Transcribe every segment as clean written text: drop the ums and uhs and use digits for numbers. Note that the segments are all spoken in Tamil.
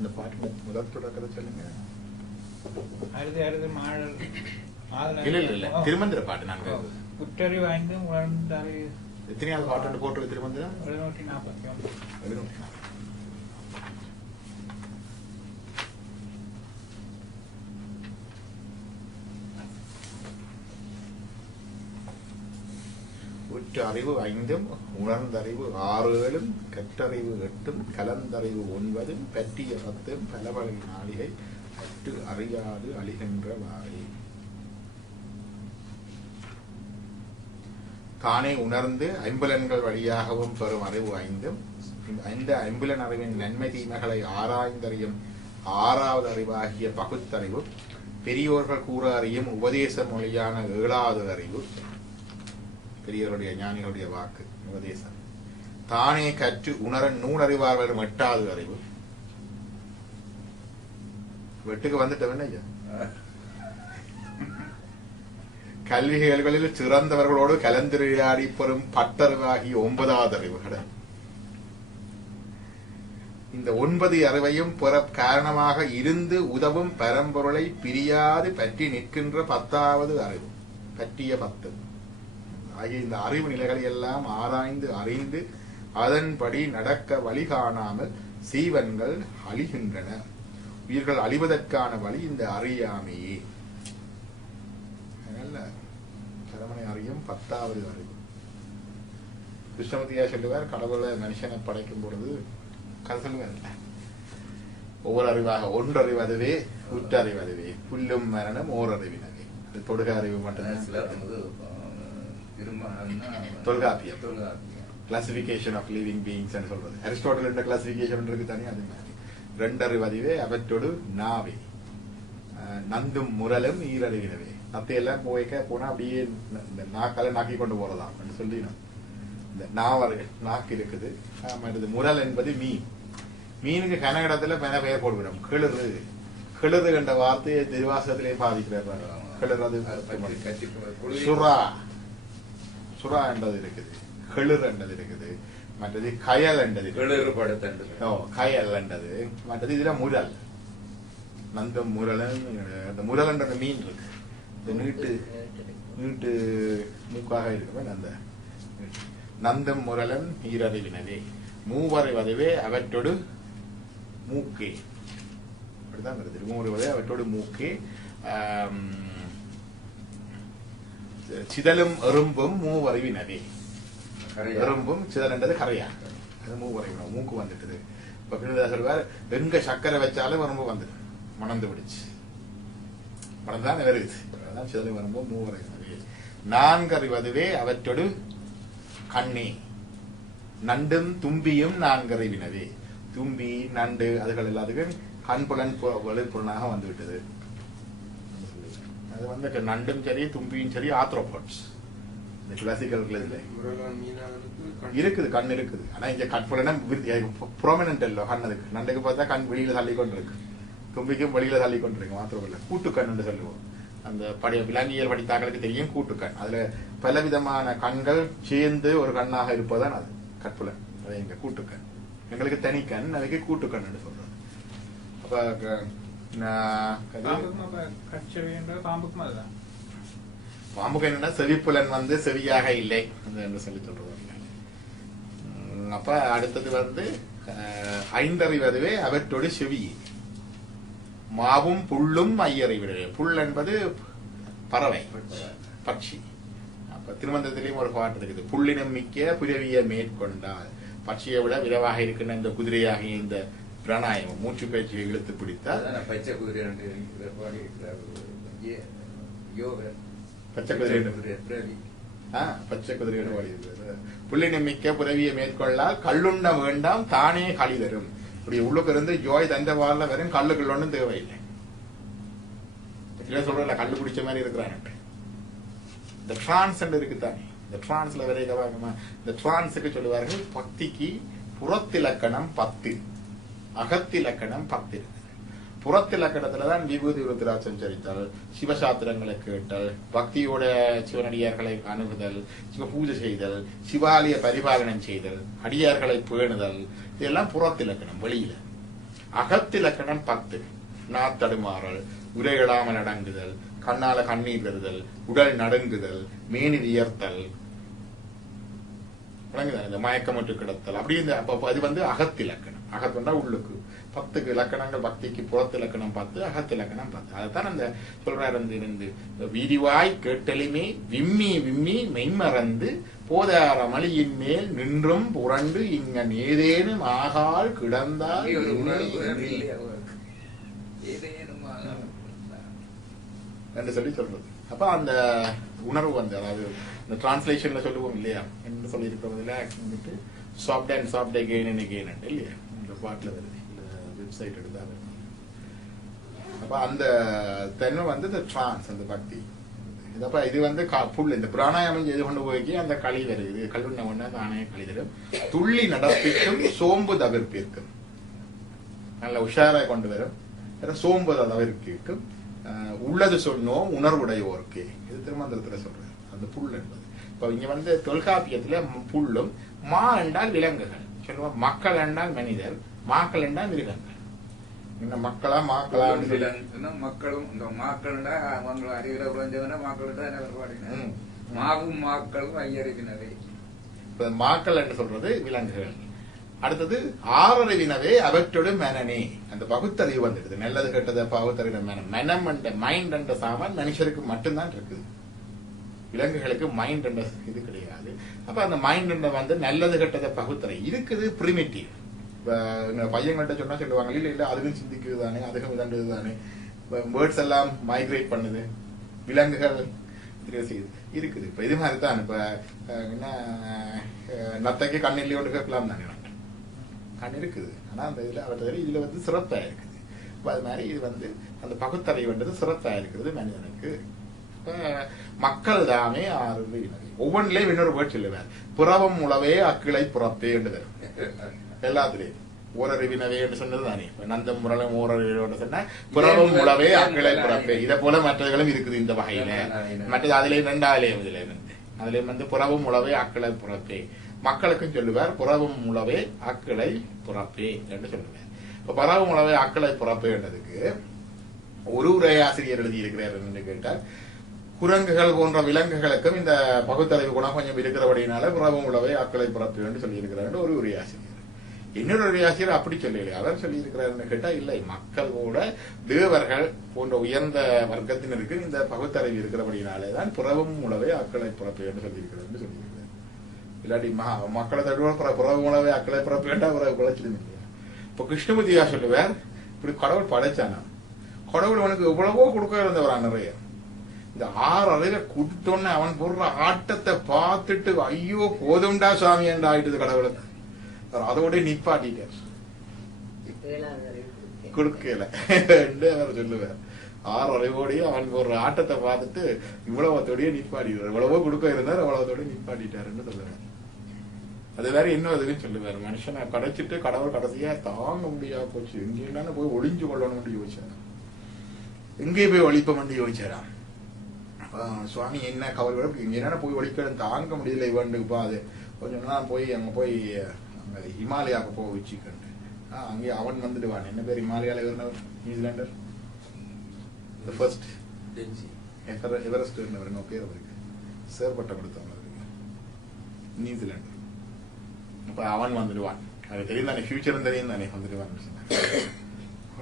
அந்த பாட்டு முதல் தொடக்கத்தை சொல்லுங்க. இல்ல திருமந்திர பாட்டு நாங்க குற்றறிவு 5 உணர்ந்தறிவு எத்தனையாவது பாட்டு போட்டு திருமந்திரம் 741 அறிவு 5 உணர்ந்தறிவு 6 கற்றறிவு 8 கலந்தறிவு 9 பற்றிய 10 பலவகை நாளிகை அற்று அறியாது அழிகின்ற வாரி. தானே உணர்ந்து ஐம்புலன்கள் வழியாகவும் பெறும் அறிவு 5 இந்த ஐம்புலன் அறிவின் நன்மை தீமைகளை ஆராய்ந்தறியும் 6வது அறிவாகிய பகுத்தறிவு பெரியோர்கள் கூற அறியும் உபதேச மொழியான 7வது அறிவு பெரியவருடைய ஞானிகளுடைய வாக்கு உபதேசம். தானே கற்று உணர நூலறிவார்கள் 8வது அறிவு. வெட்டுக்கு வந்துட்டவன் ஐயா கல்விகளில் சிறந்தவர்களோடு கலந்துரையாடி பெறும் பட்டறிவாகி 9வது அறிவு. இந்த 9 அறிவையும் பெற காரணமாக இருந்து உதவும் பரம்பொருளை பிரியாது பற்றி நிற்கின்ற 10வது அறிவு பற்றிய 10 ஆகிய இந்த அறிவு நிலைகளை எல்லாம் ஆராய்ந்து அறிந்து அதன்படி நடக்க வழி காணாமல் சீவன்கள் அழிகின்றன. உயிர்கள் அழிவதற்கான வழி இந்த அறியாமையே. சரவணை அறியும் 10வது அறிவு. கிருஷ்ணமூர்த்தியா சொல்லுவார், கடவுளை மனுஷனை படைக்கும் பொழுது கதை சொல்லுவார், ஒவ்வொரு அறிவாக ஒன்றறிவு அதுவே உற்றறிவு அதுவே புல்லும் மரணம் ஓரறிவினவே. அது தொடுக அறிவு மட்டும்தான். Tolkappiyam classification of living beings சொல்றது. அரிஸ்டாட்டில் கிளாசிபிகேஷன் இருக்கு தனி. அது மாதிரி 2 அறிவு அதுவே அவற்றோடு நாவே நந்தும் முரலும் ஈரறிவினவே. நத்தையெல்லாம் போனா அப்படியே இந்த நாக்கால நாக்கி கொண்டு போறதாம் சொல்லி இந்த நாக்கு இருக்குது. முரல் என்பது மீன். மீனுக்கு கனகடத்துல பெயர் போடுகிறோம். கிளறு என்ற வார்த்தையை திருவாசகத்திலே பாதிக்கிறார். கிளறு சுறா சுறா என்றது இருக்குது, கிளிர் என்றது இருக்குது, மற்றது கயல் என்றது கயல் என்றது, மற்றது இதுல முரல். நந்தம் முரல், அந்த முரல் என்ற மீன் இருக்கு. இந்த நீட்டு மூக்காக இருக்கு. அந்த நந்தம் முரலன் ஈரறிவினவே மூவறிவதுவே அவற்றோடு மூக்கே. அப்படிதான் வருது. மூவறிவதே அவற்றோடு மூக்கே. சிதலும் எறும்பும் மூவறிவினவே. எறும்பும் சிதல் என்றது கரையா, அது மூவறிவினம். மூக்கு வந்துட்டுது. இப்ப சொல்வார், எங்க சக்கரை வச்சாலும் எறும்பு வந்துடு, மணந்து பிடிச்சு மணந்தான் வருது. அதான் சிதலும் எறும்பும் மூவறிவினவே. 4 அறிவதுவே அவற்றோடு கண்ணே. நண்டும் தும்பியும் 4 அறிவினவே. தும்பி நண்டு அதுகள் எல்லாத்துக்கும் கண்புலன் வெளிப்புலனாக வந்துவிட்டது. அது வந்து நண்டும் சரி தும்பியும் சரி ஆத்ரோபாட்ஸ். இந்த கிளாசிக்கல் இருக்குது, கண் இருக்குது. ஆனா இங்க கண்புலனம் ப்ரோமினன்ட் இல்ல. கண் அதுக்கு நண்டுக்கு பார்த்தா கண் வெளியில தள்ளி கொண்டு இருக்கு, தும்பிக்கும் வெளியில தள்ளி கொண்டு இருக்கு. மாத்திரம் கூட்டுக்கண் என்று சொல்லுவோம். அந்த விலங்கியல் படித்தாக்களுக்கு தெரியும் கூட்டுக்கண். அதுல பலவிதமான கண்கள் சேர்ந்து ஒரு கண்ணாக இருப்பதுதான் அது கற்புலன். அது எங்க கூட்டுக்கண். எங்களுக்கு தனிக்கண், அதுக்கு கூட்டுக்கண் என்று சொல்றோம். அப்ப பாம்புக்கு என்னன்னா செவிப்புலன் வந்து செவியாக இல்லை என்று சொல்லி சொல்றது. அப்ப அடுத்தது வந்து 5 அறிவதுவே அவற்றோடு செவி. மாவும் புல்லும் ஐயறிவிடவே. புல் என்பது பறவை, பட்சி. அப்ப திருமந்திரத்திலையும் ஒரு பாட்டு இருக்குது, புல்லினம் மிக்க புரவிய மேற்கொண்டால். பட்சியை விட விரைவாக இருக்கின்ற இந்த குதிரையாகிய இந்த பிராணாயாமம் மூச்சு பயிற்சியை இழுத்து பிடித்தால் பச்சை குதிரை புள்ளினம் மிக்க புரவிய மேற்கொள்ளால் கல்லுண்ண வேண்டாம் தானே களி தரும். இப்படி உள்ளுக்கு இருந்து ஜோய் தந்த வாழ வரும் கல்லுக்குள்ள ஒன்றும் தேவையில்லை. சொல்றல கல்லு குடிச்ச மாதிரி இருக்கிறான். இந்த டிரான்ஸ் இருக்குதானே, இந்த டிரான்ஸ்ல வரைகமா இந்த டிரான்ஸுக்கு சொல்லுவார்கள் பக்திக்கு புறத்திலக்கணம் 10, அகத்திலக்கணம் 10 இருக்கு. புறத்திலக்கணத்துலதான் விபூதி ருத்ராட்சம் சரித்தல், சிவசாத்திரங்களை கேட்டல், பக்தியோட சிவனடியார்களை அணுகுதல், சிவ பூஜை செய்தல், சிவாலய பரிபாலனம் செய்தல், அடியார்களை பேணுதல், இதெல்லாம் புறத்திலக்கணம் வெளியில. அகத்திலக்கணம் 10. நாத்தடுமாறல், உரையிடாமல் அடங்குதல், கண்ணால கண்ணீர் பெறுதல், உடல் நடுங்குதல், மேனி வியர்த்தல், இந்த மயக்கமற்று கிடத்தல், அப்படி இந்த அது வந்து அகத்திலக்கணம். அகத்துண்டா உள்ளுக்கு 10 இலக்கணங்கள், பக்திக்கு புறத்து இலக்கணம் 10, அகத்திலக்கணம் 10. அதைத்தான் அந்த சொல்றாரு, இருந்து விரிவாய் கேட்டலுமே விம்மி விம்மி மெய்மறந்து போதார மலியின் மேல் நின்றும் புரண்டு இங்கன் ஏதேனும் ஆகால் கிடந்தால் என்று சொல்லி சொல்றது. அப்ப அந்த உணர்வு வந்து, அதாவது இந்த டிரான்ஸ்லேஷன்ல சொல்லுவோம் இல்லையா, என்ன சொல்லி இருக்கிறதுல வந்துட்டு soft and soft again and again இல்லையா, இந்த பாட்டுல வருது, வெப்சைட் எடுத்தாரு. அப்ப அந்த தன்மை வந்து இந்த டிரான்ஸ், அந்த பக்தி. அப்ப இது வந்து புல் இந்த பிராணாயாமம் செய்து கொண்டு போய்க்கு அந்த களி வருது, கல்லுண்ண ஒண்ணு அந்த ஆணைய களி தரும். துள்ளி நடப்பிக்கும் சோம்பு தவிர்ப்பிற்கும், நல்ல உஷாராய் கொண்டு வரும். சோம்பு தவிர்ப்பிற்கும் உள்ளது சொன்னோம் உணர்வுடையோருக்கு, இது திருமந்திரத்துல சொல்றாரு அந்த புல் என்பது. இப்ப இங்க வந்து தொல்காப்பியத்துல புல்லும், மா என்றால் விலங்குகள் சொல்லுவோம், மக்கள் என்றால் மனிதர், மாக்கள் என்றால் மிருகங்கள். இந்த மக்களா மாக்களா மக்களும் இந்த மாக்கள்டா அவங்க அறிவில குறைஞ்சவன மக்கள்கிட்ட என்ன பாருங்க, மாவும் மாக்களும் ஐயறிவினவே. இப்ப மாக்கள் என்று சொல்றது விலங்குகள். அடுத்தது ஆறறிவினவே அவற்றோடு மெனனே, அந்த பகுத்தறிவு வந்துடுது. நல்லது கெட்டது பகுத்தறிவு மெனம். மெனம் என்ற மைண்ட் என்ற சாமான் மனுஷருக்கு மட்டும்தான் இருக்குது, விலங்குகளுக்கு மைண்ட் என்ற இது கிடையாது. அப்ப அந்த மைண்ட் என்ற வந்து நல்லது கெட்டதை பகுத்தறை இருக்குது, பிரிமிட்டிவ். பையன்கிட்ட சொன்னா சொல்லுவாங்க, இல்ல இல்ல அதுவும் சிந்திக்குது தானே, அதுவும் இதண்டது தானே, பேர்ட்ஸ் எல்லாம் மைக்ரேட் பண்ணுது, விலங்குகள் செய்யுது இருக்குது. இப்ப இது மாதிரி தான். இப்ப என்ன நத்தைக்கு கண்ணிலே ஒன்று கேட்கலாம் தானே, கண் இருக்குது. ஆனா அந்த இதுல அவற்றை இதுல வந்து சிறப்பா இருக்குது. அது மாதிரி இது வந்து அந்த பகுத்தறிவுன்றது சிறப்பா இருக்கிறது மனிதனுக்கு. மக்கள் தாமே ஆறு ஒவ்வொன்றிலையும் இன்னொரு வேர்ட் சொல்லுவார், புறவம் உளவே அக்கிளை புறப்பே என்று வரும் எல்லாத்திலையும். ஓரறிவினவே என்று சொன்னது தானே, நந்தம் முரளும் ஓரறிவோட சொன்ன புறவம் உளவே அக்கிளை புறப்பே. இதை போல மற்றவர்களும் இருக்குது இந்த வகையில. மற்றது அதுலயும் ரெண்டாவிலையும் அதுலயும் வந்து புறவும் உளவே அக்கிளை புறப்பே. மக்களுக்கும் சொல்லுவார் புறவும் உளவே அக்கிளை புறப்பே என்று சொல்லுவார். இப்ப புறவும் உளவே அக்கிளை புறப்பே என்றதுக்கு ஒரு உரையாசிரியர் எழுதி இருக்கிறார் என்று கேட்டால், குரங்குகள் போன்ற விலங்குகளுக்கும் இந்த பகுத்தறிவு குணம் கொஞ்சம் இருக்கிறபடினால புறவும் உளவே அக்கிளை புறப்பே என்று சொல்லி இருக்கிறார் ஒரு உரையாசிரியர். இன்னொரு உரையாசிரியர் அப்படி சொல்லல, அவர் சொல்லி இருக்கிறார் கேட்டா, இல்லை மக்கள் கூட தேவர்கள் போன்ற உயர்ந்த வர்க்கத்தினருக்கு இந்த பகுத்தறிவு இருக்கிறபடினாலேதான் புறவும் உளவே அக்கிளை புறப்பே என்று சொல்லி இருக்கிறார் சொல்லியிருக்கிறார். இல்லாட்டி மக்களை தடுவ புறவு உணவை அக்களை புறப்பேண்டா உறவு குலைச்சிடும் இல்லையா. இப்ப கிருஷ்ணமூர்த்தியா சொல்லுவார், இப்படி கடவுள் படைச்சானா, கடவுள் அவனுக்கு எவ்வளவோ கொடுக்க இருந்தவரா நிறைய. இந்த 6 அறிவை கொடுத்தோன்னு அவன் போடுற ஆட்டத்தை பார்த்துட்டு ஐயோ போதும்டா சாமி என்று ஆயிட்டது கடவுளுக்கு. அதோட நிப்பாட்டிட்டார், கொடுக்கல அவர் சொல்லுவார். 6 அறிவோடய அவன் போடுற ஆட்டத்தை பார்த்துட்டு இவ்வளவத்தோடய நிப்பாட்டிட்டார், இவ்வளவோ கொடுக்க இருந்தார் அவ்வளவத்தோட நிப்பாட்டிட்டாருன்னு சொல்லுவார். அது வேற இன்னும் அதுன்னு சொல்லுவார், மனுஷனை கடைச்சிட்டு கடவுள் கடைசியா தாங்க முடியா போச்சு, எங்கேயும் போய் ஒளிஞ்சு கொள்ளணும்னு யோசிச்சார், எங்கே போய் ஒழிப்போம்னு யோசிச்சாராம். சுவாமி என்ன கவலை, எங்கன்னா போய் ஒழிக்கணும் தாங்க முடியல இவனுக்குப்பா. அது கொஞ்சம் நாள் போய் அங்க போய் அங்க ஹிமாலயாவுக்கு போய் வச்சுக்கண்டு அங்கே அவன் வந்துடுவான். என்ன பேர் ஹிமாலயால இருந்தவர், நியூசிலாண்டர், ஃபர்ஸ்ட் எவரெஸ்ட் இருந்தவர் பேர் அவருக்கு, சேர்பட்டம் கொடுத்தவங்க நியூசிலாண்டர். அப்ப அவன் வந்துடுவான், அது தெரியும் தானே, ஃபியூச்சரும் தெரியும் தானே, வந்துடுவான்.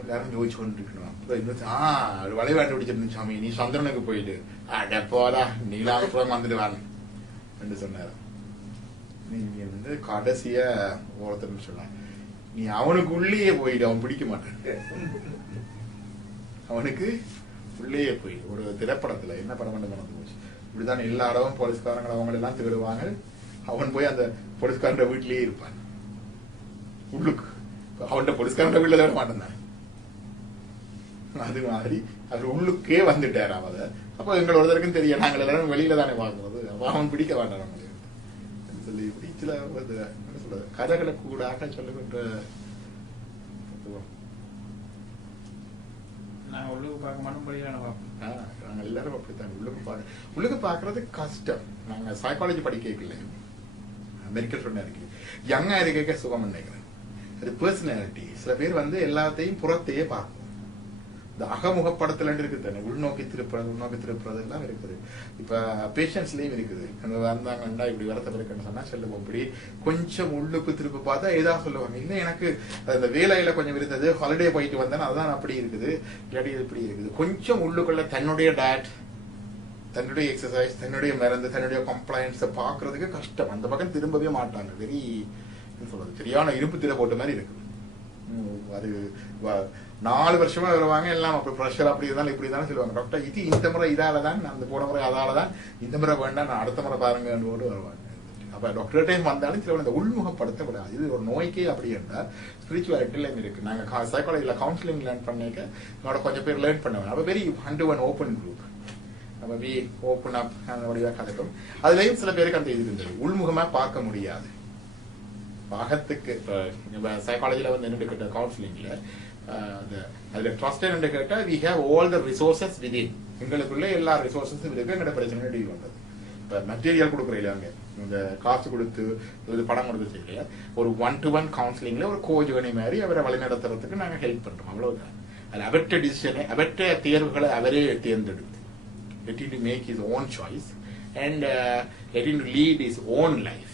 எல்லாரும் யோசிச்சு கொண்டு இருக்கணும். அப்புறம் இன்னும் வளைவு கண்டுபிடிச்சிருந்தேன் சாமி, நீ சந்திரனுக்கு போயிட்டு அடப்போடா நீலாப்புறம் வந்துடுவான் என்று சொன்னார். நீங்க வந்து கடைசிய ஒருத்தர் சொன்னாங்க, நீ அவனுக்கு உள்ளேயே போயிடு, அவன் பிடிக்க மாட்டான். அவனுக்கு உள்ளேயே போய் ஒரு திரைப்படத்துல என்ன படம் பண்ண மறந்து போச்சு, இப்படிதான் எல்லா இடமும் போலீஸ்காரங்களை அவங்க எல்லாம் தேடுவாங்க, அவன் போய் அந்த போலீஸ்காரன் வீட்டிலேயே இருப்பான். உள்ளுக்கு அவன் போலீஸ்காரன் வீட்டுல தேட மாட்டான். அது மாதிரி அவர் உள்ளுக்கே வந்துட்டார் அவ. அப்ப எங்களோட ஒருத்தருக்கும் தெரியும், நாங்கள் எல்லாரும் வெளியில தானே வாங்குறது, அப்ப அவன் பிடிக்க மாட்டான் சொல்லி இப்படி சில என்ன சொல்றது கதைகளை கூட சொல்லுகின்ற. நாங்க எல்லாரும் அப்படித்தான் உள்ளுக்கு பாக்குறது கஷ்டம். நாங்க சைக்காலஜி படிக்கல, மெடிக்கல் ஃப்ரெண்டா இருக்கு, யங்கா இருக்க சுகம் நினைக்கிறேன். அது பர்சனாலிட்டி. சில பேர் வந்து எல்லாத்தையும் புறத்தையே பார்க்கும். இந்த அகமுகப்படத்துல இருக்கு தானே, உள்நோக்கி திருப்புறது எல்லாம் இருக்குது. இப்ப பேஷன்ஸ்லயும் இருக்குது. அந்த வந்தாங்கன்னா இப்படி வரத்த இருக்குன்னு சொன்னா சொல்லுவோம், இப்படி கொஞ்சம் உள்ளுக்கு திருப்பி பார்த்தா ஏதாவது சொல்லுவாங்க, இல்ல எனக்கு அந்த வேலையில கொஞ்சம் இருந்தது, ஹாலிடே போயிட்டு வந்தேன், அதான் அப்படி இருக்குது, இல்லாட்டி இது இப்படி இருக்குது. கொஞ்சம் உள்ளுக்குள்ள தன்னுடைய டயட், தன்னுடைய எக்ஸசைஸ், தன்னுடைய மருந்து, தன்னுடைய கம்ப்ளைண்ட்ஸை பாக்குறதுக்கு கஷ்டம். அந்த பக்கம் திரும்பவே மாட்டாங்க. வெரி சொல்றது சரியான இரும்பு திரை போட்ட மாதிரி இருக்கு. அது 4 வருஷமா வருவாங்க, எல்லாம் அப்படி ப்ரெஷர் அப்படி இருந்தாலும் இப்படி தானே சொல்லுவாங்க, டாக்டர் இது இந்த முறை இதாலதான், அந்த போன முறை அதாலதான், இந்த முறை வேண்டாம், நான் அடுத்த முறை பாருங்க போட்டு வருவாங்க. அப்ப டாக்டர் டைம் வந்தாலும் சில இந்த உள்முகப்படுத்தக்கூடாது. இது ஒரு நோய்க்கே அப்படி இருந்தால் ஸ்பிரிச்சுவாலிட்டிலையும் இருக்கு. நாங்க சைக்காலஜில கவுன்சிலிங் லேர்ன் பண்ணிக்க என்னோட கொஞ்சம் பேர் லேர்ன் பண்ணுவேன். அப்ப வெரி 1-to-1 ஓப்பன் குரூப். நம்ம வி ஓப்பன் அப் அந்த வழியாக கதைக்கும். அதுலயும் சில பேருக்கு அந்த இது இருந்தது, உள்முகமா பார்க்க முடியாது. பாகத்துக்கு சைக்காலஜில வந்து என்ன கவுன்சிலிங்ல அதுல ட்ரஸ்ட் என்ன கேட்டா, we have all the resources within, எங்களுக்குள்ள எல்லா ரிசோர்சஸும் இருக்கு, எங்களோட பிரச்சனை டீல் பண்றது. இப்ப மெட்டீரியல் கொடுக்குறீங்க, அங்க இந்த காசு கொடுத்து பணம் கொடுத்து செய்யல, ஒரு 1-to-1 கவுன்சிலிங்ல ஒரு கோஜர்னி மாதிரி அவரை வழிநடத்துறதுக்கு நாங்க ஹெல்ப் பண்றோம். அவ்வளவுதான். அது அவற்ற டிசிஷனை, அவற்ற தேர்வுகளை அவரே தேர்ந்தெடுத்து, let him to make his own choice and let him to lead his own life.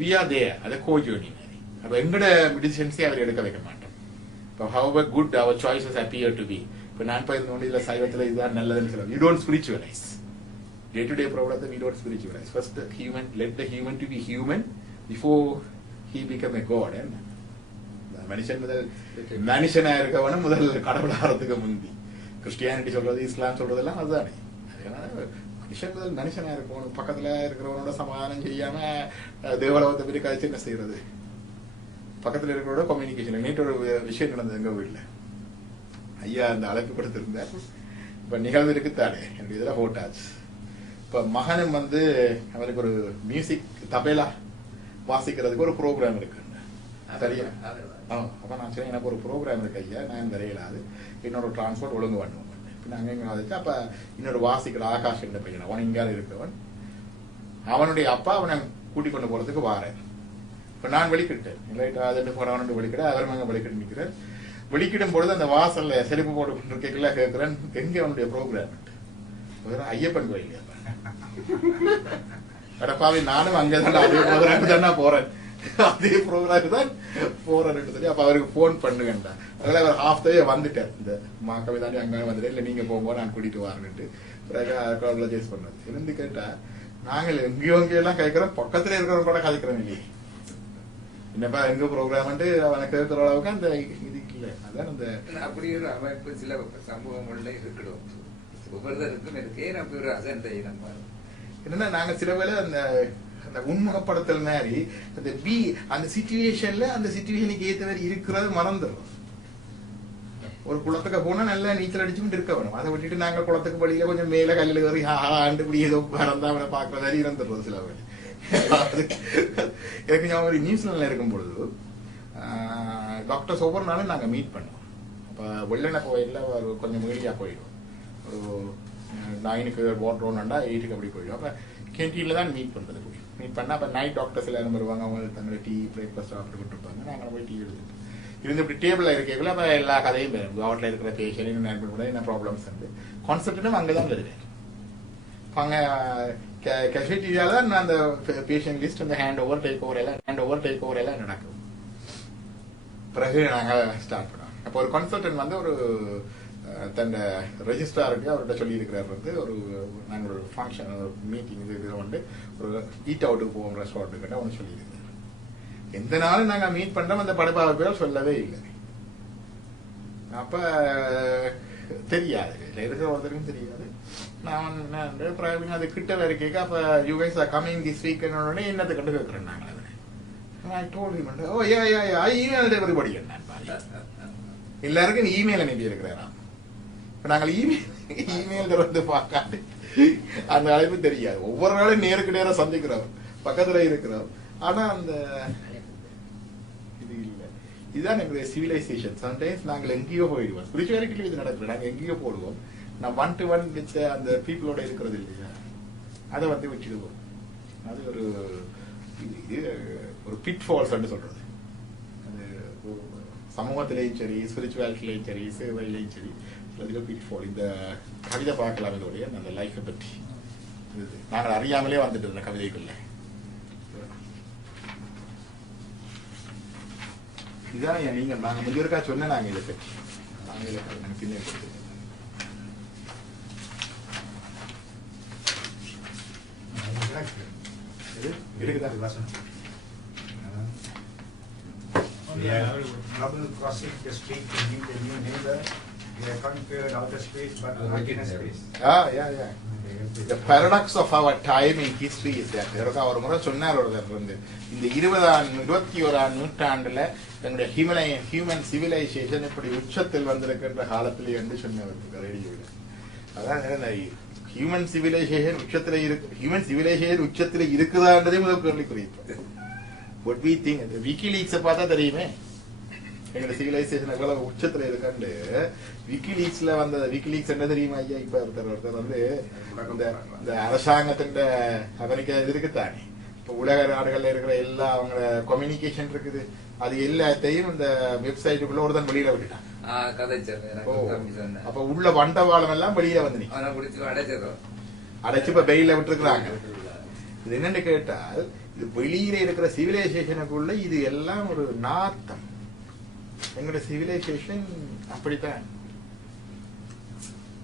We are there, அது co-journey மாதிரி. அப்ப எங்கட டிசிஷன்ஸே அவர் எடுக்க வைக்க மாட்டோம். இப்போ however good our choices appear to be, இப்போ நான் போய் இதுல சைவத்துல இதுதான் நல்லதுன்னு சொல்லுவாங்க. You don't spiritualize. Day to day problem we don't spiritualize. First the human, let the human to be human before he become a god. And மனுஷன் முதல் மனுஷனா இருக்கவனும் முதல் கடவுளாகிறதுக்கு முந்தி. கிறிஸ்டியானிட்டி சொல்றது, இஸ்லாம் சொல்றதெல்லாம் அதுதானே. மனுஷன் முதல் மனுஷனா இருக்கணும். பக்கத்துல இருக்கிறவனோட சமாதானம் செய்யாம தேவலோகத்தை பற்றி கழிச்சு என்ன செய்யறது? பக்கத்துல இருக்கிறோட கம்யூனிகேஷன். நேற்று ஒரு விஷயம் நடந்தது எங்க வீட்டுல. ஐயா அந்த அழைப்பு கொடுத்திருந்தார். இப்ப நிகழ்வு இருக்குத்தானே, எனக்கு இதெல்லாம் ஹோட்டாச்சு. இப்ப மகனும் வந்து அவருக்கு ஒரு மியூசிக் தபேலா வாசிக்கிறதுக்கு ஒரு ப்ரோக்ராம் இருக்கு. சரியா? அப்ப நான் சரி, எனக்கு ஒரு ப்ரோக்ராம் இருக்கு ஐயா, நான் வரையலாது, இன்னொரு டிரான்ஸ்போர்ட் ஒழுங்கு பண்ணுவோம். நாங்க எங்க வச்சு அப்ப இன்னொரு வாசிக்கிற ஆகாஷ் என்ற பையன், அவன் இங்கால இருக்கவன், அவனுடைய அப்பா அவனை கூட்டிக் கொண்டு போறதுக்கு வாரேன். இப்ப நான் வெளிக்கிட்டேன், இல்லைட்டு போறவனு வெளிக்கிட, அவர் அங்க வெளிக்கிட்டு நிற்கிறேன். வெளிக்கிடும் பொழுது அந்த வாசல்ல செருப்பு போட்டு கொண்டு கேட்கிறேன், எங்க அவனுடைய ப்ரோக்ராம்? ஐயப்பன் கோயில். கடப்பாவி, நானும் அங்கதான் அதே ப்ரோக்ராம் தான் போறேன், அதே ப்ரோக்ராம் தான் போறேன்னு சொல்லி அப்ப அவருக்கு போன் பண்ணுவேன்டா. அதனால அவர் ஹாஃப் டே வந்துட்டார். இந்த மாக்கவி தாண்டி அங்கே வந்துட்டேன், இல்லை நீங்க போகும்போது நான் கூட்டிட்டு வரேன்ட்டு அப்ளஜைஸ் பண்ணது. இருந்து கேட்டா, நாங்கள் எங்கேயோ எல்லாம் கேட்கிறோம், பக்கத்துல இருக்கிறவங்க கூட கதைக்கிறோம் இல்லையே, என்னப்பா எங்க ப்ரோக்ராம்ட்டு அவனை கேட்கிற அளவுக்கு அந்த இது இல்லை. அதான் அந்த அப்படி ஒரு அமைப்பு சில சமூகங்கள்ல இருக்கணும். ஒவ்வொருத்தருக்கும் இருக்கே நம்ம ஒரு அசண்டை நம்ம என்னன்னா, நாங்க சில வேளை அந்த அந்த உண்முகப்படுத்தல் மாதிரி அந்த அந்த சிச்சுவேஷன்ல அந்த சிச்சுவேஷனுக்கு ஏற்ற மாதிரி இருக்கிறது மறந்துடும். ஒரு குளத்துக்கு போனா நல்லா நீச்சல் அடிச்சுட்டு இருக்க வேணும். அதை விட்டுட்டு நாங்க குளத்துக்கு வழியில கொஞ்சம் மேல கல்லில் ஏறி ஆண்டு இப்படி ஏதோ மறந்தா அவனை பாக்குற மாதிரி இருந்துடுறது சில வேலை. எனக்கு ஞாபகம், நியூசிலாந்துல இருக்கும் பொழுது டாக்டர்ஸ் ஒவ்வொரு நாளும் நாங்க மீட் பண்ணுவோம். அப்ப வெள்ளன கோயில்ல கொஞ்சம் மீடியா போயிடும். ஒரு 9க்கு போட்டோம்னா 8க்கு அப்படி போயிடும். அப்ப கேன்டீன்ல தான் மீட் பண்றது. மீட் பண்ணா அப்ப நைட் டாக்டர்ஸ் எல்லாரும் வருவாங்க, அவங்க தங்களை டீ பிரேக்ஃபாஸ்ட் சாப்பிட்டு இருப்பாங்க. நாங்க போய் டீ எடுத்துட்டு இருந்து இப்படி டேபிள்ல இருக்கக்குள்ள அப்ப எல்லா கதையும் வரும். கவர்ல இருக்கிற பேஷண்ட் கூட என்ன ப்ராப்ளம்ஸ் வந்து கான்செப்டும் அங்கதான் வருது. அங்க கேஷுவலிட்டியால தான் அந்த பேஷண்ட் லிஸ்ட், அந்த ஹேண்ட் ஓவர் டேக் ஓவர் எல்லாம் நடக்கும். பிறகு நாங்க ஸ்டார்ட் பண்ணோம். அப்போ ஒரு கன்சல்டன்ட் வந்து ஒரு தன் ரெஜிஸ்ட்ராருக்கு அவர்கிட்ட சொல்லி இருக்கிறார் வந்து, ஒரு நாங்கள் ஒரு ஃபங்க்ஷன் மீட்டிங் இது வந்து ஒரு ஈட் அவுட்டுக்கு போவோம் ரெஸ்டாரண்ட்டுக்கிட்ட ஒன்று சொல்லியிருக்காரு. எந்த நாளும் நாங்க மீட் பண்றோம், அந்த படைப்பாளர் பேர் சொல்லவே இல்லை. அப்ப தெரியாது, இருக்கிற ஒருத்தருக்கும் தெரியாது. நான் அது கிட்ட வேற கேட்க, அப்ப you guys are coming this week என்னத்தை கண்டு கேட்கிறேன் நாங்கள். எல்லாருக்கும் இமெயில் அனுப்பி இருக்கிறாராம். நாங்கள் இமெயில் வந்து பார்க்காது, அந்த அழைப்பு தெரியாது. ஒவ்வொரு நாளும் நேருக்கு நேரம் சந்திக்கிறோம், பக்கத்துல இருக்கிறோம். ஆனா அந்த இது இல்லை. இதுதான் எங்களுடைய சிவிலைசேஷன். சம்டைம்ஸ் நாங்கள் எங்கேயோ போயிடுவோம். ஸ்பிரிச்சுவாலிட்டியில இது நடக்குது, நாங்க எங்கேயோ போடுவோம். நான் 1-to-1 வித் அந்த பீப்புளோட இருக்கிறது இல்லையா, அதை வந்து வச்சுடுவோம். அது ஒரு பிட் ஃபால்ஸ் சொல்றது. சமூகத்திலேயும் சரி, ஸ்பிரிச்சுவாலிட்டிலையும் சரி, சேவையிலையும் சரி, பியூட்டிஃபுல். இந்த கவிதை பார்க்கலாம் இதோடைய அந்த லைஃபை பற்றி. நாங்கள் அறியாமலே வந்துட்டு இந்த கவிதைக்குள்ள இதான் நீங்க நாங்கள் முதியோருக்கா சொன்ன நாங்கள் இதை பற்றி நாங்கள் பின்னே கொடுத்து இருக்குதா? Trouble crossing the street to meet a new neighbor. They can't figure out a space, but not in a space. Yeah. The paradox of our time in history is that ஒரு முறை சொன்னார் ஒருத்தர் வந்து இந்த 21ஆம் நூற்றாண்டுல எங்களுடைய ஹியூமன் சிவிலைசேஷன் இப்படி உச்சத்தில் வந்திருக்கின்ற காலத்திலே என்று சொன்னவர் ரேடியோவில். அதான் ஹியூமன் சிவிலைசேஷன் உச்சத்தில் இருக்குதான்றதே முதல் கேள்விக்குரிய. What we think, விக்கிலீக்ஸை பார்த்தா தெரியுமே எங்களோட சிவிலைசேஷன் எவ்வளவு உச்சத்துல இருக்காண்டு. விக்கிலீக்ஸ்ல வந்த விக்கிலீக்ஸ் என்ன தெரியுமா ஐயா? இப்ப ஒருத்தர் வந்து இந்த அரசாங்கத்தின் அமெரிக்கா இது இருக்குத்தானே, இப்ப உலக நாடுகள்ல இருக்கிற எல்லா அவங்க கம்யூனிகேஷன் இருக்குது, அது எல்லாத்தையும் இந்த வெப்சைட்டுக்குள்ள ஒருத்தன் வெளியில விட்டுட்டான். அப்ப உள்ள வண்டவாளம் எல்லாம் வெளியில வந்து அடைச்சு இப்ப பெயில விட்டுருக்காங்க. இது என்னன்னு கேட்டால், இது வெளியில இருக்கிற சிவிலைசேஷனுக்குள்ள இது எல்லாம் ஒரு நாத்தம். எங்களோட சிவிலைசேஷன் அப்படித்தான்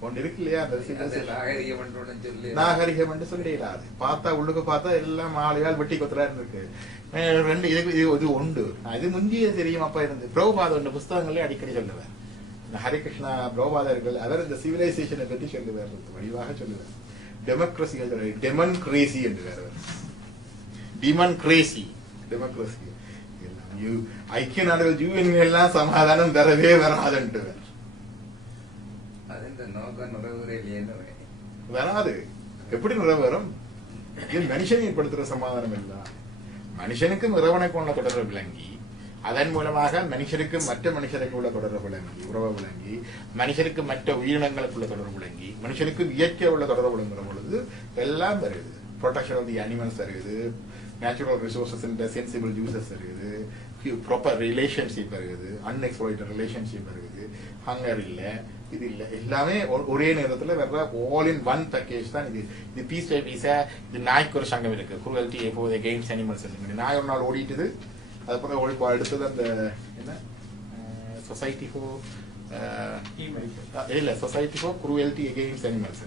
ஒன்று இருக்கு இல்லையா? நாகரிகம் என்று சொல்லிடாது. பார்த்தா உள்ளுக்கு பார்த்தா எல்லாம் ஆளுகால் வெட்டி கொத்துறாரு இருக்கு. ரெண்டு இது உண்டு. இது முந்திய தெரியும் அப்ப இருந்து பிரபுபாத புஸ்தகங்களே அடிக்கடி சொல்லுவார். இந்த ஹரிகிருஷ்ணா பிரபுபாதர்கள் அவர் இந்த சிவிலைசேஷனை பற்றி சொல்லுவார், வடிவாக சொல்லுவார். டெமோக்ரஸி டெமன்கிரேசி என்று வேற டெமன்கிரேசி டெமோக்ரஸி ஐக்கிய நாடுகள் யூஎன் எல்லாம் சமாதானம் தரவே வராதுன்ட்டு வராது. எப்படி நிறைவேறும்? மனுஷன் ஏற்படுத்துற சமாதானம் இல்ல. மனுஷனுக்கும் இறைவனுக்கு உள்ள தொடர்பு விளங்கி, அதன் மூலமாக மனுஷனுக்கு மற்ற மனுஷருக்கு உள்ள தொடர்பு விளங்கி, உறவு விளங்கி, மனுஷனுக்கு மற்ற உயிரினங்களுக்குள்ள தொடர்பு விளங்கி, மனுஷனுக்கு இயற்கை உள்ள தொடர்பு விளங்குற பொழுது எல்லாம் வருது. ப்ரொடெக்ஷன் ஆஃப் தி அனிமல்ஸ் வருது, நேச்சுரல் ரிசோர்சஸ் சென்சிபிள் யூசஸ் இருக்குது, ப்ராப்பர் ரிலேஷன்ஷிப் இருக்குது, அன்எக்ஸ்ப்ளாய்டட் ரிலேஷன்ஷிப் இருக்குது, ஹங்கர் இல்ல, இது இல்ல, எல்லாமே ஒரே நேரத்துல வர்ற ஆல் இன் ஒன் பேக்கேஜ் தான் இது. இது பீஸ் பை பீஸா. இது நாய்க்கு ஒரு சங்கம் இருக்கு, குரூவல்டி அகெயின்ஸ்ட் அனிமல்ஸ். நாய் ஒரு நாள் ஓடிட்டுது, அதுக்கப்புறம் அடுத்தது அந்த என்ன சொசைட்டி ஃபார் இல்ல society for cruelty against animals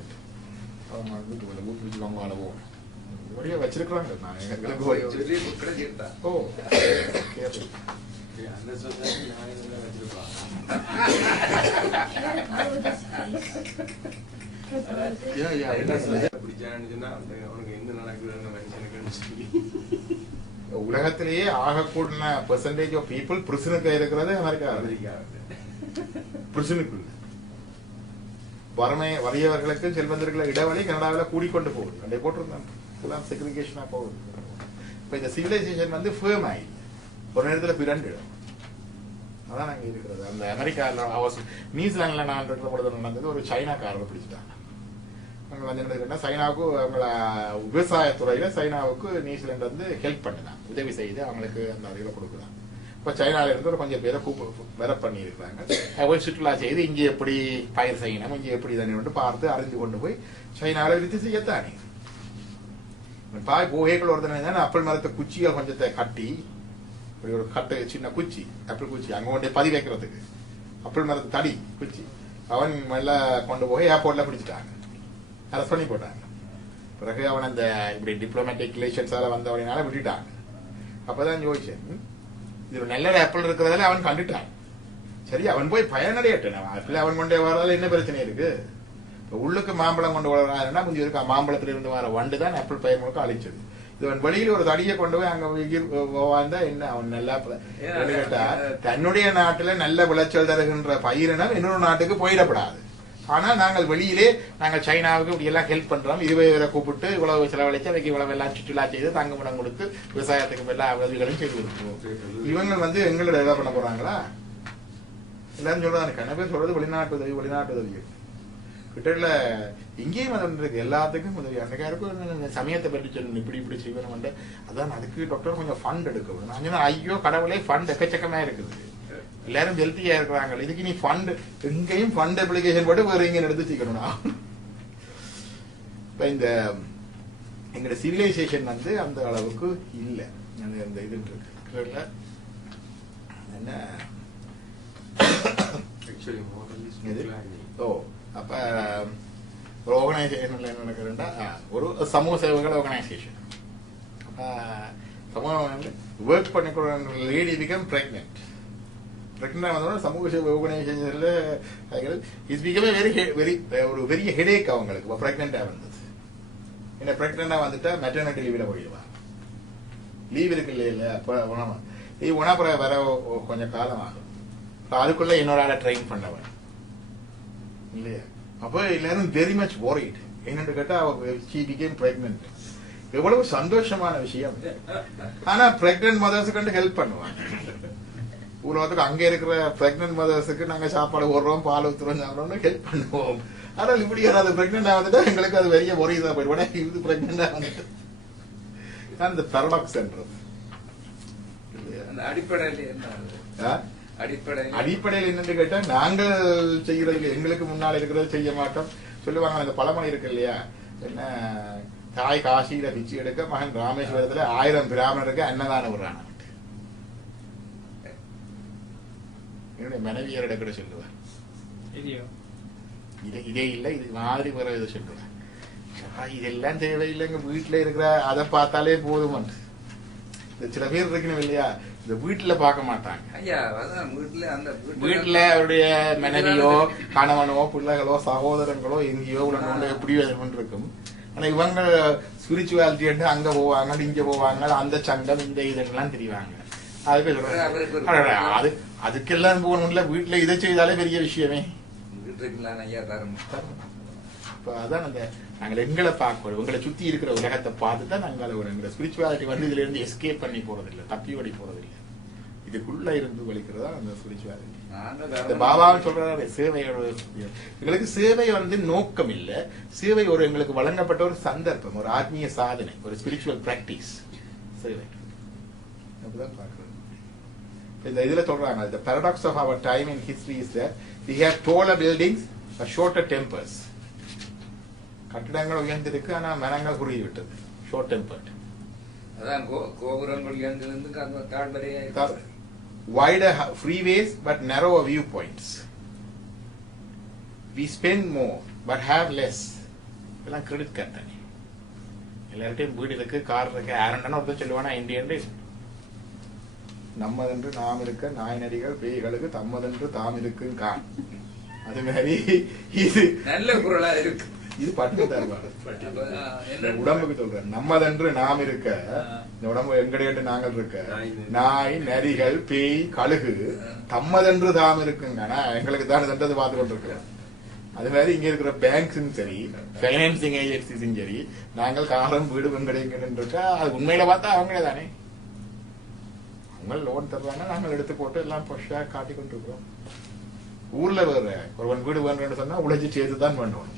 வீட்டுக்கு வாங்க அளவோ நிறைய வச்சிருக்கிறாங்க. உலகத்திலேயே ஆகக்கூடிய பெர்சன்டேஜ் ஆஃப் பீப்புள் பிரிசனுக்கு இருக்கிறது அமெரிக்கா. பிரிசனுக்குள்ள வறியவர்களுக்கு செல்வந்தர்களுக்கு இடைவெளி கனடாவில் கூடிக்கொண்டு போகுது. அப்படி போட்டிருந்தாங்க, செக்ரிகேஷனா போகுது. இப்ப இந்த சிவிலைசேஷன் வந்து ஃபேம் ஆயிடுது, ஒரு நேரத்தில் பிறண்டிடும். அதான் அங்கே இருக்கிறது. அந்த அமெரிக்காவில் நியூசிலாண்டில் நான் இருக்கிற பொழுது நடந்தது, ஒரு சைனாக்காரரை பிடிச்சிட்டாங்க. அவங்க வந்து என்ன கேட்டால், சைனாவுக்கு அவங்கள விவசாயத்துறையில சைனாவுக்கு நியூசிலாந்து வந்து ஹெல்ப் பண்ணுதான், உதவி செய்து அவங்களுக்கு அந்த அறிவை கொடுக்குறாங்க. இப்போ சைனால இருந்து ஒரு கொஞ்சம் பேரை வர பண்ணி இருக்கிறாங்க. போய் சுற்றுலா செய்து இங்கே எப்படி பயிர் செய்யணும், இங்கே எப்படி தானே பார்த்து அறிந்து கொண்டு போய் சைனாவில் விருத்தி செய்யத்தானே. போகைகள் ஒருத்தன அப்பல் மரத்தை குச்சியை கொஞ்சத்தை கட்டி, ஒரு கட்டு சின்ன குச்சி, ஆப்பிள் குச்சி அங்க கொண்டே பதி வைக்கிறதுக்கு, அப்பல் மரத்து தடி குச்சி, அவன் எல்லாம் கொண்டு போய் ஏர்போர்ட்ல பிடிச்சிட்டாங்க, அரெஸ்ட் பண்ணி போட்டாங்க. பிறகு அவன் அந்த இப்படி டிப்ளமேட்டிக் ரிலேஷன்ஸால வந்தவனால விட்டுட்டாங்க. அப்பதான் யோசிச்சேன், இது ஒரு நல்ல ஆப்பிள் இருக்கிறதால அவன் கண்டுட்டான். சரி, அவன் போய் பயனடையட்டான். ஆப்பிள் அவன் கொண்டே வரதால என்ன பிரச்சனை இருக்கு? உள்ளுக்கு மாம்பழம் கொண்டு வராருன்னா கொஞ்சம் இருக்கா, மாம்பழத்துல இருந்து வர வண்டு தான் ஆப்பிள் பயிர் முழுக்க அழிச்சது. இவன் வெளியில ஒரு தடியை கொண்டு போய் அங்க வாழ்ந்தா என்ன அவன் நல்லா கேட்டா, தன்னுடைய நாட்டுல நல்ல விளைச்சல் தருகின்ற பயிரினம் இன்னொரு நாட்டுக்கு போயிடப்படாது. ஆனா நாங்கள் வெளியிலே நாங்கள் சைனாவுக்கு இப்படி எல்லாம் ஹெல்ப் பண்றோம், 20 பேரை கூப்பிட்டு இவ்வளவு செலவழிச்சு அதுக்கு இவ்வளவு எல்லாம் சுற்றுலா செய்து தங்குமிடம் கொடுத்து விவசாயத்துக்கு எல்லா உதவிகளும் செய்து கொடுத்துருவோம். இவங்க வந்து எங்களை என்ன பண்ண போறாங்களா? எல்லாரும் சொல்றாங்க, கண்ண பேர் சொல்றது வெளிநாட்டு உதவி, வெளிநாட்டு உதவி. கிட்ட இங்கேயும் அது இருக்கு, எல்லாத்துக்கும் உதவி. அன்னைக்கா இருக்கும் சமயத்தை பற்றி சொல்லணும், இப்படி இப்படி செய்வேன். அதான் அதுக்கு டாக்டர் கொஞ்சம் ஃபண்ட் எடுக்கணும். நான் ஐயோ கடவுளே, ஃபண்ட் எக்கச்சக்கமா இருக்குது. எல்லாரும் ஹெல்த்தியா இருக்கிறாங்க. இதுக்கு நீ ஃபண்ட் எங்கேயும் ஃபண்ட் அப்ளிகேஷன் போட்டு வேற எங்க எடுத்து வச்சுக்கணும்னா இப்ப இந்த எங்களோட சிவிலைசேஷன் வந்து அந்த அளவுக்கு இல்லை. அந்த இது இருக்குல்ல என்ன ஓ அப்ப ஒரு ஆர்கனைசேஷன்ல என்ன நடக்குதுன்னா ஒரு சமூக சேவைகள் ஆர்கனைசேஷன் சமூகம் ஒர்க் பண்ணிக்கிற லேடி பிகம் பிரெக்னென்ட் வந்தோட சமூக சேவை ஆர்கனைசேஷன்ல இஸ் பிகம் வெரி ஒரு பெரிய ஹெடேக் அவங்களுக்கு பிரெக்னெண்டா வந்தது. என்ன பிரெக்னெண்டா வந்துட்டா மெட்டர்னிட்டி லீவ்ல போயிடுவா. லீவ் இருக்கு இல்லையா அப்ப லீவ் போனா அப்புறம் வர கொஞ்சம் காலம் ஆகும். அதுக்குள்ள இன்னொரு ஆளை ட்ரெயின் பண்ணவன் இல்லையா. அப்ப எல்லாரும் வெரி மச் worried. என்னன்னு கேட்டா she became pregnant. எவ்வளவு சந்தோஷமான விஷயம். ஆனா பிரெக்னன்ட் மதர்ஸுக்கு வந்து ஹெல்ப் பண்ணுவாங்க. உலகத்துக்கு அங்க இருக்கிற பிரெக்னன்ட் மதர்ஸுக்கு நாங்க சாப்பாடு போடுறோம், பால் ஊத்துறோம், சாப்பிடுறோம்னு ஹெல்ப் பண்ணுவோம். ஆனால் இப்படி யாராவது பிரெக்னன்டா வந்துட்டா எங்களுக்கு அது பெரிய worry-தான் போயிடுவோம். இது பிரெக்னன்டா வந்துட்டு அந்த paradox என்றது அடிப்படையில் என்னன்னு கேட்டா நாங்கள் செய்யறது எங்களுக்கு முன்னால் இருக்கிறது செய்ய மாட்டோம் சொல்லுவாங்க. அந்த பழமொழி இருக்கு இல்லையா, என்ன தாய் காசியில பிச்சு எடுக்க மகன் ராமேஸ்வரத்துல 1000 பிராமணருக்கு அன்னதானம் விடுறான். என்னுடைய மனைவியரிட கூட சொல்லுவார் இதே இல்ல இது மாதிரி வேற இதை சொல்லுவார். இதெல்லாம் தேவையில்லைங்க, வீட்டுல இருக்கிற அதை பார்த்தாலே போதும். சில பேர் இருக்கணும் இல்லையா, இந்த வீட்டுல பார்க்க மாட்டாங்க. வீட்டுல அவருடைய மனைவியோ கணவனோ பிள்ளைகளோ சகோதரங்களோ எங்கேயோ உள்ள எப்படியோ இருக்கும். ஆனா இவங்க ஸ்பிரிச்சுவாலிட்டி அங்க போவாங்க, இங்க போவாங்க, அந்த சங்கம் இந்த இதெல்லாம் தெரிவாங்க. அது அதுக்கெல்லாம் போகணும்ல, வீட்டுல இதை செய்தாலே பெரிய விஷயமே. அதான் அந்த நாங்கள் எங்களை பார்க்கணும், உங்களை சுத்தி இருக்கிற உலகத்தை பார்த்துதான் நாங்கள் எங்களை ஸ்பிரிச்சுவாலிட்டி வந்து இதுல இருந்து எஸ்கேப் பண்ணி போறதில்லை, தப்பி ஓடி போறதில்லை. இதுக்குள்ள இருந்து வலிக்கிறதா அந்த ஸ்பிரிச்சுவாலிட்டி. இந்த பாபாவும் சொல்றாரு சேவையோட எங்களுக்கு சேவை வந்து நோக்கம் இல்ல, சேவை ஒரு எங்களுக்கு வழங்கப்பட்ட ஒரு சந்தர்ப்பம், ஒரு ஆத்மீய சாதனை, ஒரு ஸ்பிரிச்சுவல் பிராக்டிஸ் சேவை. அப்படிதான் பார்க்கறது. இந்த இதுல சொல்றாங்க the paradox of our time in history is that we have taller buildings but shorter tempers. கட்டிடங்கள் உயர்ந்திருக்கு ஆனா மரங்கள் குறுகி விட்டது, ஷார்ட் டெம்பர்ட். அதான் கோபுரங்கள் உயர்ந்திருந்து தாழ்வரையா wider freeways but narrower viewpoints. We spend more but have less. எல்லாம் கிரெடிட் கார்டு தானே. எல்லார்ட்டையும் வீடு இருக்கு, கார் இருக்கு. ஆரண்டனா ஒருத்தர் சொல்லுவானா இந்தியன் நம்மதென்று நாம் இருக்க நாய் நரிகள் பேய்களுக்கு தம்மதென்று தாம் இருக்கும் கான். அது மாதிரி இது நல்ல குரலா இருக்கு. இது பட்டு தருவாரு உடம்புக்கு சொல்றேன். நம்மதென்று நாம் இருக்க, இந்த உடம்பு எங்கடையட்டு நாங்கள் இருக்க, நாய் நரிகள் பேய் கழுகு தம்மதென்று தாம் இருக்குங்க. ஆனா எங்களுக்கு தான் சென்றது பார்த்து கொண்டிருக்கிறோம். அது மாதிரி இங்க இருக்கிற பேங்க்ஸும் சரி, பைனான்சிங் ஏஜென்சிஸும் சரி, நாங்கள் காரம் வீடு வெங்கடையங்கன்னு இருக்கா. அது உண்மையில பார்த்தா அவங்களே தானே. அவங்க லோன் தர்றாங்க, நாங்கள் எடுத்து போட்டு எல்லாம் பொஷா காட்டி கொண்டு இருக்கிறோம். ஊர்ல வேற ஒருவன் வீடு வேணும்னு சொன்னா உழைச்சி சேர்த்து தான் பண்ணுவோம்.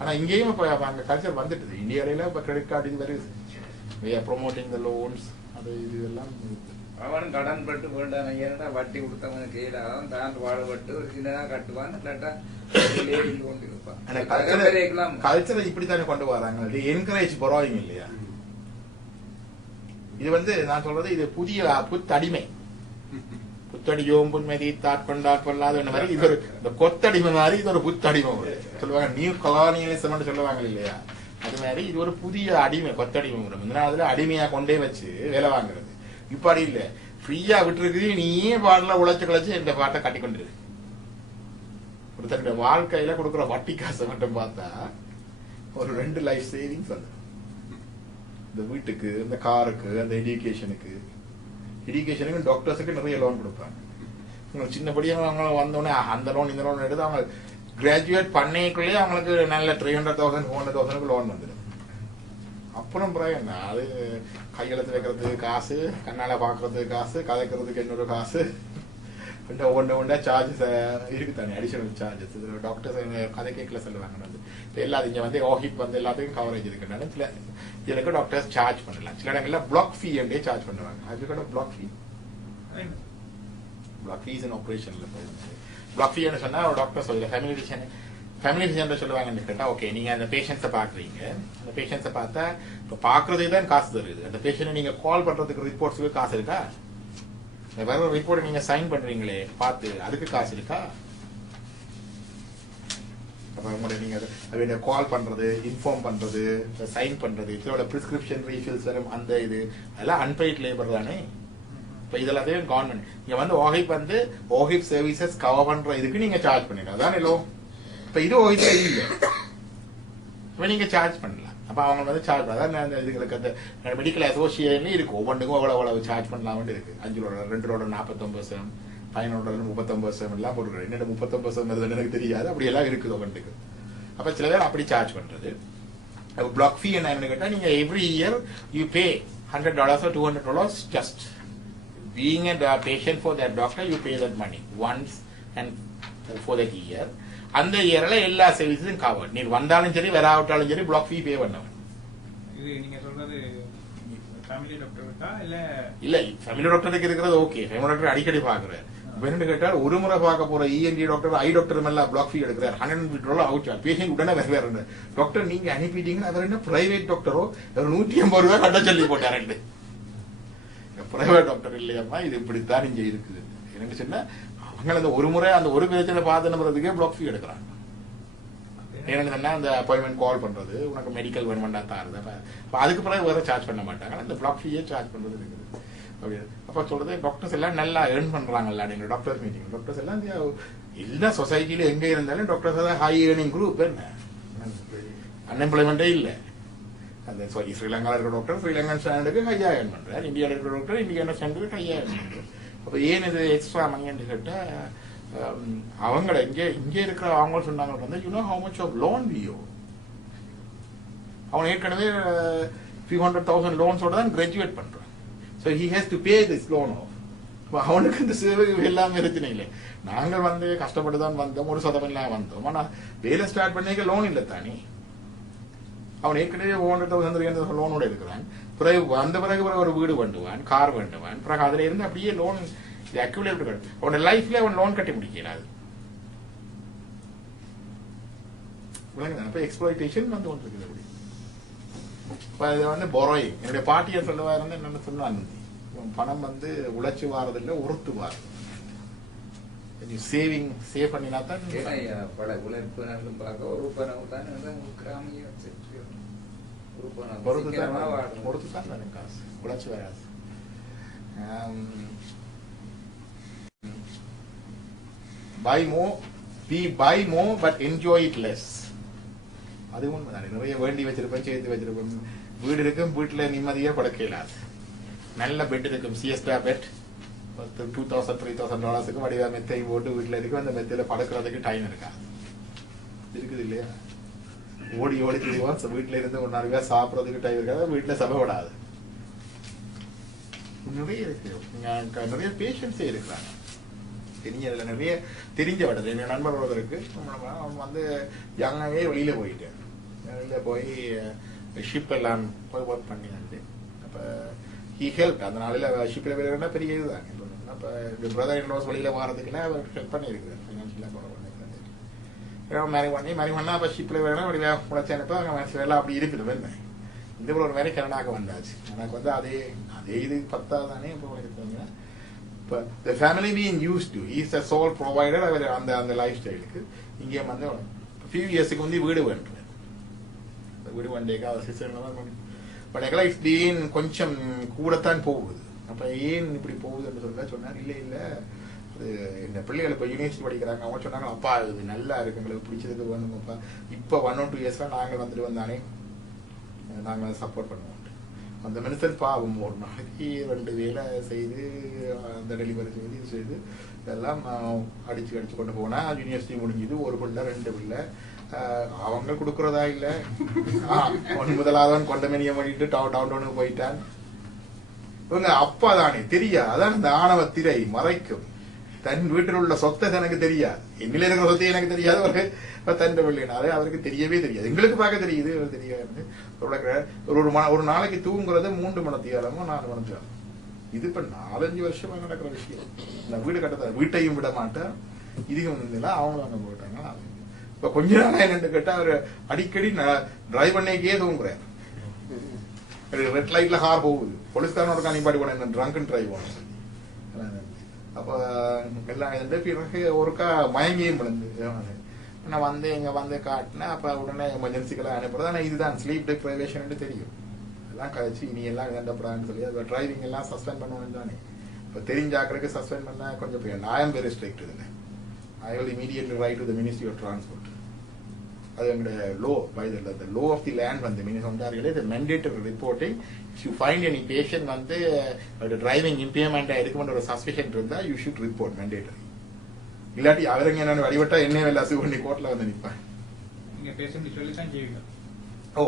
ஆனா இங்கேயும் இப்ப அங்க கல்ச்சர் வந்துட்டு இந்தியாவில இப்ப கிரெடிட் கார்டு இது வருது, ப்ரொமோட்டிங் த லோன்ஸ், அது இது எல்லாம். அவனும் கடன் பட்டு வேண்டாம், ஏன்னா வட்டி கொடுத்தவன் கீழாதான் தான் வாழப்பட்டு ஒரு சின்னதா கட்டுவான், இல்லாட்டா கல்ச்சரை இப்படித்தானே கொண்டு வராங்க. என்கரேஜ் பரோயிங் இல்லையா. இது வந்து நான் சொல்றது இது புதிய புத்தடிமை. புத்தடியோம் புன்மதி தாட்கொண்டாட் கொள்ளாத மாதிரி இது ஒரு கொத்தடிமை மாதிரி, இது ஒரு புத்தடிமை சொல்லுவாங்க. நியூ கொலானியலிசம் சொல்லுவாங்க இல்லையா. அது மாதிரி இது ஒரு புதிய அடிமை, கொத்தடிமை முறை. அதுல அடிமையா கொண்டே வச்சு வேலை வாங்குறது. இப்படி இல்ல, ஃப்ரீயா விட்டுருக்கு, நீயே பாடல உழைச்சு கழிச்சு இந்த பாட்டை கட்டி கொண்டிரு. ஒருத்தருடைய வாழ்க்கையில கொடுக்குற வட்டி காசை மட்டும் பார்த்தா ஒரு 2 லைஃப் சேவிங்ஸ் வந்து இந்த வீட்டுக்கு, இந்த காருக்கு, அந்த எஜுகேஷனுக்கு டாக்டர்ஸுக்கு நிறைய லோன் கொடுப்பாங்க. சின்னபடியாக அவங்க வந்தோடனே அந்த லோன் இந்த லோன் எடுத்து அவங்க கிராஜுவேட் பண்ணிக்குள்ளேயே அவங்களுக்கு நல்ல 300,000 400,000 லோன் வந்துடும். அப்புறம் என்ன, அது கையெழுத்து வைக்கிறதுக்கு காசு, கண்ணால பாக்குறதுக்கு காசு, கதைக்கிறதுக்கு இன்னொரு காசு, ஒவ்வொன்றா சார்ஜஸ் இருக்கு தானே, அடிஷனல் சார்ஜஸ். டாக்டர்ஸ் கதை கேட்கல சொல்லுவாங்க. எல்லாத்தையும் இங்க வந்து ஓஹிப் வந்து எல்லாத்துக்கும் கவரேஜ் இருக்குனால சில இதுக்கு டாக்டர்ஸ் சார்ஜ் பண்ணலாம். சில இடங்கள்ல பிளாக் ஃபீ என்றே சார்ஜ் பண்ணுவாங்க. அது கூட black fee black fees and ஆப்ரேஷன்ல போயிருந்தது. பிளாக் ஃபீன்னு சொன்னா ஒரு டாக்டர் சொல்ல ஃபேமிலி ஃபிசிஷியன் சொல்லுவாங்கன்னு கேட்டா, ஓகே நீங்க அந்த பேஷண்ட்ஸை பாக்குறீங்க, அந்த பேஷண்ட்ஸை பார்த்தா இப்ப பாக்குறதே தான் காசு தருது. அந்த பேஷண்ட்டை நீங்க கால் பண்றதுக்கு ரிப்போர்ட்ஸுக்கு காசு இருக்கா? வேற ஒரு ரிப்போர்ட் நீங்க சைன் பண்றீங்களே பார்த்து, அதுக்கு காசு இருக்கா? அப்ப உங்களை நீங்க கால் பண்றது, இன்ஃபார்ம் பண்றது, சைன் பண்றது, இதோட பிரிஸ்கிரிப்ஷன் ரீஃபில்ஸ் வரும், அந்த இது அதெல்லாம் அன்பெய்ட் லேபர் தானே. இப்ப இதெல்லாத்தையும் கவர்மெண்ட் நீங்க வந்து ஓஹிப் வந்து ஓஹிப் சர்வீசஸ் கவர் பண்ற இதுக்கு நீங்க சார்ஜ் பண்ணிடலாம், அதானே லோ. இப்ப இது ஓஹிப்ல இல்ல, இப்ப நீங்க சார்ஜ் பண்ணலாம். அப்ப அவங்க வந்து சார்ஜ் அதான் இதுகளுக்கு அந்த மெடிக்கல் அசோசியேஷன் இருக்கு, ஒவ்வொன்றுக்கும் அவ்வளவு சார்ஜ் பண்ணலாம் வேண்டிய இருக்கு. 5 2 49 500 39 எல்லாம் போட்டுக்கிறேன். என்னோட 39 எனக்கு தெரியாது, அப்படி எல்லாம் இருக்குது ஒவ்வொன்றுக்கு. அப்ப சில பேர் அப்படி சார்ஜ் பண்றது. பிளாக் ஃபீ என்ன கேட்டா, நீங்க every year you pay $100 or $200 just being a patient for that doctor, you pay that money once and for that year. அந்த இயர்ல எல்லா சர்வீஸும் கவர். நீ வந்தாலும் சரி வராவிட்டாலும் சரி பிளாக் ஃபீ பே பண்ணவன். இது நீங்க சொல்றது ஃபேமிலி டாக்டருக்கா இல்ல? இல்ல ஃபேமிலி டாக்டருக்கு இருக்கிறது ஓகே, ஃபேமிலி டாக்டர் அடிக்கடி பாக்குறாரு. வேணும்னு கேட்டால் ஒரு முறை பார்க்க போற இஎன்டி டாக்டர், ஐ டாக்டர் எல்லாம் பிளாக் ஃபீ எடுக்கிறார். $150 அவுட். பேஷண்ட் உடனே வேற டாக்டர் நீங்க அனுப்பிட்டீங்கன்னா அவர் என்ன பிரைவேட் டாக்டரோ $150 கட்ட சொல்லி போட்டாரு. பிரைவேட் டாக்டர் இல்லையம்மா, இது இப்படித்தான் இங்க இருக்குது. எனக்கு சொன்னா அவங்க அந்த ஒரு முறை அந்த ஒரு பிரச்சனை பார்த்து நம்புறதுக்கே பிளாக் ஃபீ எடுக்கிறாங்க. ஏன்னு சொன்னா அந்த அப்பாயின்மெண்ட் கால் பண்றது, உனக்கு மெடிக்கல் வேணுமெண்டா தாருது, அதுக்கு பிறகு வேற சார்ஜ் பண்ண மாட்டாங்க. அந்த பிளாக் ஃபீயே சார்ஜ் பண்றது இருக்குது. அப்ப சொல்றது டாக்டர்ஸ் எல்லாம் நல்லா ஏர்ன் பண்றாங்கல்ல. நீங்க டாக்டர்ஸ் மீட்டிங் டாக்டர்ஸ் எல்லாம் எல்லா சொசைட்டில எங்க இருந்தாலும் டாக்டர்ஸ் தான் ஹை ஏர்னிங் குரூப். என்ன அன்எம்ப்ளாய்மெண்டே இல்ல. அந்த ஸ்ரீலங்கால இருக்கிற டாக்டர் ஸ்ரீலங்கன் ஸ்டாண்டர்டுக்கு ஹையா ஏர்ன் பண்றாரு, இந்தியாவில் இருக்கிற டாக்டர் இந்தியான ஸ்டாண்டர்டுக்கு ஹையா ஏர்ன் பண்றாரு. அப்ப ஏன் இது எக்ஸ்ட்ரா மணின்னு கேட்டா, அவங்கள இங்கே இருக்கிற அவங்க சொன்னாங்க வந்து, you know how much of loan we owe. அவன் ஏற்கனவே few 100,000 லோன்ஸோட தான் கிராஜுவேட் பண்றான். So he has to pay this loan off. அவனுக்கு இந்த சேவை எல்லாமே பிரச்சனை இல்லை. நாங்கள் வந்து கஷ்டப்பட்டு தான் வந்தோம், ஒரு சதவீதம் வந்தோம். ஆனா வேலை ஸ்டார்ட் பண்ணிக்க லோன் இல்லை தானே. அவன் ஏற்கனவே 400,000 லோனோட இருக்கிறான். பிறகு வந்த பிறகு ஒரு வீடு வேண்டுவான், கார் வேண்டுவான். பிறகு அதுல இருந்து அப்படியே லோன் அக்யூமுலேட் பண்ணி அவனோட லைஃப்ல அவன் லோன் கட்டி முடிக்கிறான். அப்ப எக்ஸ்ப்ளாய்டேஷன் வந்து ஒன்று இருக்குது. இது வந்து பொரோயிங். என்னுடைய பாட்டியை சொல்லுவாரு என்னன்னு சொன்னாங்க, பணம் வந்து உழைச்சு வாரதில்லை, உறுத்து வாரது. சேவிங் சேவ் பண்ணினா தான் பல உழைப்பு நாளும் பார்க்க ஒரு பணம் தான் கிராமிய பொறுத்து தான் வேணும் காசு, உழைச்சு வராது. buy more but enjoy it less. அது உண்மைதானே. நிறைய வேண்டி வச்சிருப்பேன், சேர்த்து வச்சிருப்பேன், வீடு இருக்கும், வீட்டுல நிம்மதியா படுக்க இயலாது. நல்ல பெட் இருக்கும், சிஎஸ்டா பெட், $2,000-3,000 வடிவா மெத்தை போட்டு வீட்டுல இருக்கும். அந்த மெத்தையில படுக்கிறதுக்கு டைம் இருக்கா? இருக்குது இல்லையா? ஓடி ஓடி திரிவான். வீட்டுல இருந்து ஒரு 4 பேர் சாப்பிடறதுக்கு டைம் இருக்காது, வீட்டுல சபை விடாது. நிறைய இருக்கு. நிறைய பேஷன்ஸே இருக்கிறாங்க. தெரிஞ்சதுல நிறைய தெரிஞ்ச விடது. என் நண்பர் ஒருவருக்கு அவன் வந்து யங்காவே வெளியில போயிட்டேன். வெளியில போய் ஷிப் எல்லாம் போய் ஒர்க் பண்ணிட்டு, அப்ப ஹி ஹெல்ப். அதனால ஷிப்ல வேலைன்னா பெரிய இதுதான். அப்ப பிரதர் இன் லாஸ் வெளியில வாரதுக்குன்னா அவர் ஹெல்ப் பண்ணியிருக்கிறார். ஃபினான்ஷியலா மேரி பண்ணா அப்ப ஷிப்ல வேலை வெளியில உழைச்சேனப்ப அவங்க மனசுல அப்படி இருக்குது. வேணும் இந்த ஒரு வேலை கனடாக வந்தாச்சு. எனக்கு வந்து அதே இது 10 தானே இப்போ உழைக்கிறீங்க. The family being used to, he is a sole provider அந்த லைஃப் ஸ்டைலுக்கு. இங்கே வந்து few yearsக்கு வந்து வீடு வேண்டும். வீடு வந்தேக்கா பட் எல்லாம் இட்ஸ் பீன் கொஞ்சம் கூடத்தான் போகுது. அப்ப ஏன் இப்படி போகுதுன்னு சொன்னார். இல்ல அது இந்த பிள்ளைகள் இப்ப யூனிவர்சிட்டி படிக்கிறாங்க. அவங்க சொன்னாங்க, அப்பா இது நல்லா இருக்கு, எங்களுக்கு பிடிச்சதுக்கு வேணுங்கப்பா. இப்ப 1 or 2 yearsலாம் நாங்கள் வந்துட்டு வந்தானே நாங்கள் சப்போர்ட் பண்ணுவோம். அந்த மனுஷன் பாவம் ஒரு நாளைக்கு 2 வேலை செய்து அந்த டெலிவரி செய்து இதெல்லாம் அடிச்சு கொண்டு போனா யூனிவர்சிட்டி முடிஞ்சது. ஒரு பிள்ளை 2 பிள்ளை அவங்க கொடுக்கறதா இல்ல. முதலாவதான் கொண்டமேனியம் பண்ணிட்டு டவுனுக்கு போயிட்டான். இவங்க அப்பா தானே தெரியா. அதான் இந்த ஆணவ திரை மறைக்கும். தன் வீட்டில் உள்ள சொத்தை எனக்கு தெரியாது, என்னில இருக்கிற சொத்தை எனக்கு தெரியாது. ஒரு தன் பிள்ளைனாலே அவருக்கு தெரியவே தெரியாது. எங்களுக்கு பார்க்க தெரியுது, தெரியாது. ஒரு நாளைக்கு தூங்குறது 3 மணி நேரமோ 4 மணி நேரம். இது இப்ப 4-5 வருஷமா நடக்கிற விஷயம். நான் வீடு கட்ட வீட்டையும் விட மாட்டேன், இதுக்கும் இருந்தீங்களா அவங்களும் அங்க போயிட்டாங்க. இப்ப கொஞ்ச நாள் என்னன்னு கேட்டா அவரு அடிக்கடி டிரைவ் பண்ணிக்கே தூங்குறேன். ரெட் லைட்ல கார் போகுது, போலீஸ்காரன் ஒரு நிப்பாட்டி போனேன் ட்ரங்க் அண்ட் டிரைவ் போனேன். அப்ப எல்லாம் பிறகு ஒருக்கா மயங்கியும் விழுந்து நான் வந்து இங்க வந்து காட்டினேன். அப்ப உடனே எமர்ஜென்சிக்கெல்லாம் அனுப்புறது. ஆனா இதுதான் ஸ்லீப் டிப்ரைவேஷன் தெரியும். எல்லாம் கழிச்சு இனி எல்லாம் இழந்தப்படான்னு சொல்லி அது டிரைவிங் எல்லாம் சஸ்பெண்ட் பண்ணுவோம் தானே. இப்ப தெரிஞ்சாக்கிறதுக்கு சஸ்பெண்ட் பண்ண கொஞ்சம் I am very strict இதுல. I will immediately write to the Ministry of Transport. அது எங்களுடைய law by the law of the land வந்து Ontario the mandatory reporting. If you find any patient வந்து driving impairment எடுக்கணும் ஒரு suspicion இருந்தா you should report mandatory. இல்லாட்டி அவரங்க என்ன வடிவட்டா என்ன வேலை அசு பண்ணி கோர்ட்ல வந்து நிப்பாங்க. நீங்க பேஷண்ட் சொல்லி தான் செய்வீங்க. ஓ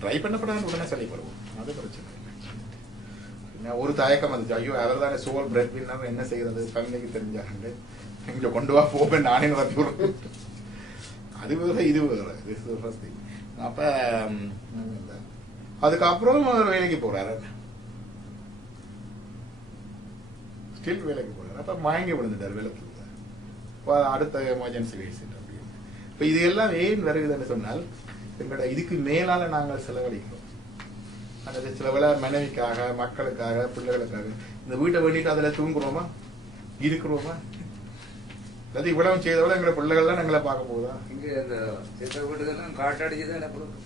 டிரைவ் பண்ணப்படாத உடனே சொல்லி போடுவோம், அது பிரச்சனை இல்லை. ஒரு தயக்கம் வந்துச்சு, ஐயோ அவர் தானே சோல் பிரெட் வின்னர் என்ன செய்யறது ஃபேமிலிக்கு தெரிஞ்சாங்க இங்க கொண்டு வா போவேன் நானே வரப்பி விடுறேன். அது வேற இது வேற. அப்ப அதுக்கப்புறம் ஒரு வேலைக்கு போறாரு, ஸ்டில் வேலைக்கு போறாரு. அப்ப மயங்கி விழுந்துட்டார் வேலைக்கு. அடுத்த எமர்ஜென்சி வைசிட் அப்படின்னு. இப்ப இது எல்லாம் ஏன் வருகுதுன்னு சொன்னால் எங்களோட இதுக்கு மேலால நாங்கள் செலவழிக்கிறோம். அந்த சில வேலை மனைவிக்காக, மக்களுக்காக, பிள்ளைகளுக்காக இந்த வீட்டை வேண்டிட்டு அதுல தூங்குறோமா, இருக்கிறோமா? அதாவது இவ்வளவு செய்தவள எங்களை பிள்ளைகள்லாம் எங்களை பார்க்க போகுதா? இங்க இந்த சித்த வீடுகள்லாம் காட்டடிச்சுதான் என்ன கொடுக்கும்.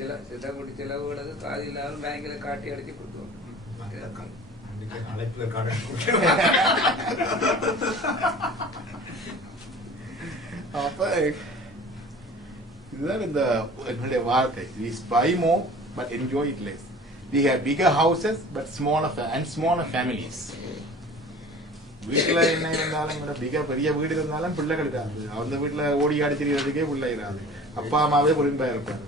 சில சித்த வீட்டு சில வீடு காது இல்லாமல் பேங்க்ல காட்டி அடிச்சு கொடுத்துருவோம். அப்ப இதுதான் இந்த என்னுடைய வாழ்க்கை. We buy more but enjoy it less. We have bigger houses but smaller families. வீட்டுல என்ன இருந்தாலும் பெரிய வீடு இருந்தாலும் பிள்ளைகள் இராது. அந்த வீட்டுல ஓடி ஆடி தெரியறதுக்கே பிள்ளை இராது. அப்பா அம்மாவே பொறுப்பா இருப்பாரு.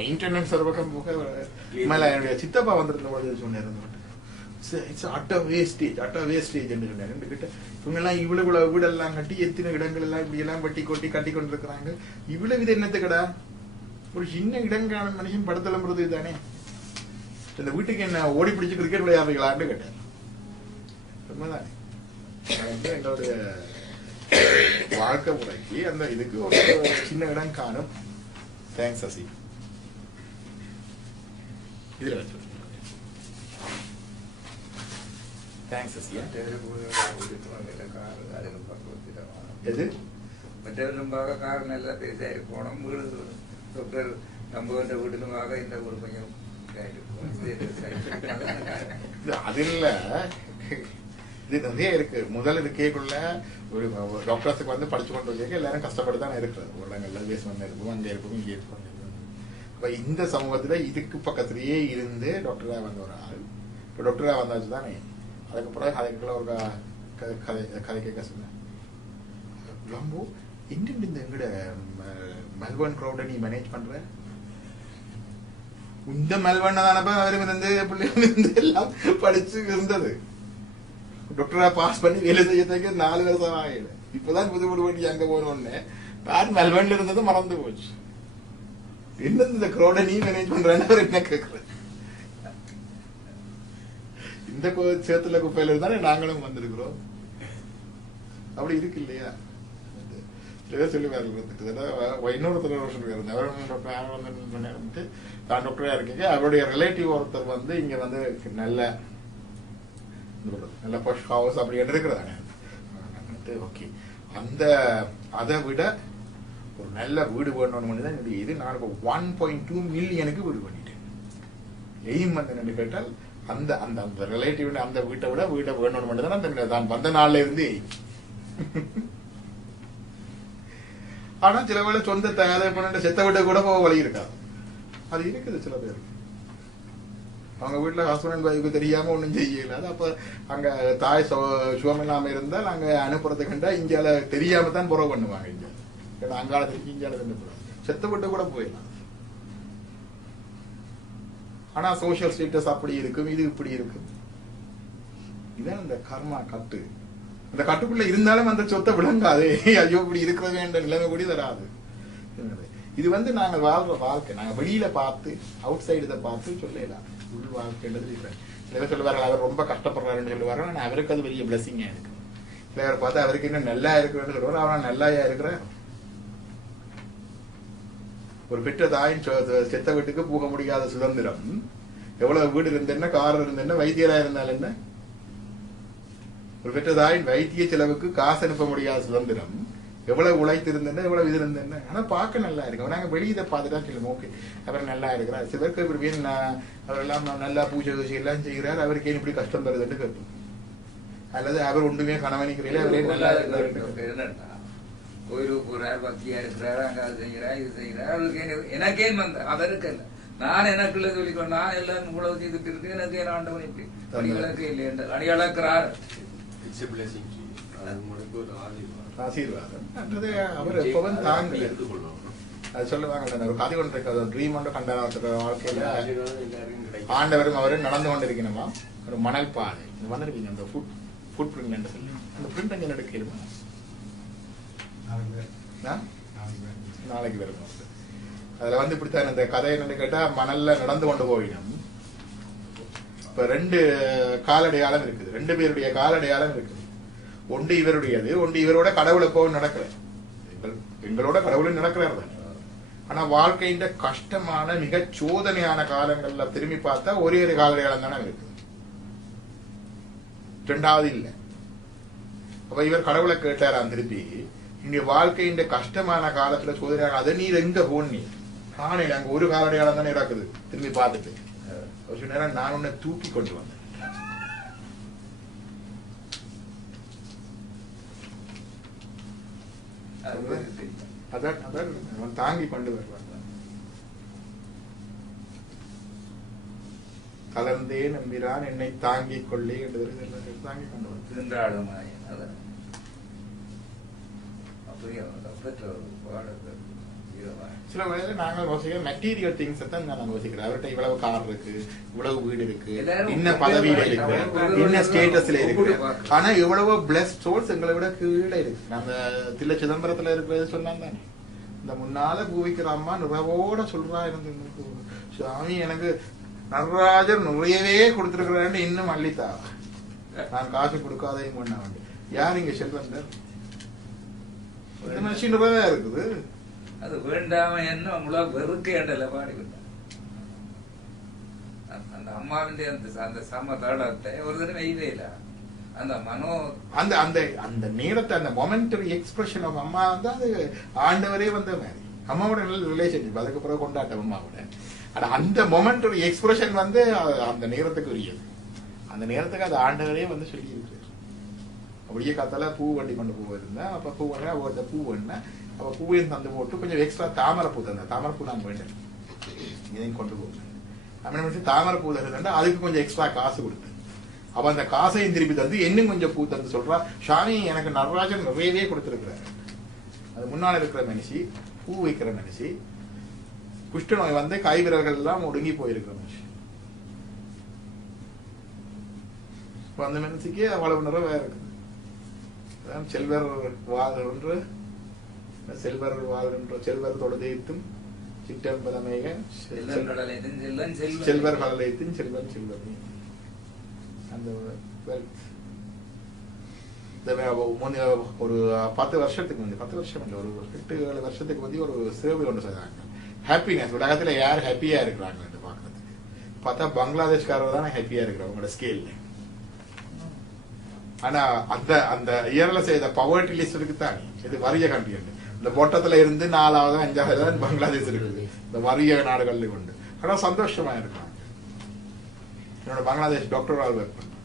மெயின்டெனன்ஸ் ஒரு பக்கம் போக என்னுடைய சித்தப்பா வந்துருந்த சொன்னார், அட்ட வேஸ்டேஜ் என்று சொன்னார். கிட்ட இவங்க எல்லாம் இவ்வளவு வீடெல்லாம் கட்டி எத்தனை இடங்கள் எல்லாம் இப்படி எல்லாம் வெட்டி கொட்டி கட்டி கொண்டிருக்கிறாங்க. இவ்வளவு இது என்னத்துக்கடா, ஒரு சின்ன இடங்கான மனுஷன் படுத்தலம்புறது தானே. இந்த வீட்டுக்கு என்ன ஓடி பிடிச்சு கிரிக்கெட் விளையாடுறீங்களான்னு கேட்டார். உண்மைதானே. எங்களுடைய வாழ்க்கை முறைக்கு அந்த இதுக்கு ஒரு சின்ன இடம் காணும். தேங்க்ஸ் அசி. இதுல வச்சு தேங்க்ஸ் அசியா. எது மற்றவர்களும்பாக காரணம் எல்லாம் பெருசாக போனோம். வீடு டாக்டர் நம்ம வந்த வீட்டிலுமாக இந்த ஒரு கொஞ்சம் அது இல்ல, இது நிறைய இருக்கு. முதல் இது கேக்குள்ள ஒரு டாக்டர்ஸுக்கு வந்து படிச்சு கொண்டு வந்திருக்க எல்லாரும் கஷ்டப்பட்டு தானே இருக்கிறது. உலகங்கள்ல பேஸ்மெண்ட் இருக்கும், அங்கே இருக்கும், இங்கே இருக்கும். இப்ப இந்த சமூகத்துல இதுக்கு பக்கத்திலேயே இருந்து டாக்டரா வந்த ஒரு ஆள் இப்ப டாக்டரா வந்தாச்சு தானே. அதுக்கப்புறம் கதைக்குள்ள ஒரு கதை கேட்க சொன்னேன். ரொம்ப இந்தியன் இந்த எங்கட மெல்பர்ன் க்ரௌட நீ மேனேஜ் பண்ற இந்த மெல்பர்ன் தானப்ப அவரும் இருந்து பிள்ளைகள் இருந்து எல்லாம் படிச்சு இருந்தது. டாக்டரா பாஸ் பண்ணி வேலை செய்யறதுக்கு 4 வருஷம் ஆகிடு. இப்பதான் புது வண்டி அங்க போனோன்னு நான் மெல்பர்ன்ல இருந்தது மறந்து போச்சு. என்ன இந்த க்ரௌட நீ மேனேஜ் பண்றேன்னு அவர் என்ன கேட்கறது. இந்த சேத்துல குப்பையில இருந்தானே நாங்களும் வந்திருக்கிறோம். அப்படி இருக்கு இல்லையா? சொல்லி இன்னொருத்தர் வந்து தான் டாக்டரா இருக்கீங்க. அவருடைய ரிலேட்டிவ் ஒருத்தர் வந்து இங்க வந்து நல்ல பஷ் ஹவுஸ் அப்படி இருக்கிறாங்க. ஓகே, அந்த அதை விட ஒரு நல்ல வீடு வேணும்னு தான் என்னுடைய இது. நான் 1.2 மில்லியனுக்கு வீடு பண்ணிட்டேன். எய்ம் வந்து என்ன கேட்டால் அந்த அந்த அந்த ரிலேட்டிவ் அந்த வீட்டை விட வீட்டை வேணும்னு தான் தான் வந்த நாள்ல இருந்து எய்ம். ஆனா சில வேளை சொந்த தயார் பண்ண செத்த வீட்டை கூட போக வழி இருக்காது. அது இருக்குது சில பேருக்கு. அவங்க வீட்டுல ஹஸ்பண்ட் அண்ட் ஒய்ஃபுக்கு தெரியாம ஒண்ணும் செய்யலாது. அப்ப அங்க தாய் சுகம் இல்லாம இருந்தால் அங்க அனுப்புறதுக்குண்டா இங்கால தெரியாம தான் புறவு பண்ணுவாங்க. இங்க ஏன்னா அங்கால தெரிஞ்சு இங்கால தந்து போறாங்க. செத்த வீட்டை கூட போயிடலாம். ஆனா சோசியல் ஸ்டேட்டஸ் அப்படி இருக்கும், இது இப்படி இருக்கும். இதான் இந்த கர்மா கட்டு. அந்த கட்டுக்குள்ள இருந்தாலும் அந்த சொத்தை விளங்காது. ஐயோ இப்படி இருக்க வேண்ட நிலைமை கூட தராது. இது வந்து நாங்க வாழ்ற வாழ்க்கை, நாங்க வெளியில பார்த்து அவுட் சைடு இதை பார்த்து சொல்லலாம். உள் வாழ்க்கைன்றது different. சில பேர் சொல்லுவார்கள் அவர் ரொம்ப கஷ்டப்படுறாருன்னு சொல்லுவாரு, ஆனால் அவருக்கு அது பெரிய பிளஸிங்கா இருக்கு. சில பேர் பார்த்தா அவருக்கு இன்னும் நல்லா இருக்கிறேன்னு சொல்லுவாரு, அவன் நல்லாயா இருக்கிறார். ஒரு பெற்ற தாயின் செத்த வீட்டுக்கு போக முடியாத சுதந்திரம், எவ்வளவு வீடு இருந்தென்ன, கார் இருந்தென்ன, வைத்தியரா இருந்தால் என்ன, ஒரு பெற்ற தாயின் வைத்திய செலவுக்கு காசு அனுப்ப முடியாத சுதந்திரம், எவ்வளவு உழைத்து இருந்தேன்னா எவ்வளவு இது இருந்தேன்னா, ஆனா பார்க்க நல்லா இருக்கு. நாங்க வெளியில பார்த்துதான் சொல்லுவோம், ஓகே அவர் நல்லா இருக்கிறார். சிலருக்கு இப்படி அவரெல்லாம் நல்லா பூஜை பூஜை எல்லாம் செய்கிறார், அவருக்கு ஏன் இப்படி கஷ்டம் வருதுன்னு கேட்போம். அல்லது அவர் ஒன்றுமே கணவனிக்கிறீங்களே அவரே நல்லா இருக்கிறார், கோயிலுக்கு போறார், பக்தியா இருக்கிறார், அங்க அது செய்கிறார், இது செய்கிறார், அவருக்கு எனக்கே வந்த அவருக்கு இல்லை, நான் எனக்குள்ள சொல்லிக்கொண்டு நான் எல்லாம் இவ்வளவு செய்துட்டு இருக்கு, எனக்கு ஏன் ஆண்டவன் இப்படி அணிகளுக்கு இல்லை என்று அணி அளக்கிறார். ஆசீர்வாதம் அவர் எப்பவும் தாங்கல. அது சொல்லுவாங்க, ஒரு கதை ஒன்று இருக்கு, ட்ரீம் ஒன்று கண்டான வாழ்க்கையில ஆண்டவரும் அவரும் நடந்து கொண்டிருக்கணுமா, ஒரு மணல் பாதை வந்திருக்கீங்க, அந்த ஃபுட் பிரிண்ட் சொல்லி, அந்த பிரிண்ட் அங்கே எடுக்கலுமா நாளைக்கு வரும். அதுல வந்து இப்படித்தான் இந்த கதை என்னன்னு கேட்டா, மணல்ல நடந்து கொண்டு போயிடும். இப்ப 2 காலடையாளம் இருக்குது, 2 பேருடைய காலடையாளம் இருக்குது. ஒன்று இவருடையது, ஒன்று இவரோட கடவுள் எப்பவும் நடக்கல, எங்களோட கடவுளும் நடக்கிறார். ஆனா வாழ்க்கையின் கஷ்டமான மிக சோதனையான காலங்கள்ல திரும்பி பார்த்தா ஒரே ஒரு காலடையாளம் தானே இருக்கு, 2வது இல்ல. அப்ப இவர் கடவுளை கேட்டாராம் திருப்பி, இங்க வாழ்க்கையின் கஷ்டமான காலத்துல சோதனையான அதை நீர் எங்க போனீ, நானே அங்க ஒரு காலடையாளம் தானே இருக்குது. திரும்பி பார்த்துட்டு ஒரு நேரம் நான் உன்னை தூக்கி கொண்டு வந்தேன். அதான் தாங்கி கொண்டு வருவாங்க. கலந்தே நம்பிரான் என்னை தாங்கி கொள்ளே என்று தாங்கி கொண்டு வருவாங்க. சில வேளையில நாங்கள் யோசிக்கிற மெட்டீரியல் திங்ஸ் தான் நான் யோசிக்கிறேன். அவர்கிட்ட இவ்வளவு கார் இருக்கு, இவ்வளவு வீடு இருக்கு, இன்ன பதவியில இருக்கு, இன்ன ஸ்டேட்டஸ்ல இருக்கு, ஆனா எவ்வளவோ பிளஸ்ட் சோல்ஸ் எங்களை விட கீழே இருக்கு. நம்ம தில்லை சிதம்பரத்துல இருக்கிறது சொன்னாங்க, இந்த முன்னால பூவிக்கிற அம்மா நிறைவோட சொல்றா, எனக்கு சுவாமி எனக்கு நடராஜர் நிறையவே கொடுத்திருக்கிறாரு, இன்னும் அள்ளித்தா, நான் காசு கொடுக்காதையும் பண்ண வேண்டிய யார் இங்க செல்வந்தர், இந்த மனுஷன் நிறையா இருக்குது. அது வேண்டாம என்ன உங்களா வெறுக்கேண்டல பாடிவிட்டான். அந்த அம்மாவின் அந்த சம தடத்தை ஒரு தினம் வெய்வே இல்ல, அந்த மனோ அந்த அந்த அந்த நேரத்தை அந்த மொமெண்டரி எக்ஸ்பிரஷன் ஆஃப் அம்மா வந்து அது ஆண்டவரே வந்த மாதிரி, அம்மாவோட நல்ல ரிலேஷன்ஷிப், அதுக்கு பிறகு கொண்டாட்டம் அம்மாவோட. ஆனா அந்த மொமெண்டரி எக்ஸ்பிரஷன் வந்து அந்த நேரத்துக்கு உரியது, அந்த நேரத்துக்கு அது ஆண்டவரே வந்து சொல்லி இருக்கிறார். அப்படியே காத்தால பூ வண்டி கொண்டு போயிருந்தேன், அப்ப பூ வண்டி அவர்கிட்ட பூ வேணா, அப்ப பூவையும் தந்து போட்டு கொஞ்சம் எக்ஸ்ட்ரா தாமரைப்பூ தந்தேன். தாமரைப்பூ நான் வேண்டேன், இதையும் கொண்டு போவேன் அப்படின்னு தாமரைப்பூ இருந்தா அதுக்கு கொஞ்சம் எக்ஸ்ட்ரா காசு கொடுத்தேன். அப்ப அந்த காசையும் திருப்பி தந்து இன்னும் கொஞ்சம் பூ தந்து சொல்றா, சாமி எனக்கு நடராஜன் நிறையவே கொடுத்திருக்கிறாரு. அது முன்னாள் இருக்கிற மனுஷி, பூ வைக்கிற மனுஷி, குஷ்ட நோய் வந்து கை விரல்கள் எல்லாம் ஒடுங்கி போயிருக்கிற மனுஷி, அந்த மனுஷிக்கு அவ்வளவு நிறைவே இருக்குது. செல்வர் வாழ்கின்ற செல்வர் வாழ்கின்ற செல்வர் தொழுதைத்தும் சிற்றம்பலமேக செல்வர் கடலைத்தும் செல்வன் செல்வமே. அந்த ஒரு 10 வருஷத்துக்கு முந்தைய 10 வருஷம் இல்லை, ஒரு 8-7 வருஷத்துக்கு முந்தைய ஒரு சேவை ஒன்று செய்தாங்க. ஹாப்பினஸ், உலகத்துல யார் ஹாப்பியா இருக்கிறாங்க பாக்குறதுக்கு பார்த்தா பங்களாதேஷ்காரர் தான் ஹாப்பியா இருக்கிறாங்க உங்களோட ஸ்கேல்ல. ஆனா அந்த அந்த இயர்ல செய்த பவர்ட்டி லிஸ்ட் இருக்குதான், இது வறிய கண்ட்ரி, இந்த பொட்டத்துல இருந்து 4வது 5வது பங்களாதேஷ் இருக்குது, இந்த வறிய நாடுகள்ல கொண்டு. ஆனா சந்தோஷமா இருக்காங்க. என்னோட பங்களாதேஷ் டாக்டர் ஒர்க் பண்ணேன்,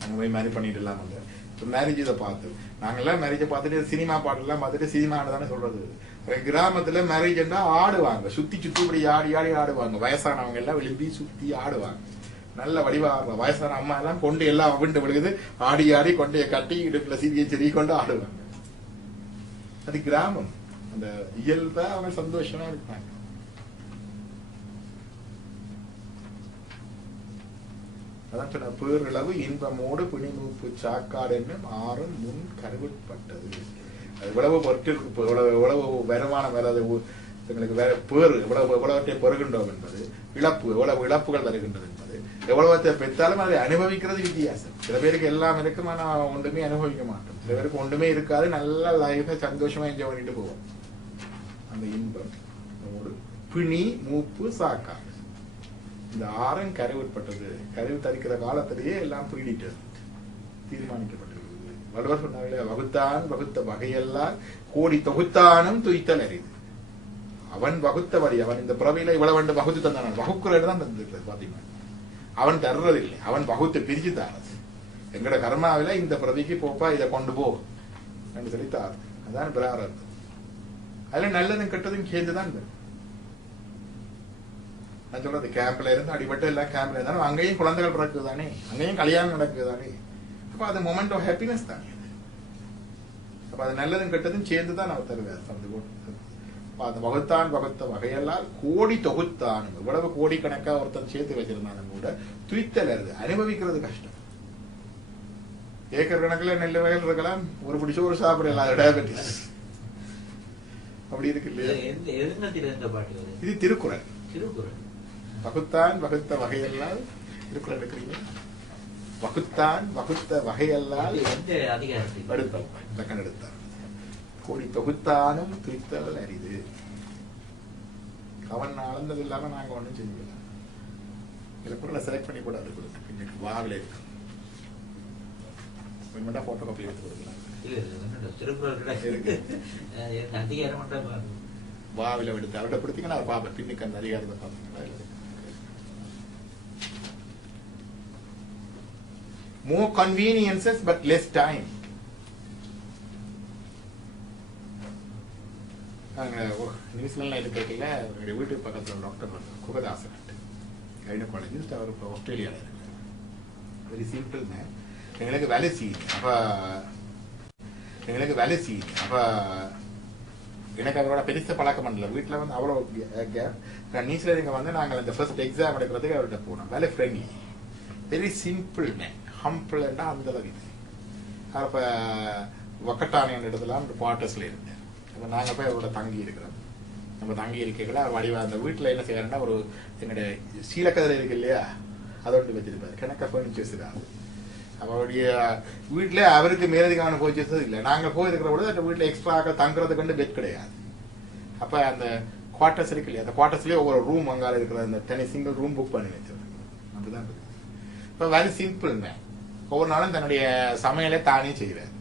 அங்க போய் மேரேஜ் பண்ணிட்டு எல்லாம் வந்து மேரேஜ் இதை பார்த்து நாங்கெல்லாம் மேரேஜை பார்த்துட்டு சினிமா பாட்டெல்லாம் பார்த்துட்டு சினிமா தானே சொல்றது. கிராமத்துல மேரேஜ்னா ஆடுவாங்க, சுத்தி சுத்தி இப்படி ஆடி ஆடி ஆடுவாங்க, வயசானவங்க எல்லாம் விழும்பி சுத்தி ஆடுவாங்க, நல்ல வடிவா வயசான அம்மா எல்லாம் கொண்டு எல்லாம் அவிண்டு விழுகுது, ஆடி ஆடி கொண்டைய கட்டி இடுப்புல சீரிய செடி கொண்டு ஆடுவாங்க. அது கிராமம், அந்த இயல்பா அவங்க சந்தோஷமா இருப்பாங்க. அதான் சொன்ன பேரளவு இன்பமோடு பிணிமூப்பு சாக்காடு என்னும் ஆறும் முன் கருவிப்பட்டது. அது எவ்வளவு பொருட்கள், எவ்வளவு வருமானம், எங்களுக்கு வேற பேறு எவ்வளவற்றை பெறுகின்றோம் என்பது, இழப்பு எவ்வளவு இழப்புகள் வருகின்றது என்பது, எவ்வளவத்தை பெற்றாலும் அதை அனுபவிக்கிறது வித்தியாசம். சில பேருக்கு எல்லாம் இருக்கும், ஆனா ஒன்றுமே அனுபவிக்க மாட்டோம். சில பேருக்கு ஒன்றுமே இருக்காது, நல்ல லைஃபை சந்தோஷமா என்ஜாய் பண்ணிட்டு போவோம். அந்த இன்பம் ஒரு பிணி, மூப்பு, சாக்கா, இந்த 6 கருவுட்பட்டது. கருவு தரிக்கிற காலத்திலேயே எல்லாம் பீடிட்டது, தீர்மானிக்கப்பட்டது. வள்ளுவர் சொன்னார்களே, வகுத்தான் வகுத்த வகையெல்லாம் கோடி தொகுத்தானும் துய்த்தல் அறிது. அவன் வகுத்த வழி, அவன் இந்த பிறவியில இவ்வளவு வந்து வகுத்து தந்தான். வகுக்குறது தான் தந்துருக்கிறது பாத்தீங்கன்னா. அவன் தர்றதில்லை, அவன் வகுத்து பிரிச்சு தாரது. எங்கட கர்மாவில இந்த பிறவிக்கு போப்பா, இதை கொண்டு போ என்று சொல்லி தாரு. அதான் பிராரத்தம். அதுல நல்லதும் கெட்டதும் சேர்ந்துதான் இருக்கு. நான் சொல்றது, கேம்ப்ல இருந்து அடிபட்டு எல்லாம் கேம்ப்ல இருந்தாலும் அங்கேயும் குழந்தைகள் பிறக்குதானே, அங்கேயும் கல்யாணம் நடக்குதானே. அப்ப அது மொமெண்ட் ஆஃப் ஹாப்பினஸ் தானே. அப்ப அது நல்லதும் கெட்டதும் சேர்ந்துதான் அவர் தருவார். அந்த வகுத்தான் வகுத்த வகையெல்லாம் கோடி தொகுத்தான். இவ்வளவு கோடி கணக்கா ஒருத்தன் சேர்த்து வச்சிருந்தாலும் கூட துய்த்தல் அறிது, அனுபவிக்கிறது கஷ்டம். ஏக்கர் கணக்குல நெல் வகைகள் இருக்கலாம், ஒரு பிடிச்ச ஒரு சாப்பிடலாம். டயபெட்டிஸ் அப்படி இருக்கு இல்லையா? இது திருக்குறள். வகுத்தான் வகுத்த வகையெல்லாம் திருக்குறள் எடுக்கிறீங்க. வகுத்தான் வகுத்த வகையெல்லாம் எடுத்தார். கோடி தொகுத்தானும் துய்த்தல் அரிது. அவன் அளந்தது இல்லாம நாங்க ஒண்ணும் செஞ்சல. சில பொருளை செலக்ட் பண்ணி கூட அது கொடுத்து வாவில இருக்கு. போட்டோ காப்பி எடுத்து கொடுக்கலாம். வாவில எடுத்து அவர்கிட்ட கொடுத்தீங்கன்னா அதை பார்ப்பேன். பின்னுக்கு அந்த அதிகாரத்தை பார்ப்பீங்களா? More conveniences but less time. நியூசிலாண்ட்ல இருக்கிறதுல என்னுடைய வீட்டுக்கு பக்கத்தில் டாக்டர் குகதாசன் கைனகாலஜிஸ்ட். அவர் இப்போ ஆஸ்திரேலியாவில் இருக்கார். Very simple man. எங்களுக்கு வேலை செய்யுது. அப்போ எனக்கு அவரோட பெருச பழக்கம் பண்ணல. வீட்டில் வந்து அவ்வளோ கேப். நியூசிலாந்து இங்கே வந்து நாங்கள் இந்த ஃபர்ஸ்ட் எக்ஸாம் எடுக்கிறதுக்கு அவர்கிட்ட போனோம். வேலை ஃப்ரெண்ட்லி, வெரி சிம்பிள் மேன். ஹம்பிள்னா அந்த அளவு. அப்போ வக்கட்டானியன் இடத்துல அந்த குவார்ட்டர்ஸில் இருந்தேன். அப்போ நாங்கள் போய் அவரோட தங்கி இருக்கிறோம். நம்ம தங்கி இருக்கைகளை வடிவா அந்த வீட்டில் என்ன செய்யறோம்னா, ஒரு எங்களுடைய சீலக்கதிரை இருக்கு இல்லையா, அதோடு வச்சிருப்பாரு. கணக்காக ஃபர்னிச்சர்ஸ் இருக்காது. அவருடைய வீட்டில் அவருக்கு மேலதிகமான ஃபர்னிச்சர்ஸ் இல்லை. நாங்கள் போயிருக்கிற பொழுது அந்த வீட்டில் எக்ஸ்ட்ரா தங்குறதுக்கு வந்து பெட் கிடையாது. அப்போ அந்த குவார்ட்டர்ஸ் இருக்கு இல்லையா, அந்த குவார்ட்டர்ஸ்லேயே ஒவ்வொரு ரூம் அங்கால இருக்கிற அந்த தனி சிங்கிள் ரூம் புக் பண்ணி வச்சிருக்கோம். அப்படிதான் இருக்குது. இப்போ வெரி சிம்பிள் மேன். ஒவ்வொரு நாளும் தன்னுடைய சமையலை தானே செய்வார்.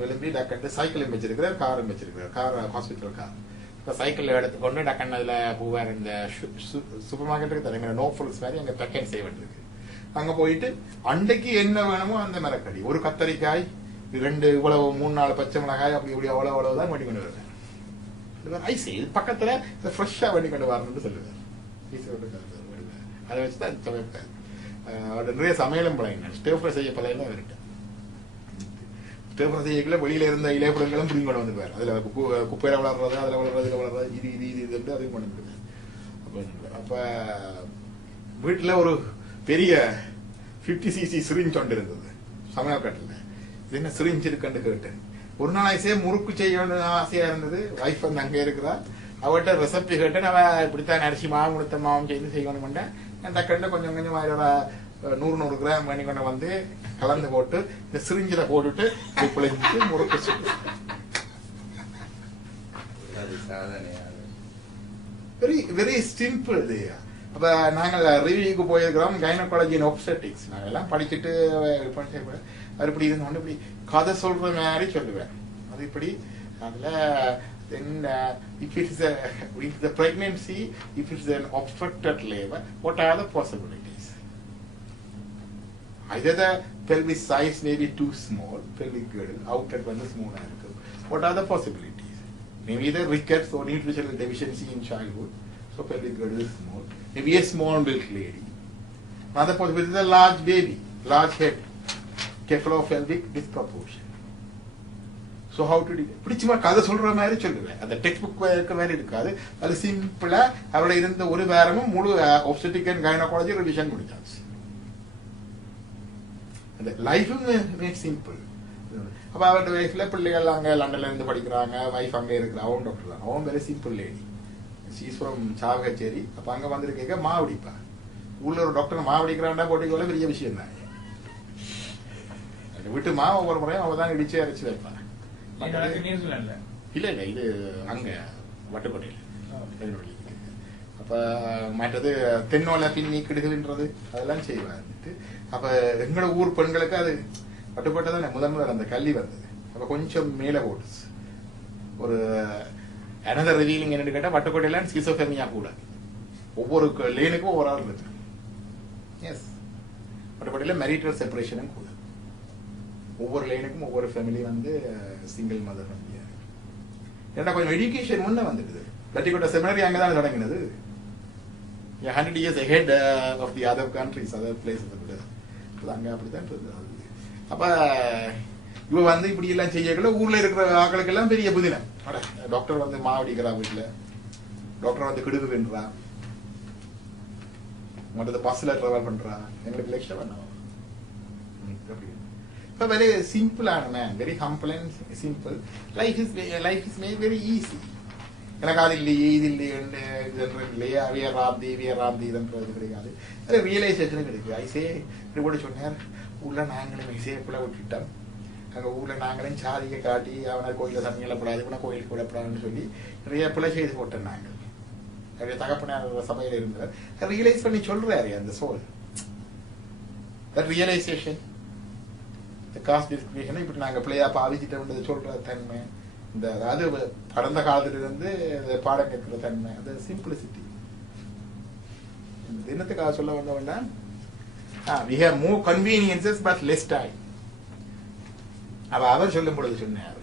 விளம்பி டக்கண்டு சைக்கிளும் வச்சிருக்கிறார், காரும் வச்சிருக்கிறார். Car hospital car. இப்போ சைக்கிளில் எடுத்துக்கொண்டு டக்கண்டு அதில் போவார். இந்த சூப்பர் மார்க்கெட்டுக்கு தரீங்க நோ ஃபுல்ஸ் மாதிரி அங்கே பேக்கெட் செய்வதுக்கு அங்கே போயிட்டு அன்றைக்கு என்ன வேணுமோ அந்த மரக்கடி, ஒரு கத்தரிக்காய், 2 இவ்வளவு 3-4 பச்சை மிளகாய், அப்படி இப்படி அவ்வளவுதான் வண்டி கொண்டு வருவார். ஐஸ் இது பக்கத்தில் ஃப்ரெஷ்ஷாக வண்டி கொண்டு வரணும்னு சொல்லுவார். அதை வச்சு தான் சமைப்பார். நிறைய சமையலும் பழகினார். ஸ்டேஃப்ரை செய்ய பழகினா அவர்கிட்ட ஸ்டேஃப்ரை செய்யக்குள்ள வெளியில இருந்த இலைப்புடங்களும் பிடிங்கி கொண்டு வந்துருவார். அதுல குப்பையில வளர்றது, அதுல வளர்றது, இது அதையும் கொண்டு வந்துருவார். அப்ப வீட்டுல ஒரு பெரிய 50cc சிரிஞ்ச் ஒன்று இருந்தது சமையல் கட்டில். இது என்ன சிரிஞ்ச் இருக்குன்னு கேட்டேன். ஒரு நாள் ஆசையே முறுக்கு செய்யணும்னு ஆசையா இருந்தது. வைஃப் வந்து அங்கே இருக்கிறா. அவர்கிட்ட ரெசிபி கேட்டேன். அவன் இப்படித்தான் அரிசி மாவு முழுத்த மாவும் செய்து செய்யணும். அந்த கண்டு கொஞ்சம் கொஞ்சம் 100 கிராம் பண்ணி கொண்டு வந்து கலந்து போட்டு இந்த சிரிஞ்சில போட்டுட்டு பிழைஞ்சிட்டு முறுக்கு வெரி வெரி சிம்பிள். அப்ப நாங்கள் ரிவ்யூக்கு போயிருக்கிறோம். கைனகாலஜி அண்ட் ஆப்ஸ்டெட்டிக்ஸ் நாங்கள் எல்லாம் படிச்சுட்டு அது இப்படி இது இப்படி கதை சொல்ற மாதிரி சொல்லுவேன். அது இப்படி அதுல then if the pregnancy, if it's an obstructed labor, what are the possibilities? Either the pelvic size may be too small, pelvic girdle, outer one is small. What are the possibilities? Maybe the rickets or nutritional deficiency in childhood, so pelvic girdle is small. Maybe a small built lady. Another possibility is a large baby, large head, cephalopelvic disproportion. So how to do it? இப்படி சும்மா கதை சொல்ற மாதிரி சொல்லுவேன். அந்த டெக்ஸ்ட் புக் இருக்க மாதிரி இருக்காது. அது சிம்பிளா அவரோட இருந்த ஒரு வாரமும் முழு obstetric and gynecology ரிவிஷன் முடிஞ்சாச்சு. அந்த லைஃபும் மேட் சிம்பிள். அப்ப அவரோட லைஃப்ல பிள்ளைகள் அங்க லண்டன்ல இருந்து படிக்கிறாங்க, வைஃப் அங்கே இருக்கிற, அவன் டாக்டர் தான், அவன் வெரி சிம்பிள் லேடி. சீஸ்வரம் சாவகச்சேரி. அப்ப அங்க வந்துருக்க மாவடிப்பா ஊர்ல ஒரு டாக்டர் மாவடிக்கிறான்டா போட்டிக்கோல பெரிய விஷயம் தான். விட்டு மா ஒவ்வொரு முறையும் அவ தான் இடிச்சு அரைச்சு வைப்பான். இல்ல இல்ல இது அங்க வட்டுக்கோட்டையில. அப்ப மற்றது தென்னோல பின்னி கிடுகுன்றது அதெல்லாம் செய்வாரு. அப்ப எங்களோட ஊர் பெண்களுக்கு அது வட்டுக்கோட்டை தான் முதல் அந்த கல்வி வந்தது. அப்ப கொஞ்சம் மேல ஓட்டுச்சு. ஒரு அனதர் ரிவீலிங் என்னன்னு கேட்டா வட்டுக்கோட்டையில ஸ்கிசோஃபெர்னியா கூட ஒவ்வொரு லேனுக்கும் ஒவ்வொரு ஆள் இருக்கு. எஸ், வட்டுக்கோட்டையில மேரிட்டல் செப்பரேஷனும் கூட ஒவ்வொரு லைனுக்கும் ஒவ்வொரு ஃபேமிலி வந்து சிங்கிள் மதர் ஃபேமிலியா. ஏன்னா கொஞ்சம் எஜுகேஷன் முன்ன வந்துடுது. வட்டுக்கோட்டை செமினரி அங்கதான் தொடங்கினது. 100 years ahead of the other countries, other places. அங்க அப்படித்தான் இருந்தது. அப்ப இவ வந்து இப்படி எல்லாம் செய்யல. ஊர்ல இருக்கிற ஆக்களுக்கு எல்லாம் பெரிய புதினம். டாக்டர் வந்து மாவடிக்கிறா வீட்டுல, டாக்டர் வந்து கிடுகு வென்றா, மற்றது பஸ்ல டிராவல் பண்றா. எங்களுக்கு லட்சம் வேணும். Very simple man, very humble and simple. Life is made very easy. எனக்கு அது இல்லையே இது இல்லையே அவியராந்தி இதன்றது கிடையாது. அது ரியலைசேஷனும் கிடைக்குது. ஐசே இப்படி கூட சொன்னார், ஊர்ல நாங்களும் ஐசேக்குள்ள விட்டுட்டோம். அங்க ஊர்ல நாங்களும் சாதியை காட்டி அவனை கோயில சமையலப்படாது இவனை கோயிலுக்கு விடப்படாதுன்னு சொல்லி நிறைய பிள்ளை செய்து போட்டோம். நாங்கள் நிறைய தகப்பன சபையில இருந்தார். ரியலைஸ் பண்ணி சொல்றாரு அந்த சோல் ரியலைசேஷன். காஸ்ட் டிஸ்கிரிமினேஷன் இப்படி நாங்க பிள்ளையா பாவிச்சிட்டோம்ன்றது சொல்ற தன்மை, இந்த அதாவது கடந்த காலத்துல இருந்து பாடம் கேட்கிற தன்மை, அந்த சிம்பிளிசிட்டி. தினத்துக்காக சொல்ல வந்தவன்னா we have more conveniences but less time. அவர் சொல்லும் பொழுது சொன்னார்,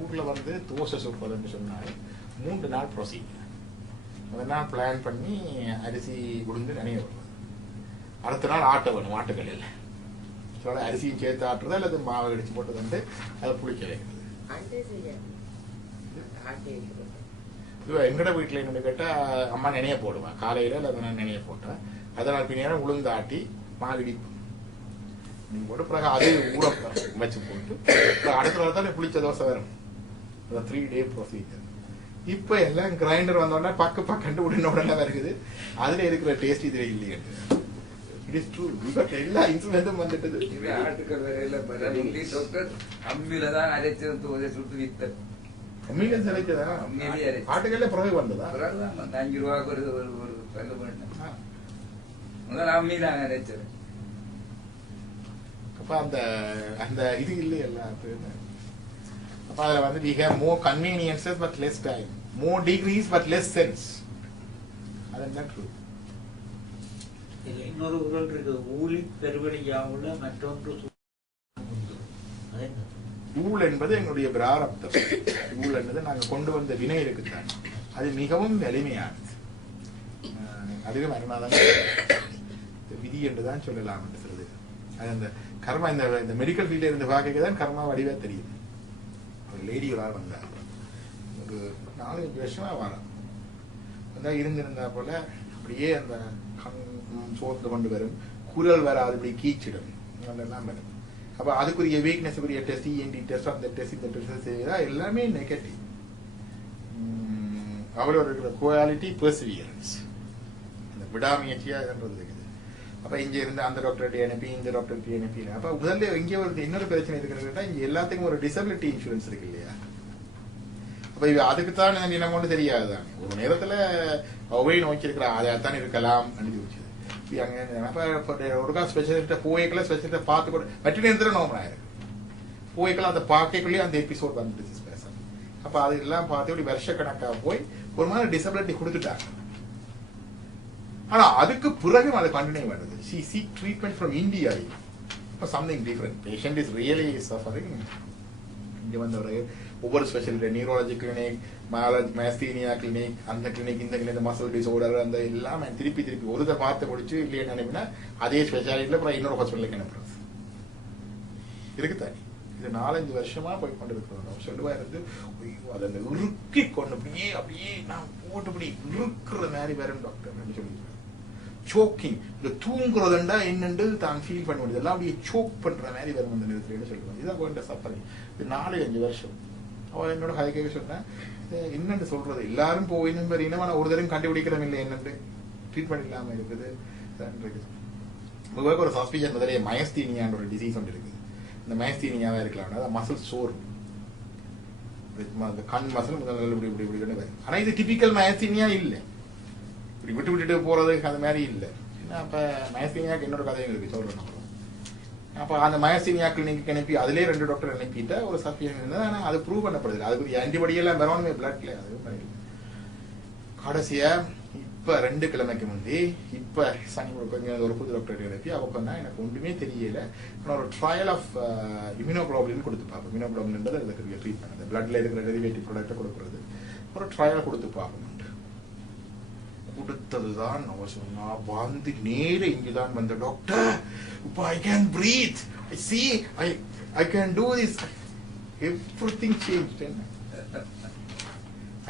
ஊர்ல வந்து தோசை சுடுறதுன்னு சொன்னாரு 3 நாள் ப்ரொசீஜர். அதெல்லாம் பிளான் பண்ணி அரிசி குடுந்து நனைய வருவது, அடுத்த நாள் ஆட்ட வேணும் ஆட்டுக்கல்ல, அரிசியும் சேர்த்து ஆட்டுறது அல்லது மாவை அடிச்சு போட்டது வந்து அதை புளிக்க வைக்கிறது. எங்கட வீட்டுல என்னன்னு கேட்டா அம்மா நினைய போடுவா காலையில அல்லது நான் நினைய போட்டேன். அதனால் பின்னாடி உளுந்து ஆட்டி மாவிடிப்பு நீங்க போட்டு பிறகு அதே ஊற வச்சு போட்டு அடுத்த நாள் தான் புளிச்ச தோசை வரும். 3 day ப்ரொசீஜர். இப்ப எல்லாம் கிரைண்டர் வந்தோடனே பக்கண்டு உடனே வருகுது. அதுல இருக்கிற டேஸ்ட் இதுல இல்லையே. It is true. எல்லா இன்சிடென்ட்டும் வந்துட்டது. ஆட்டுக்கள் வேலையில பரவலி டாக்டர் அம்மில தான் அரைச்சு தோசை சுட்டு வித்தது. அம்மில அரைச்சதா? ஆட்டுக்கல்ல பிறகு வந்ததா? 5 ரூபாய்க்கு ஒரு பல்லு பண்ணேன். முதல்ல அம்மில அரைச்சது. அப்ப அந்த இது இல்லை எல்லாத்துக்கும். அப்ப அதுல வந்து we have more conveniences but less time, more degrees but less sense. அதுதான் true. இன்னொரு உடல் இருக்கு, ஊழி பெருவெளியாவுல மற்றொன்று ஊழ் என்பது எங்களுடைய பிராரப்தம். ஊழ் என்பது நாங்க கொண்டு வந்த வினை இருக்குதான், அது மிகவும் வலிமையானது. அதுவே மரணாதான் விதி என்றுதான் சொல்லலாம் என்று சொல்லுது. அது அந்த கர்மா இந்த மெடிக்கல் ஃபீல்ட்ல இருந்து பார்க்கதான் கர்மா வடிவா தெரியுது. ஒரு லேடி ஒரு ஆள் வந்தார், ஒரு 4-5 வருஷமா வரோம் வந்தா இருந்திருந்தா போல அப்படியே அந்த சோர்ந்து கொண்டு வரும், குரல் வராது, இப்படி கீச்சிடும், அதெல்லாம் வரும். அப்ப அதுக்குரிய வீக்னஸுக்குரிய டெஸ்ட், இஎன்டி டெஸ்ட், அந்த டெஸ்ட் இந்த டெஸ்ட் செய்தா எல்லாமே நெகட்டிவ். அவ்வளோ இருக்கிற குவாலிட்டி பெர்சிவியரன்ஸ், அந்த விடாமுயற்சியா இருக்குது. அப்ப இங்க இருந்து அந்த டாக்டர்கிட்ட அனுப்பி இந்த டாக்டர்கிட்ட அனுப்பி, அப்ப முதல்ல இங்க ஒரு இன்னொரு பிரச்சனை இருக்கிறது, இங்க எல்லாத்துக்கும் ஒரு டிசபிலிட்டி இன்சூரன்ஸ் இருக்கு இல்லையா? அப்ப அதுக்குத்தான் என்ன கொண்டு தெரியாதுதான். ஒரு நேரத்துல அவை நோக்கி இருக்கிற அதைத்தான் இருக்கலாம் அனுப்பிச்சு ஒருக்கா ஸ்பெஷலிஸ்ட போய்க்கல, ஸ்பெஷலிஸ்ட பார்த்து கூட மற்ற நேரத்துல நோமனா இருக்கு போய்க்கலாம். அந்த பார்க்கக்குள்ளேயே அந்த எபிசோட் வந்துடுச்சு பேச. அப்ப அது எல்லாம் பார்த்து இப்படி வருஷ கணக்கா போய் ஒரு மாதிரி டிசபிலிட்டி கொடுத்துட்டாங்க. ஆனா அதுக்கு பிறகு அது கண்டினியூ பண்ணுது. she seek treatment from India for something different. Patient is really suffering. இங்க வந்தவரை ஒவ்வொரு ஸ்பெஷலிட்டி, நியூரோலஜி கிளினிக், மேஸ்தீனியா கிளினிக், அந்த கிளினிக் இந்த கிளினிக், மசில் டிசோர்டர், அந்த எல்லாம் திருப்பி ஒருதை பார்த்து முடிச்சு இல்லையே நினைப்பினா அதே ஸ்பெஷாலிட்டியில அப்புறம் இன்னொரு ஹாஸ்பிட்டலுக்கு அனுப்புறது இருக்குதானே. இது 4-5 வருஷமா போய் கொண்டு இருக்கிறோம். சொல்லுவா இருந்து அதை அந்த இறுக்கி கொண்டு அப்படியே நான் போட்டுப்படி இறுக்குற மாதிரி வரும் டாக்டர் சொல்லி சோக்கிங். இந்த தூங்குறதுண்டா என்னண்டு தான் ஃபீல் பண்ண முடியாது, எல்லாம் அப்படியே சோக் பண்ற மாதிரி வரும் அந்த நேரத்துல சொல்லுவாங்க. இதான் போயிட்ட சஃபரிங். இது 4-5 வருஷம் அவன் என்னோட கதை கேட்க சொன்னேன், என்னன்னு சொல்றது, எல்லாரும் போயினும் பெரியனும் ஆனால் ஒரு தரம் கண்டுபிடிக்கிறோம் இல்லை என்னன்னு ட்ரீட்மெண்ட் இல்லாமல் இருக்குது. ஒரு சஸ்பிஷன் முதலே மயஸ்தீனியான்ற ஒரு டிசீஸ் ஒன்று இருக்குது. இந்த மயஸ்தீனியாவே இருக்கலாம், அதாவது மசில் சோர், கண் மசில் முதல்ல இப்படி இப்படி இப்படி. ஆனால் இது டிபிக்கல் மயஸ்தீனியா இல்லை, இப்படி விட்டு விட்டுட்டு போறது அந்த மாதிரி இல்லை. அப்போ மயஸ்தீனியாவுக்கு என்னோட கதையும் இருக்கு சொல்றேன். அப்போ அந்த மயஸ்தீனியா கிளினிக்கு அனுப்பி அதிலே 2 டாக்டர் அனுப்பிட்டா ஒரு சஸ்பிஷன் இருந்தது. ஆனால் அது ப்ரூவ் பண்ணப்படுது, அதுக்கு ஆன்டிபாடியெல்லாம் வரணுமே பிளட்ல. அது கடைசியா இப்ப 2 கிழமைக்கு முந்தி இப்ப சனி ஒரு புது டாக்டர் அனுப்பி அவ பண்ணா எனக்கு ஒன்றுமே தெரியல, ஆனால் ஒரு ட்ரையல் ஆஃப் இம்யூனோகுளோபுலின் கொடுத்து பார்ப்போம். இம்யூனோகுளோபுலின்றது அதுக்கு ட்ரீட்மெண்ட், பிளட்ல இருக்கிற டெரிவேட்டிவ் ப்ராடக்டை கொடுக்குறது. ஒரு ட்ரையல் கொடுத்து பார்ப்போம். கொடுத்ததுதான் அவ சொன்னா, வந்து நேர இங்குதான் வந்த டாக்டர், இப்போ I can breathe, I see, I can do this, everything change.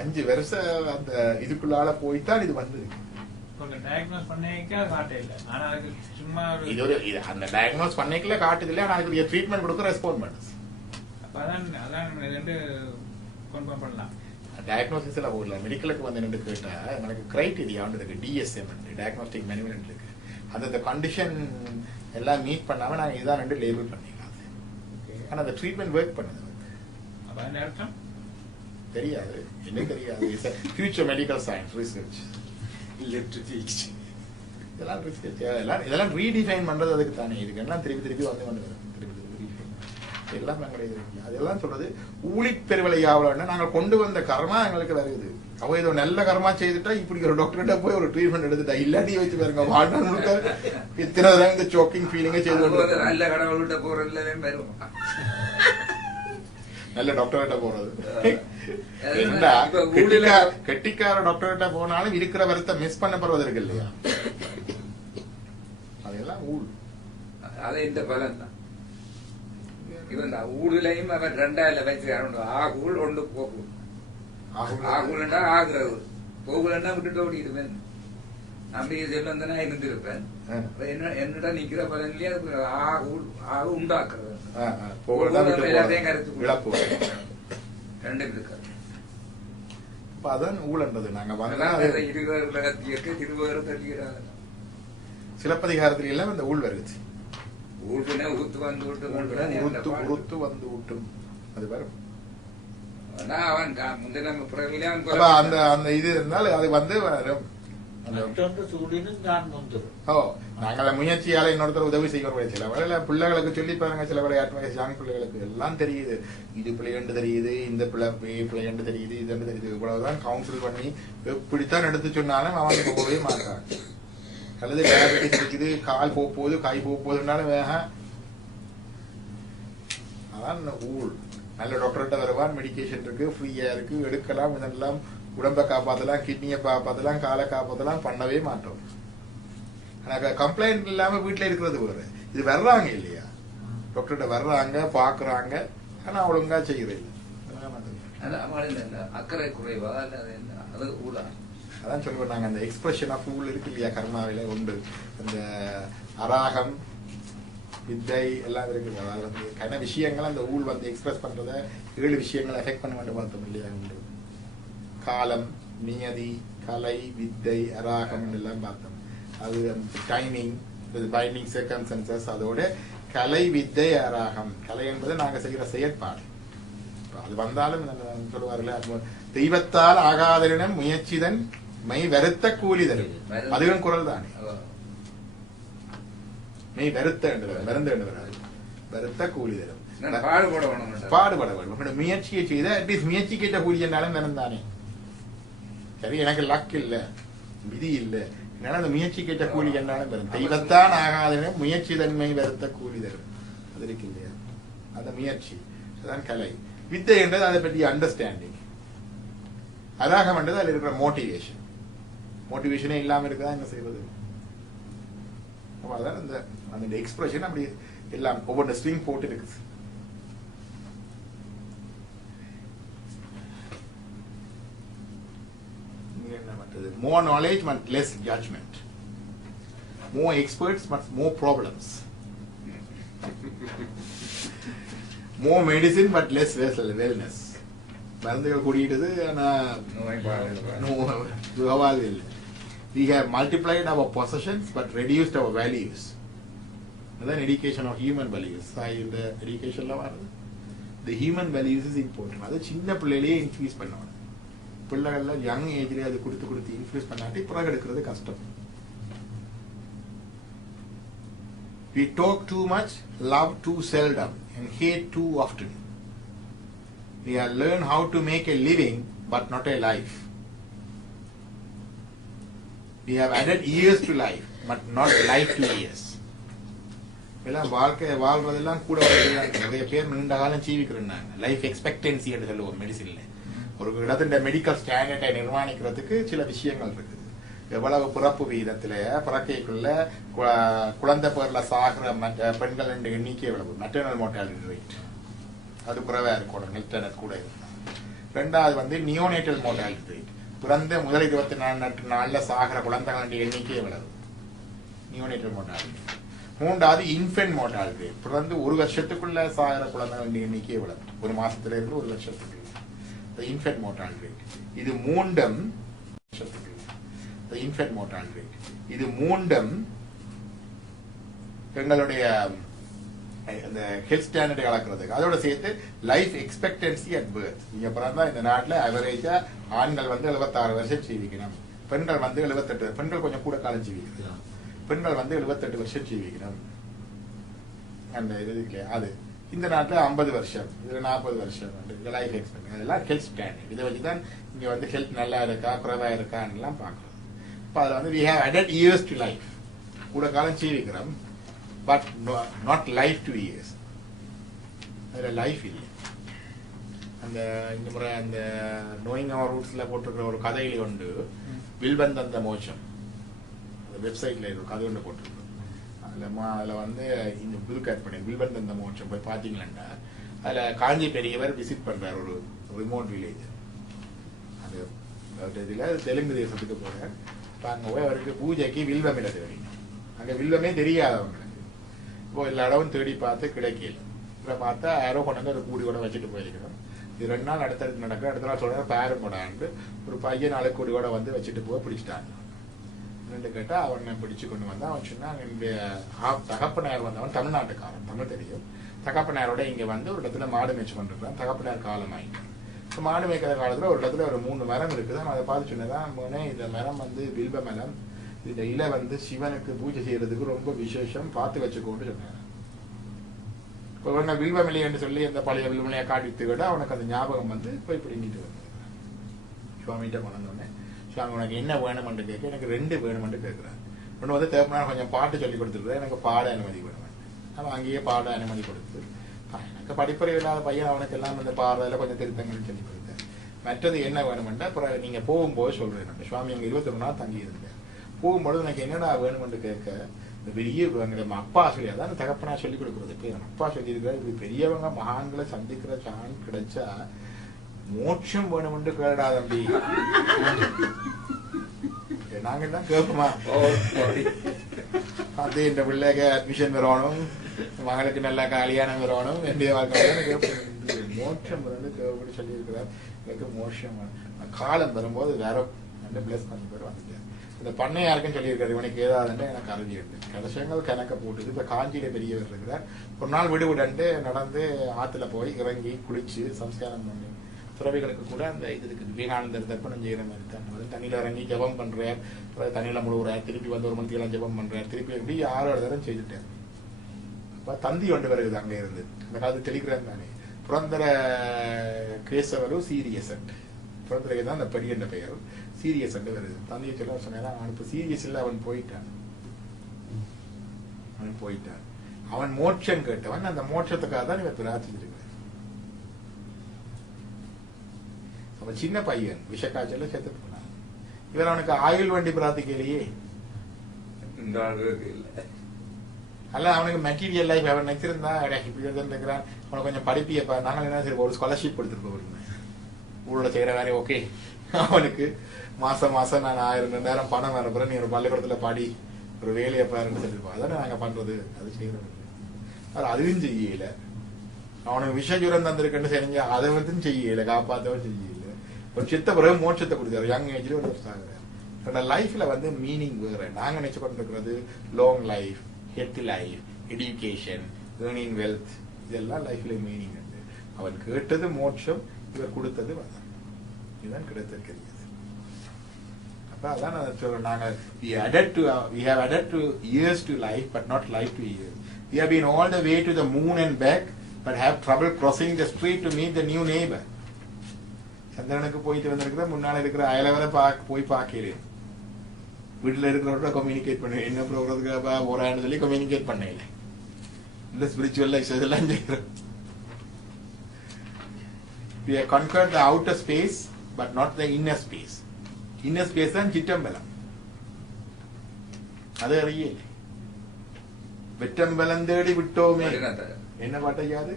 5 வருஷம் அந்த இதுக்குள்ளால போய்தான் இது வந்து அந்த டயக்னோஸ் பண்ணிக்கல காட்டுது இல்ல, நான் அதுக்கு ட்ரீட்மெண்ட் கொடுக்க ரெஸ்பாண்ட் பண்ணுது. டயக்னோசிஸ் எல்லாம் போடல. மெடிக்கலுக்கு வந்து என்னன்னு கேட்டா எனக்கு கிரைட்டீரியா இருக்கு, டிஎஸ்எம் டயக்னோஸ்டிக் மேனுவல் இருக்கு. அந்த கண்டிஷன் எல்லாம் மீட் பண்ணாம நாங்க இதான் 2 லேபிள் பண்ணிக்கலாம். ஆனா அந்த ட்ரீட்மெண்ட் ஒர்க் பண்ணுது தெரியாது, என்ன தெரியாது. ஃபியூச்சர் மெடிக்கல் சயின்ஸ் ரிசர்ச் இதெல்லாம் ரிசர்ச் இதெல்லாம் ரீடிஃபைன் பண்றது அதுக்கு தானே. இதுக்கு எல்லாம் திருப்பி வந்து எல்லாம் அதெல்லாம் சொல்றது ஊழி பெருவிலை ஆகலன்னா நாங்கள் கொண்டு வந்த கர்மா எங்களுக்கு வருது. அவ ஏதோ நல்ல கர்மா செய்துட்டா இப்படி ஒரு டாக்டர்கிட்ட போய் ஒரு ட்ரீட்மெண்ட் எடுத்துட்டா இல்லாட்டி வச்சு பாருங்க வாழ்நாள் முழுக்க இத்தனை தடவை இந்த சோக்கிங் ஃபீலிங்க செய்து நல்ல கடவுள்கிட்ட போறது நல்ல டாக்டர்கிட்ட போறது. கெட்டிக்கார டாக்டர்கிட்ட போனாலும் இருக்கிற வரத்தை மிஸ் பண்ணப்படுறது இருக்கு இல்லையா, அதெல்லாம் ஊழ். அது இந்த பலன் தான். இவன் ஊழலையும் அவன் 2 வச்சு ஆகுள் ஒன்று போகும். ஆகுலண்டா ஆகுறது, போகுலண்டா விட்டுட்டு ஓடிடுவேன். நம்பி செல்வந்தனா இருந்திருப்பேன். என்னடா நிக்கிற பலன்லயே ஆகு உண்டாக்குறது எல்லாத்தையும் கருத்து 2 இருக்காது. சிலப்பதிகாரத்துல எல்லாம் இந்த ஊழ் வருது. அந்த இது இருந்தாலும் அது வந்து நாங்கள முயற்சியால இன்னொருத்தர் உதவி செய்யணும். சில வேலை பிள்ளைகளுக்கு சொல்லி பாருங்க, சில வேலை பிள்ளைகளுக்கு எல்லாம் தெரியுது, இது பிள்ளைண்டு தெரியுது, இந்த பிள்ளைண்டு தெரியுது, இது தெரியுது. இவ்வளவுதான் கவுன்சில் பண்ணி எப்படித்தான் எடுத்து சொன்னாலும் அவன் போகவே மாட்டான். அல்லது டயபெட்டிஸ் இருக்குது, கால் போகுது, கை போகுதுனாலும் வேக. அதான் ஊழ். நல்ல டாக்டர்கிட்ட வருவான், மெடிக்கேஷன் இருக்கு, ஃப்ரீயா இருக்கு, எடுக்கலாம், இதெல்லாம் உடம்பை காப்பாத்தலாம், கிட்னியை காப்பாத்தலாம், காலை காப்பாத்தலாம், பண்ணவே மாட்டோம். ஆனா கம்ப்ளைண்ட் இல்லாம வீட்டுல இருக்கிறது வேற. இது வர்றாங்க இல்லையா, டாக்டர்கிட்ட வர்றாங்க, பாக்குறாங்க, ஆனா ஒழுங்கா செய்யறது அக்கறை குறைவா அது ஊழா. அதான் சொல்லுவோம் நாங்க, அந்த எக்ஸ்பிரஷன் ஆஃப் ஊழ் இருக்கு இல்லையா கர்மாவில உண்டு. அந்த அராகம் வித்தை எல்லாம் இருக்குது. அதாவது வந்து கன விஷயங்கள் அந்த ஊழ் வந்து எக்ஸ்பிரஸ் பண்றத 7 விஷயங்களை எஃபெக்ட் பண்ண வேண்டும் பார்த்தோம் இல்லையா. உண்டு காலம், நியதி, கலை, வித்தை, அராகம் எல்லாம் பார்த்தோம். அது டைமிங், பைண்டிங் சர்க்கம்ஸ்டன்சஸ், அதோட கலை, வித்தை, அராகம். கலை என்பது நாங்க செய்கிற செயற்பாடு. அது வந்தாலும் சொல்லுவார்கள், தெய்வத்தால் ஆகாதரிடம் முயற்சிதன் மெய் வருத்த கூலி தரும். அதுவும் குரல் தானே. மெய் வருத்த வருத்த கூலி தரும். பாடுபட வேண்டும். முயற்சியை செய்த அட்லீஸ்ட் முயற்சி கேட்ட கூலி என்றாலும் தரும் தானே. சரி, எனக்கு லக் இல்ல, விதி இல்ல, என்னால அந்த முயற்சி கேட்ட கூலி என்றாலும் தரும். தெய்வத்தான் ஆகாதரிடம் முயற்சி தன்மை வருத்த கூலி தரும். அது இருக்கு இல்லையா, அந்த முயற்சி அதான் கலை. வித்தை என்றது அதை பற்றி அண்டர்ஸ்டாண்டிங். அராகம் என்றது அதில் இருக்கிற மோட்டிவேஷன். மோட்டிவேஷனே இல்லாம இருக்குதா என்ன செய்வது. அதான் அந்த எக்ஸ்பிரஷன் அப்படி எல்லாம் ஒவ்வொரு ஸ்ட்ரிங் போட்டு இருக்குது. More knowledge but less judgment. More experts but more problems. More medicine but less wellness. மருந்துகள் கூடியிடுது ஆனா சுகவாழ்வு இல்லை. We have multiplied our possessions but reduced our values. அதான் education of human values. இந்த educationல வருது. The human values is important. அது சின்ன பிள்ளையிலேயே இன்ஃப்ளூஸ் பண்ணணும். பிள்ளைகள்லாம் யங் ஏஜ்லேயே அது கொடுத்து இன்ஃப்ளூஸ் பண்ணாட்டி பிறகு எடுக்கிறது கஷ்டம். We talk too much, love too seldom, and hate too often. We have learned how to make a living but not a life. We have added years to life but not life to years. எல்லாம் வாழ்க்கை வாழ்றதெல்லாம் கூட நிறைய பேர் நீண்ட காலம் ஜீவிக்கிறாங்க. லைஃப் எக்ஸ்பெக்டன்சி என்று சொல்லுவோம் மெடிசின்ல. ஒரு இடத்துல மெடிக்கல் ஸ்டாண்டர்டை நிர்மாணிக்கிறதுக்கு சில விஷயங்கள் இருக்குது. எவ்வளவு பிறப்பு வீதத்துல பிறக்கைக்குள்ள குழந்தை பேர்ல சாகிற பெண்கள் எண்ணிக்கை எவ்வளவு, மெட்டர்னல் மோர்டாலிட்டி ரேட் அது குறைவா இருக்கணும், நெல்டனட் கூட இருக்கும். ரெண்டாவது வந்து நியோனேட்டல் மோர்டாலிட்டி ரேட், பிறந்த முதல் 24 நாள்ல சாகிற குழந்தைகளின் எண்ணிக்கை எவ்வளவு, நியோனேட்டல் மோர்டாலிட்டி. மூன்றாவது இன்ஃபென்ட் மோர்டாலிட்டி ரேட், பிறந்து ஒரு வருஷத்துக்குள்ள சாகிற குழந்தைகளின் எண்ணிக்கை எவ்வளவு, ஒரு மாசத்துல இருந்து ஒரு வருஷத்துக்குள்ள இன்ஃபென்ட் மோர்டாலிட்டி ரேட். இது மூண்டும் இன்ஃபென்ட் மோர்டாலிட்டி ரேட். இது மூண்டும் எங்களுடைய அந்த ஹெல்த் ஸ்டாண்டர்டை வளர்க்கறதுக்கு, அதோட சேர்த்து லைஃப் எக்ஸ்பெக்டன்சி அட் பர்த். இங்க பிறந்தா இந்த நாட்டில் அவரேஜா ஆண்கள் வந்து 76 வருஷம் ஜீவிக்கணும், பெண்கள் வந்து 78, பெண்கள் கொஞ்சம் கூட காலம் ஜீவிக்கணும், பெண்கள் வந்து 78 வருஷம் ஜீவிக்கணும். அந்த இது அது இந்த நாட்டில் 50 வருஷம், இதுல 40 வருஷம் லைஃப் எக்ஸ்பெக்ட். அதெல்லாம் ஹெல்த் ஸ்டாண்டர்ட். இதை வச்சுதான் இங்க வந்து ஹெல்த் நல்லா இருக்கா குறைவா இருக்கான்னு எல்லாம் பார்க்கணும். இப்போ அதில் வந்து we have added years to life, கூட காலம் ஜீவிக்கிறோம் but not life to years. அதில் லைஃப் இல்லை. அந்த இந்த முறை அந்த நோயிங் அவர் ரூட்ஸ்ல போட்டிருக்கிற ஒரு கதையில உண்டு, வில்வந்தந்த மோட்சம், அந்த வெப்சைட்ல ஒரு கதை ஒன்று போட்டிருக்கோம். அதில் வந்து இந்த புது கட் பண்ணி வில்வந்தந்த மோட்சம் போய் பார்த்தீங்களா, அதில் காஞ்சி பெரியவர் விசிட் பண்றார் ஒரு ரிமோட் வில்லேஜ். அது இதில் தெலுங்கு தேசத்துக்கு போறார். இப்போ அங்கே போய் அவருக்கு பூஜைக்கு வில்வம் இல்லை தெரியும், அங்கே வில்வமே தெரியாதவங்களுக்கு. இப்போ எல்லா இடமும் தேடி பார்த்து கிடைக்கல. இப்போ பார்த்தா யாரோ கொண்டு வந்து ஒரு கூடி கூட வச்சுட்டு போயிருக்கிறோம். இது 2 நாள் அடுத்தடுத்து நடக்கும். அடுத்த நாள் சொல்ற பேரும் போடாண்டு ஒரு பையன் 4 கூடி கூட வந்து வச்சுட்டு போக பிடிச்சிட்டாங்க. ரெண்டு கேட்டா அவனை பிடிச்சு கொண்டு வந்தா அவன் சொன்னா, என்னுடைய தகப்பனார் வந்தவன் தமிழ்நாட்டுக்காரன், தமிழ் தெரியும். தகப்பனாரோட இங்க வந்து ஒரு இடத்துல மாடு மேய்ச்சி கொண்டிருக்கான். தகப்பனார் காலம் ஆயிட்டு மாடு மேய்க்கிற காலத்துல ஒரு இடத்துல ஒரு 3 மரம் இருக்குது. அதை பார்த்து சொன்னதான், இந்த மரம் வந்து வில்வ மரம், இந்த இலை வந்து சிவனுக்கு பூஜை செய்யறதுக்கு ரொம்ப விசேஷம், பார்த்து வச்சுக்கோன்னு சொன்னாங்க. இப்போ இவங்க வில்வமில்லைன்னு சொல்லி அந்த பழைய வில்வமிலையை காட்டிட்டு விட அவனுக்கு அந்த ஞாபகம் வந்து போய் பிடிங்கிட்டு வந்து சுவாமிகிட்ட கொண்டோடனே, சுவாமி உனக்கு என்ன வேணுமென்று கேட்க, எனக்கு 2 வேணுமென்று கேட்குறேன். ஒன்று வந்து தேவனார் கொஞ்சம் பாட்டு சொல்லி கொடுத்துருக்குறேன், எனக்கு பாட அனுமதி வேணும். அவன் அங்கேயே பாட அனுமதி கொடுத்து, எனக்கு படிப்பறிவு இல்லாத பையன், அவனுக்கு எல்லாம் அந்த பாடுறதுல கொஞ்சம் திருத்தங்கள் சொல்லி கொடுத்தேன். மற்றது என்ன வேணுமெண்டா அப்புறம் நீங்க போகும்போது சொல்றேன், சுவாமி அங்கே 21 நாள் தங்கி இருந்தேன். போகும்போது எனக்கு என்னடா வேணுமென்று கேட்க, இந்த பெரிய அப்பா சொல்லி, அதான் தகப்பனா சொல்லி கொடுக்குறது பேர். அப்பா சொல்லி இருக்கிறார், இப்படி பெரியவங்க மகான்களை சந்திக்கிற சான் கிடைச்சா மோட்சம் வேணுமென்று கேடா தம்பி, நாங்க தான் கேட்போமா, அது இந்த பிள்ளைக்கு அட்மிஷன் வரணும், மகளுக்கு நல்ல கல்யாணம் வரணும், என்னுடைய மோட்சம் வந்து கேட்படி சொல்லி இருக்கிறார். எனக்கு மோட்சம் காலம் வரும்போது வேற பிளஸ் பண்ணி பேர் வந்துட்டார். இந்த பண்ணையாருக்குன்னு சொல்லியிருக்காரு, இவனுக்கு ஏதாவதுன்னு எனக்கு அறிவி இருக்கு. கடைசியங்கள் கணக்க போட்டுது. இப்ப காஞ்சியில பெரியவர் இருக்கிறார். ஒரு நாள் விடுவிடன்ட்டு நடந்து ஆத்துல போய் இறங்கி குளிச்சு சம்ஸ்காரம் பண்ணி, துறவிகளுக்கு கூட அந்த இதுக்கு விவேகானந்தர் தர்ப்பணம் செய்யற மாதிரி தான். வந்து தண்ணியில இறங்கி ஜபம் பண்றார், தண்ணியில முழுவுறார், திருப்பி வந்து 1 மணிக்கெல்லாம் ஜபம் பண்றார், திருப்பி எப்படி 6 தரம் செய்துட்டார். அப்ப தந்தி ஒன்று வருது அங்க இருந்து, அந்த காலத்து தெளிக்கிறார் தானே, புரந்தர கேசவரும் சீரியஸ் அண்ட் புரந்தரகை தான் அந்த பெரிய பெயர், சீரியஸ் அண்டு வருது. தந்தையை சொல்ல சொன்னா, அவன் இப்ப சீரியஸ் இல்ல, அவன் போயிட்டான். அவன் மோட்சம் கேட்டவன், அந்த மோட்சத்துக்காக தான் இவன் பிரார்த்திச்சிருக்க. அவன் சின்ன பையன் விஷக்காய்ச்சல செத்து போனான். இவர் அவனுக்கு ஆயுள் வண்டி பிரார்த்திக்கலையே, அல்ல அவனுக்கு மெட்டீரியல் லைஃப் அவன் நினைச்சிருந்தா இப்படி இருக்கிறான், அவனுக்கு கொஞ்சம் படிப்பியப்பா, நாங்கள் என்ன சரி ஒரு ஸ்காலர்ஷிப் கொடுத்துட்டு போயிருந்தேன் ஊரோட செய்யற வேலை. ஓகே, அவனுக்கு மாசம் நான் 1000-2000 பணம் வரப்புறம் நீ ஒரு பள்ளிக்கூடத்துல பாடி ஒரு வேலையை பாருன்னு சொல்லிருப்போம். அதானே நாங்க பண்றது, அது செய்யறது. அதுவும் செய்யல. அவனுக்கு விஷஜுரம் தந்திருக்குன்னு செஞ்சா அதை வந்து செய்யல, காப்பாற்றவும் செய்யல. ஒரு சித்த பிறகு மோட்சத்தை கொடுத்தாரு யங் ஏஜ்ல ஒரு சாகுறாரு. லைஃப்ல வந்து மீனிங் வேற. நாங்க நினைச்சு கொண்டிருக்கிறது long life, healthy life, education, earning wealth, இதெல்லாம் லைஃப்ல மீனிங் உண்டு. அவன் கேட்டது மோட்சம், இவர் கொடுத்தது வதம். இதுதான் கிடைத்திருக்கிறது. அப்ப அதான் நான் சொல்றேன், நாங்க we have added to years to life but not life to years. We have been all the way to the moon and back but have trouble crossing the street to meet the new neighbor. சந்திரனுக்கு போயிட்டு வந்திருக்கிற முன்னால இருக்கிற அயலவரை போய் பார்க்கிறேன். வீட்டுல இருக்கிறவரோட கம்யூனிகேட் பண்ண என்ன போறதுக்கு போறான்னு சொல்லி கம்யூனிகேட் பண்ணல. இந்த ஸ்பிரிச்சுவல் லைஃப் இதெல்லாம் செய்யறோம். We have conquered the outer space but not the inner space. Inner space தான் சிற்றம்பலம். அது அறியல. வெற்றம்பலம் தேடி விட்டோமே. என்ன பாட்டையாது?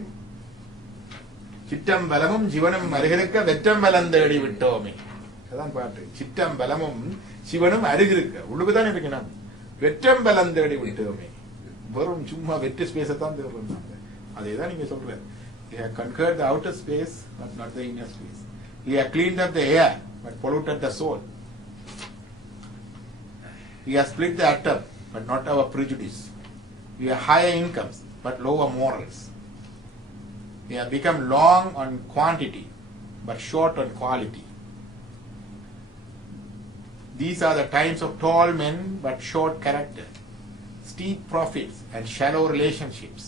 சிற்றம்பலமும் சிவனும் அருகிருக்க வெற்றம்பலம் தேடி விட்டோமே. அதான் பாட்டு. சிற்றம்பலமும் சிவனும் அருகிருக்க உள்ளுக்குதான் இருக்கணும். வெற்றம்பலம் தேடி விட்டோமே. வெறும் சும்மா வெற்று ஸ்பேஸை தான் தேடுறாங்க. அதேதான் நீங்க சொல்ற. We have conquered the outer space but not the inner space. We have cleaned up the air but polluted the soul. We have split the atom but not our prejudice. We have higher incomes but lower morals. We have become long on quantity but short on quality. These are the times of tall men but short character, steep profits and shallow relationships.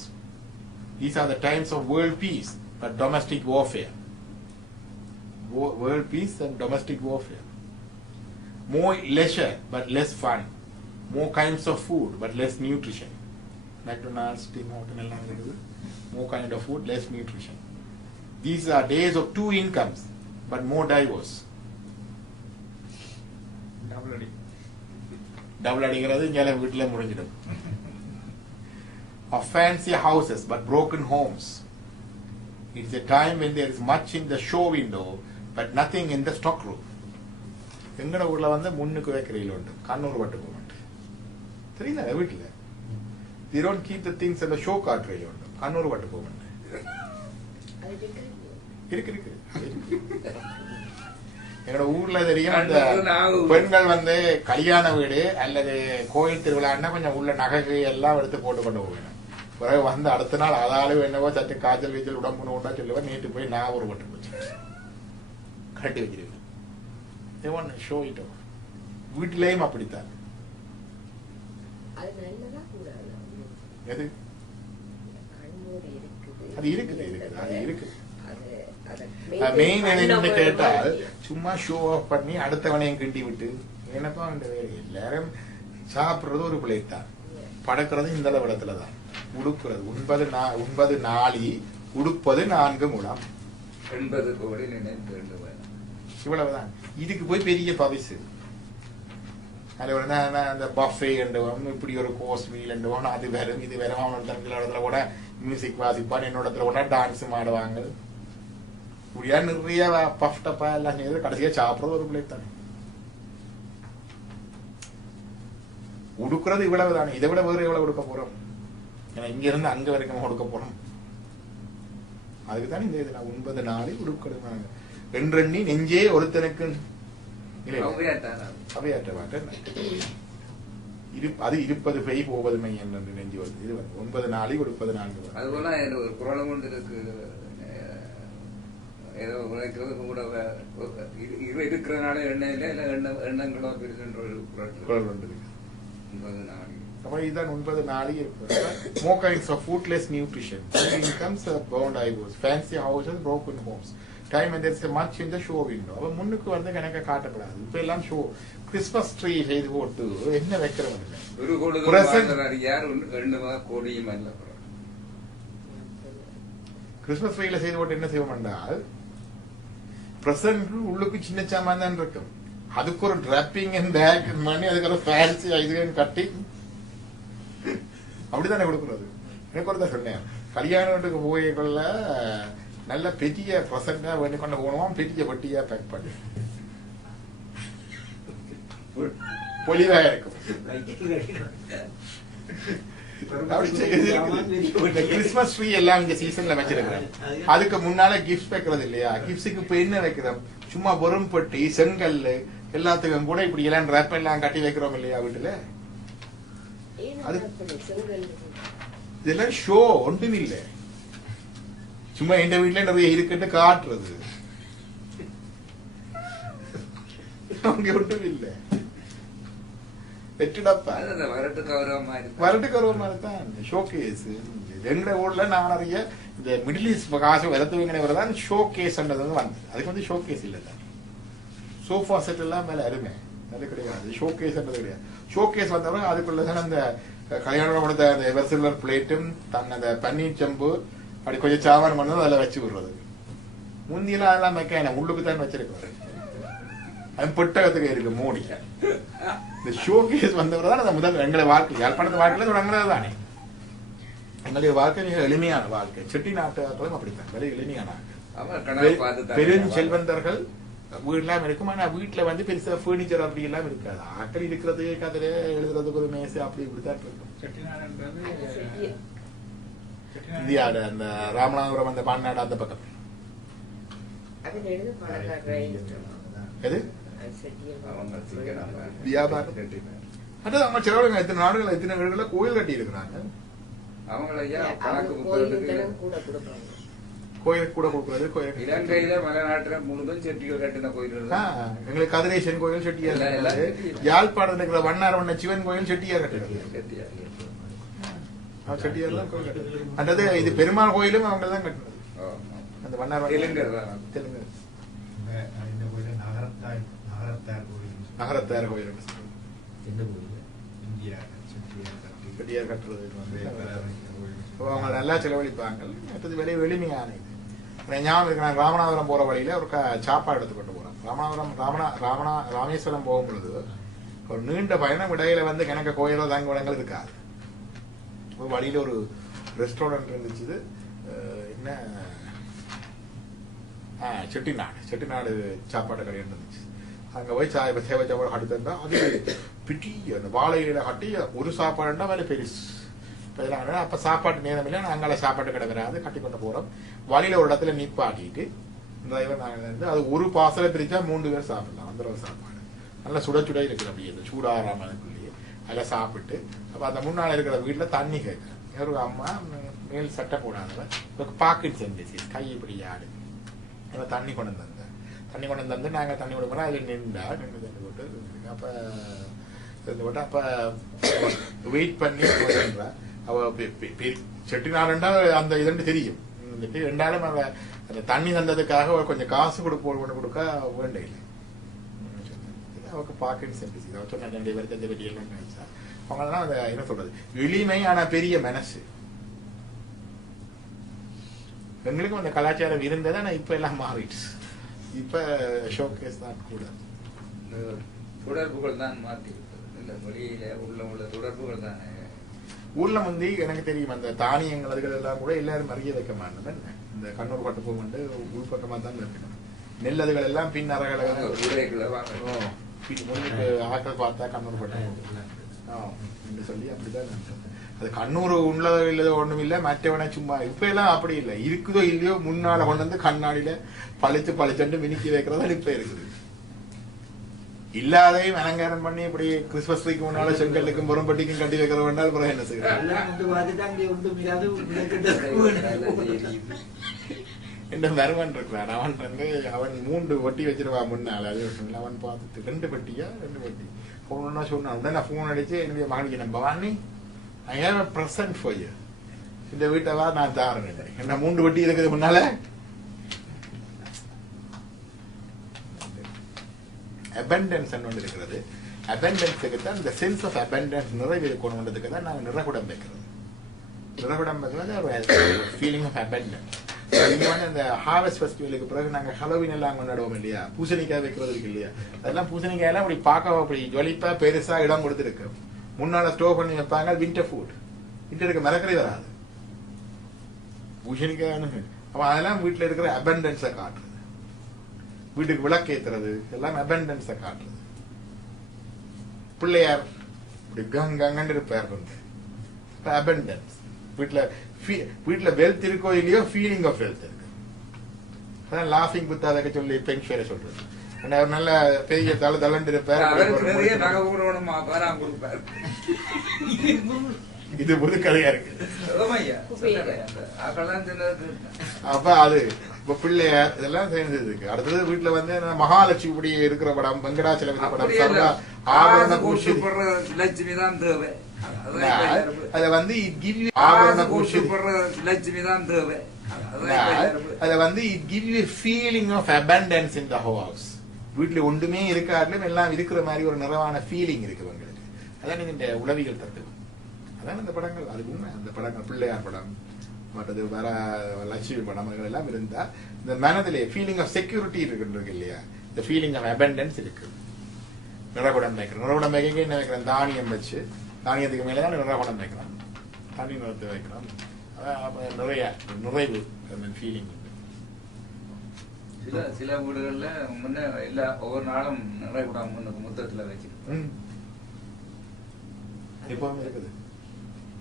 These are the times of world peace but domestic warfare. World peace and domestic warfare. More leisure but less fun. More kinds of food but less nutrition. McDonald's, Tim Hortons, more kind of food, less nutrition. These are days of 2 incomes but more divorce. Double அடிக்கிறது இங்கே வீட்டில் முடிஞ்சிடும். Of fancy houses but broken homes. It's a time when there is much in the show window but nothing in the stock room. எங்கட ஊர்ல வந்து முன்னுக்கு வைக்கிறீங்க உண்டு, கண்ணூர் பட்டு போக மாட்டேன். தெரியுதா வீட்டுல? They don't keep the things in the show cart ரயில் உண்டு, கண்ணூர் பட்டு போக மாட்டேன். இருக்கு. எங்கட ஊர்ல தெரியும் அந்த பெண்கள் வந்து கல்யாண வீடு அல்லது கோயில் திருவிழான்னா கொஞ்சம் உள்ள நகை எல்லாம் எடுத்து போட்டு கொண்டு போவேன். பிறகு வந்து அடுத்த நாள் அதாலும் என்னவோ சற்று காய்ச்சல் வீச்சல் உடம்பு நோண்டா சொல்லுவேன். நேற்று போய் நான் ஒரு பட்டு போச்சு கட்டி வச்சிருக்கேன். ஷோ இட் வீட்டிலேயும் அப்படித்தான். எது அது இருக்குது அது இருக்குது. மெயின் என்னன்னு கேட்டால் சும்மா ஷோ ஆஃப் பண்ணி அடுத்தவனையும் கிண்டி விட்டு என்னப்பா வேலை. எல்லாரும் சாப்பிடுறது ஒரு பிளேட் தான், படக்கிறது இந்த இடத்துல தான், உடுக்கிறது 9 நாளி, உடுப்பது 4 முழம், 80 கோடி நினைத்து இவ்வளவுதான். இதுக்கு போய் பெரிய பவிசு அந்த பஃபே என்றவன் இப்படி ஒரு கோர்ஸ் மீல் என்றவன் அது வரும் இது வரும். அவனோட இடத்துல கூட மியூசிக் வாசிப்பான், என்னோட இடத்துல கூட டான்ஸ் ஆடுவாங்க. இப்படியா நிறைய பஃப்டப்பா எல்லாம் செய்யறது. கடைசியா சாப்பிடுறது ஒரு பிளேட் தானே. உடுக்கிறது இவ்வளவு தானே, இதை விட வேறு எவ்வளவு கொடுக்க போறோம்? ஏன்னா இங்க இருந்து அங்க வரைக்கும் கொடுக்க போறோம். அதுக்கு தானே இந்த இது 9 நாளில் உடுக்கிறது. 2 நெஞ்சே ஒருத்தனுக்கு அவையாற்ற மாட்டேன். அது இருப்பது பெய் போவது மெய் என்று நெஞ்சு வருது. இது 9 நாளில் கொடுப்பது 4. அதுபோல ஒரு குரலம் கொண்டு இருக்கு. ஏதோ உழைக்கிறதுக்கு கூட இருக்கிறனால எண்ணெயில இல்ல எண்ணங்களோ பெருசுன்ற ஒரு குரல் கொண்டு இருக்கு. 9 நாளி. அப்ப இதுதான் 9 நாளி இருக்கு. More kinds of food, less nutrition. Incomes, bound divorce, fancy houses, broken homes. Time when there's much in the show window. அப்ப முன்னுக்கு வந்து கணக்க காட்டப்படாது. இப்ப எல்லாம் ஷோ கிறிஸ்மஸ் ட்ரீ செய்து போட்டு என்ன வைக்கிறவங்க இல்லை. ஒரு கோடியும் அல்ல. கிறிஸ்மஸ் ட்ரீல செய்து போட்டு என்ன செய்வோம் என்றால் பிரசன்ட் உள்ளுக்கு சின்ன சாமான் தான் இருக்கும். அதுக்கு ஒரு டிராப்பிங் அண்ட் பேக் பண்ணி அதுக்கு ஒரு ஃபேன்சி இதுன்னு கட்டி அப்படித்தானே கொடுக்குறது. எனக்கு ஒருத்தர் சொன்னேன், கல்யாண வீட்டுக்கு போய்கொள்ள நல்ல பெரிய பிரசண்டா வேண்டி கொண்டு போனோம், பெரிய வட்டியா பேக் பண்ணி பொலிவா இருக்கும். கிறிஸ்மஸ் ட்ரீ எல்லாம் இந்த சீசன்ல வச்சிருக்கிறேன். அதுக்கு முன்னால கிஃப்ட் வைக்கிறது இல்லையா? கிஃப்ட்ஸுக்கு இப்ப என்ன வைக்கிறோம்? சும்மா வெறும் பெட்டி, செங்கல் எல்லாத்துக்கும் கூட இப்படி எல்லாம் ரேப் எல்லாம் கட்டி வைக்கிறோம் இல்லையா வீட்டுல? அது இதெல்லாம் ஷோ ஒன்றும் இல்லை, சும்மா எந்த வீட்டுல நிறைய இருக்குன்னு காட்டுறது. அங்க ஒன்றும் இல்லை. வரட்டு கௌரவ மாதிரி தான் ஷோகேஸ். எங்கட ஊர்ல நான் நிறைய இந்த மிடில் ஈஸ்ட் காசு வளர்த்துவங்க வரதான் ஷோகேஸ்ன்றது வந்து வந்தது. அதுக்கு வந்து ஷோகேஸ் இல்லை தான். சோஃபா செட் எல்லாம் மேல அருமை அது கிடையாது. ஷோகேஸ்ன்றது கிடையாது. ஷோகேஸ் வந்தவங்க அதுக்குள்ளதான் அந்த கல்யாணம் கொடுத்த அந்த எவர்சிலர் பிளேட்டும் தன் அந்த பன்னீர் செம்பு அப்படி கொஞ்சம் சாமான் பண்ணது அதில் வச்சு விடுறது. முந்தியெல்லாம் அதெல்லாம் வைக்க உள்ளுக்கு தான் வச்சிருக்காரு. அது புட்டகத்துக்கு இருக்கு மோடி. இந்த ஷோகேஸ் வந்தவர் தான் அந்த முதல் எங்களை வாழ்க்கை யாழ்ப்பாணத்து வாழ்க்கையில தொடங்குறது தானே. எங்களுடைய வாழ்க்கை மிக எளிமையான வாழ்க்கை. செட்டி நாட்டுகளும் அப்படித்தான், very எளிமையான. பெருஞ்செல்வந்தர்கள் வீடெல்லாம் இருக்கும். ஆனா வீட்டுல வந்து பெருசா பர்னிச்சர் அப்படி எல்லாம் இருக்காது. ஆக்கள் இருக்கிறது கதிர எழுதுறதுக்கு ஒரு மேசை அப்படி இப்படித்தான் இருக்கும். இந்தியாவோட அந்த ராமநாதபுரம் அந்த பாண்டாடு அந்த பக்கம் எது வியாபாரம். அதான் அவங்க செலவுங்க எத்தனை நாடுகள் எத்தனை வீடுகள கோயில் கட்டி இருக்கிறாங்க. கோயில் கூட கொடுக்குறது. கோயில் இலங்கையில மலைநாட்டுல முழுதும் செட்டிகள் கட்டின கோயில். எங்களுக்கு கதிரேசன் கோயில் செட்டியார், யாழ்ப்பாணத்தில் இருக்கிற வண்ணார் வண்ண சிவன் கோயில் செட்டியார் கட்டினார். செட்டியார்லாம் கோயில் கட்டுறது. அதாவது இது பெருமாள் கோயிலும் அவங்க தான் கட்டினது. அந்த வண்ணார் தெலுங்கு நகரத்தார் கோயில் செட்டியார் கட்டுறது அவங்க நல்லா செலவழிப்பாங்க. அடுத்தது வெளியே எளிமையான இது ஞாபகம் இருக்கு. நான் ராமநாதபுரம் போற வழியில ஒரு சாப்பாடு எடுத்துக்கொண்டு போறேன். ராமேஸ்வரம் போகும் பொழுது ஒரு நீண்ட பயணம் இடையில வந்து கிணக்க கோயிலோ தங்குவடங்கள் இருக்காது. ஒரு வழியில ஒரு ரெஸ்டாரண்ட் இருந்துச்சு. என்ன செட்டிநாடு சாப்பாடு கடை இருந்துச்சு. அங்க போய் சேவை சாப்பாடு கட்டி தந்தா அது பிடி அந்த வாழையில கட்டி ஒரு சாப்பாடுன்னா வேலை பெருசு. அப்ப சாப்பாட்டு நேரம் இல்லை, நாங்கள சாப்பாட்டு கடை வராது கட்டி கொண்டு போறோம். வழியில ஒரு இடத்துல நிப்பாட்டிட்டு டிரைவர் நாங்கள் இருந்து அது ஒரு பாசல பிரிச்சா 3 பேர் சாப்பிடலாம். அந்த சாப்பாடு நல்லா சுட சுட இருக்குது. அப்படியே சூடாராமனுக்குள்ளேயே அதில் சாப்பிட்டு அப்ப அந்த முன்னாள் இருக்கிற வீட்டுல தண்ணி கேட்கிறேன். ஒரு அம்மா மேல் சட்டை போடாதவன் பாக்கெட் செஞ்சிச்சு கை இப்படி ஆடு தண்ணி கொண்டு வந்து நாங்க தண்ணி கொடுப்போம். அதுல நின்று தண்ணி போட்டு அப்ப வெயிட் பண்ணி அவ செட்டினாருண்டா அந்த இதுன்னு தெரியும். ரெண்டாலும் அந்த தண்ணி தந்ததுக்காக கொஞ்சம் காசு கொடுக்க வேண்டிய அவருக்கு பாக்கெட் சென்டிச்சு அவ சொன்ன 2 பேருக்கு அந்த வெட்டி எல்லாம் நினைச்சா அவங்கெல்லாம் அந்த என்ன சொல்றது எளிமை ஆனா பெரிய மனசு. எங்களுக்கும் அந்த கலாச்சாரம் இருந்தது. ஆனா இப்ப எல்லாம் மாறிடுச்சு. இப்ப ஷோகேஸ் தான் கூட தொடர்புகள் தான் மாற்றி மொழியில உள்ள தொடர்புகள் தானே. ஊர்ல முந்தி எனக்கு தெரியும் அந்த தானியங்கள் அதுகள் எல்லாம் கூட எல்லாரும் மறிய வைக்க மாட்டோம். இந்த கண்ணூர் பட்டு போகும்போது உள்பக்கமா தான் இருக்கணும். நெல் அதுகள் எல்லாம் பின் அறகளை முன்னுக்கு ஆக்கள் பார்த்தா கண்ணூர் பட்டு சொல்லி அப்படிதான் அது கண்ணூர் உள்ளதோ இல்லதோ ஒண்ணும் இல்லை. மற்றவனை சும்மா இப்ப எல்லாம் அப்படி இல்லை. இருக்குதோ இல்லையோ முன்னால கொண்டு வந்து கண்ணாடியில பளிச்சுட்டு மினிக்கி வைக்கிறதா இப்ப இருக்குது. இல்லாதையும் அலங்காரம் பண்ணி இப்படி கிறிஸ்துமஸ் ட்ரீக்கு முன்னால செங்கலுக்கும் புறம்பட்டிக்கும் கட்டி வைக்கிற வேண்டால் அப்புறம் என்ன செய்யறது? என்ன வருவன் இருக்கிறான். அவன் வந்து அவன் 3 ஒட்டி வச்சிருவான் முன்னால. அது அவன் பார்த்துட்டு 2 பெட்டியா 2 பெட்டி போனா சொன்னான். உடனே நான் போன் அடிச்சு என்னுடைய மகனுக்கு என்ன Bhavani I have a present for you. இந்த வீட்டை நான் தாரேன். என்ன 3 வட்டி இருக்குது முன்னால. abundance ஒன்று இருக்கிறது. abundanceக்கு தான் இந்த சென்ஸ் ஆஃப் abundance நிறைவேறணும்ன்றதுக்கு தான் நாங்கள் நிறகுடம் வைக்கிறது. நிறகுடம் வைக்கிறது ஒரு ஃபீலிங் ஆஃப் abundance. இங்க வந்து இந்த ஹார்வெஸ்ட் ஃபெஸ்டிவலுக்கு பிறகு நாங்கள் ஹலோவின் எல்லாம் கொண்டாடுவோம் இல்லையா? பூசணிக்காய் வைக்கிறது இருக்கு இல்லையா? அதெல்லாம் பூசணிக்காய் எல்லாம் அப்படி பார்க்க அப்படி ஜொலிப்பா பெருசா இடம் கொடுத்துருக்கு. முன்னால ஸ்டோர் பண்ணி வைப்பாங்க. வின்டர் ஃபுட் வின்டருக்கு மரக்கறி வராது. பூசணிக்காய் அப்ப அதெல்லாம் வீட்டுல இருக்கிற abundance காட்டுறது. வீட்டுக்கு விளக்கேத்துறது எல்லாம் abundance காட்டுறது. பிள்ளையார் இப்படி கங்கன்னு இருப்பார். abundance. வீட்டுல வெல்த் இருக்கோ இல்லையோ ஃபீலிங் ஆஃப் வெல்த் இருக்கு. அதான் லாஃபிங் புத்தா அதை சொல்லி பென்ஷனை சொல்றது. நல்ல பெரிய தளண்டு இருப்பார். இது புது கதையா இருக்கு. அப்ப அது இப்ப பிள்ளையார் இதெல்லாம் சேர்ந்தது இருக்கு. அடுத்தது வீட்டுல வந்து மகாலட்சுமி இருக்கிற படம், வெங்கடாச்சலபதி படம், சர்வா ஆபரண பூஷி லட்சுமி தான் தேவை. அத வந்து ஆபரண பூஷி லட்சுமி தான் தேவை. அத வந்து it give you feeling of abundance in the house. வீட்டுல ஒன்றுமே இருக்காட்டிலும் எல்லாம் இருக்கிற மாதிரி ஒரு நிறைவான ஃபீலிங் இருக்கு உங்களுக்கு. அதான் நீங்க இந்த உளவியல் தத்துவம். அதான் இந்த படங்கள், அது உண்மை. அந்த படங்கள் பிள்ளையார் படம், மற்றது வர லட்சுமி படம் எல்லாம் இருந்தா இந்த மனதிலே ஃபீலிங் ஆஃப் செக்யூரிட்டி இருக்கு இல்லையா, இந்த ஃபீலிங் ஆஃப் அபண்டன்ஸ் இருக்கு. நிறகுடம் வைக்கிறோம். நிறகுடம் வைக்க என்ன வைக்கிறோம்? தானியம் வச்சு, தானியத்துக்கு மேலதான் நிறகுடம் வைக்கிறோம், தண்ணி நிறத்தை வைக்கிறோம். நிறைய நிறைவு ஃபீலிங். சில வீடுகள்ல முன்ன எல்லா ஒவ்வொரு நாளும் நிறைகுடம் மொத்தத்துல வச்சிருக்கோம். இப்பவும் இருக்குது.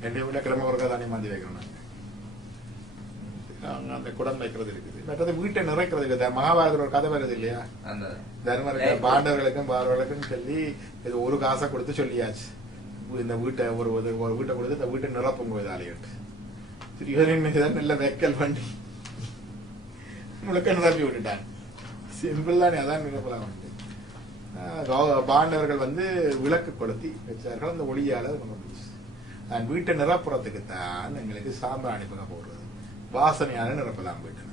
என் வீட்டுல கிழமை ஒருக்கா தானே மாந்தி வைக்கிறோம். அந்த குடம் வைக்கிறது இருக்குது. மற்றது வீட்டை நிறைக்கிறது. மகாபாரதத்தில் ஒரு கதை வருது இல்லையா, தர்மருக்கு பாண்டவர்களுக்கும் பாரவர்களுக்கும் சொல்லி இது ஒரு காசை கொடுத்து சொல்லியாச்சு, இந்த வீட்டை ஒரு வீட்டை கொடுத்து இந்த வீட்டை நிரப்புங்க இதாலேட்டு. திருடன் நல்ல வெக்கல் பண்ணி முழுக்க நிரப்பி விட்டுட்டாங்க. சிம்பிள் தானே, அதான் நிரப்பலாம். பாண்டவர்கள் வந்து விளக்கு கொளுத்தி வச்சார்கள். அந்த ஒளியால நான் வீட்டை நிரப்புறதுக்கு தான் எங்களுக்கு சாம்பிராணி பக்கம் போடுறது. வாசனையான நிரப்பலாம் வீட்டை.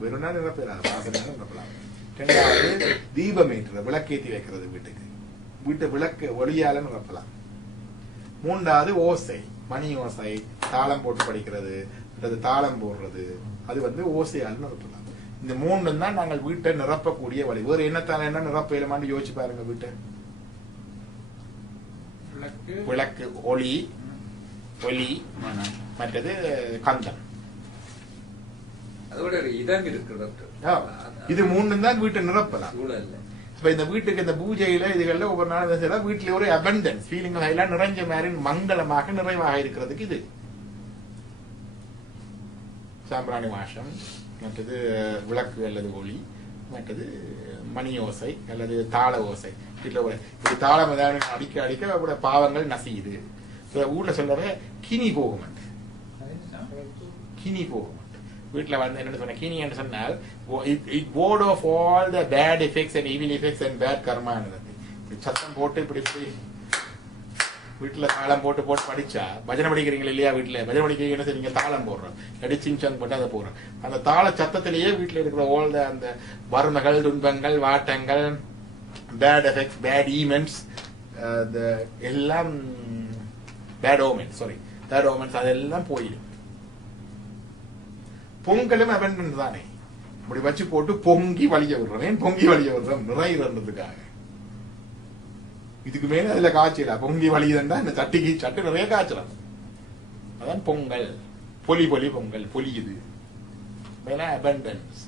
வெறும் நிரப்பலாம், வாசனையான நிரப்பலாம். ரெண்டாவது தீபம் ஏற்றுறது, விளக்கேற்றி வைக்கிறது வீட்டுக்கு. வீட்டை விளக்கு ஒளியால நிரப்பலாம். மூன்றாவது ஓசை, மணி ஓசை, தாளம் போட்டு படிக்கிறது அல்லது தாளம் போடுறது, அது வந்து ஓசையால் நிரப்பலாம். இந்த மூணு தான் நாங்கள் வீட்டை நிரப்பக்கூடிய வழி. வேறு என்னத்தால என்ன நிரப்ப இயலுமான்னு யோசிச்சு பாருங்க. வீட்டை விளக்கு, ஒளி, ஒலி, மற்றது கந்தம், அதோட இடம் இருக்கு. இது மூணு தான் வீட்டை நிரப்பலாம். இப்ப இந்த வீட்டுக்கு இந்த பூஜையில இதுகள்ல ஒவ்வொரு நாள் வீட்டுல ஒரு அபண்டன்ஸ் ஃபீலிங் எல்லாம் நிறைஞ்ச மாதிரி மங்களமாக நிறைவாக இருக்கிறதுக்கு இது சாம்பிராணி வாசம், மற்றது விளக்கு அல்லது ஒளி, மற்றது மணி ஓசை அல்லது தாள ஓசை. இது தாளம் அடிக்க அடிக்க அவரோட பாவங்கள் நசியுது. ஊர்ல சொல்ற கினி போகும், கினி போகும். வீட்டுல வந்து என்ன சொன்ன கினி என்று சொன்னால் it ward off all the bad effects and evil effects and bad கர்மானது. சத்தம் போட்டு இப்படி வீட்டுல தாளம் போட்டு போட்டு படிச்சா, பஜனை படிக்கிறீங்களா இல்லையா, வீட்டுல பஜனை படிக்கிறீங்கன்னு சரிங்க, தாளம் போடுறோம், அடிச்சிங் போட்டு அதை போடுறோம். அந்த தாள சத்தத்திலேயே வீட்டுல இருக்கிற ஆல் த அந்த வறுமைகள், துன்பங்கள், வாட்டங்கள், பேட் எஃபெக்ட்ஸ், பேட் ஈமெண்ட்ஸ், எல்லாம் பேட் ஓமென்ஸ், பேட் ஓமென்ஸ் அதெல்லாம் போயிடும். பொங்கலும் அபண்டன்ஸ் தானே. அப்படி வச்சு போட்டு பொங்கி வலிய விடுறோம். ஏன் பொங்கி வலிய விடுறோம்? நிறைகிறதுக்காக. இதுக்கு மேல அதுல காய்ச்சல பொங்கி வலியுதுன்னா இந்த சட்டிக்கு சட்டு நிறைய காய்ச்சலாம். அதான் பொங்கல், பொலி பொலி பொங்கல் பொலியுது. அபண்டன்ஸ்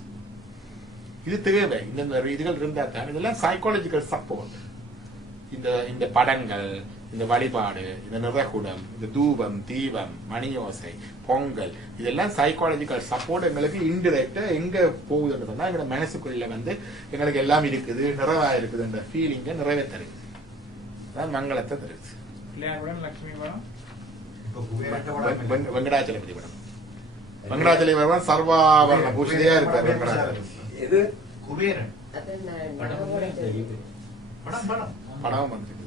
இது தேவை. இந்த இதுகள் இருந்தா தான் இதெல்லாம் சைக்காலஜிக்கல் சப்போர்ட். இந்த படங்கள், இந்த வழிபாடு, இந்த நிறகுடம், இந்த தூபம், தீபம், மணியோசை, பொங்கல், இதெல்லாம் சைக்காலஜிக்கல் சப்போர்ட் எங்களுக்கு இன்டிரெக்டா எங்க போகுதுன்னு சொன்னா எங்க மனசுக்குள்ள வந்து எங்களுக்கு எல்லாம் இருக்குது, நிறைவா இருக்குது, என்ற ஃபீலிங்க நிறைவே தருது. அதான் மங்களத்தை தருது. லட்சுமி படம், வெங்கடாச்சலபதி படம். வெங்கடாச்சலபதி படம் சர்வாபரண பூஷிதையா இருக்காரு வெங்கடாச்சலபதி. படம் வந்துருக்குது.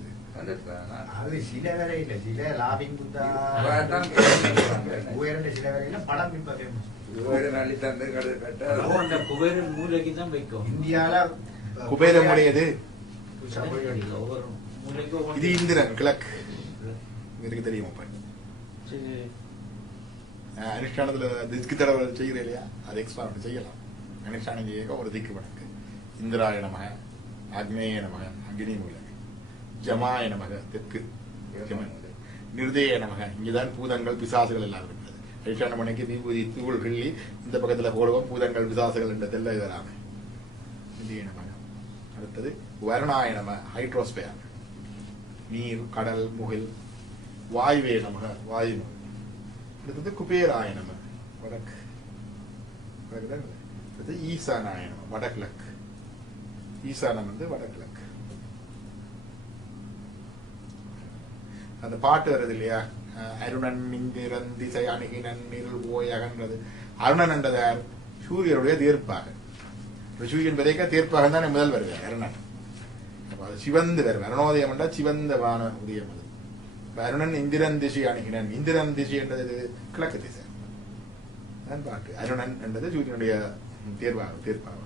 அது சில வரை இல்ல, சில லாபிங் புத்தா குபேரன் சில வரையில படம் இப்ப ஃபேமஸ். குபேரன் மூலைக்கு தான் வைக்கும் இந்தியால. குபேரன் உடையது இது இந்திரன் கிழக்கு எனக்கு தெரியும். அனுஷ்டானத்துல திக்கு தடவை செய்யற இல்லையா, அது எக்ஸ்பெரிமெண்ட் செய்யலாம். அனுஷ்டானம் செய்ய ஒரு திக்கு வழக்கு. இந்திராய நமக, அக்னேய நமக, அக்னி மூல, ஜமாய நமக தெற்கு, நிர்தேய நமக, இங்கதான் பூதங்கள் பிசாசுகள் எல்லாம் இருக்கிறது. அனுஷ்டான மணிக்கு தீபூதி தூள் கிள்ளி இந்த பக்கத்துல போடுவோம், பூதங்கள் பிசாசுகள் என்ற தெல்ல இதராம நிர்தேய நமக. அடுத்தது வருணாய நம, ஹைட்ரோஸ்பியர் நீர், கடல், முகில். வாயுவே நமக, வாயு அடுத்தது குபேராயனம் வடக்கு, வடக்கு தான். அடுத்து ஈசானாயனம் வடகிழக்கு, ஈசானம் வந்து வடகிழக்கு. அந்த பாட்டு வருது இல்லையா, அருணன் இந்திரன் திசை அணுகினன் இருள் ஓயகன்றது. அருணன் என்றது யார்? சூரியனுடைய தீர்ப்பாக. சூரியன் விதைக்க தீர்ப்பாக தானே முதல் வருவார் அருணன். சிவந்து வருவார். அருணோதயம் என்றால் சிவந்த வான உதயம். அது அருணன் இந்திரன் திசை அணுகினன். இந்திரன் திசை என்றது கிழக்கு திசை பாட்டு. அருணன் என்றது சூரியனுடைய தீர்ப்பாக.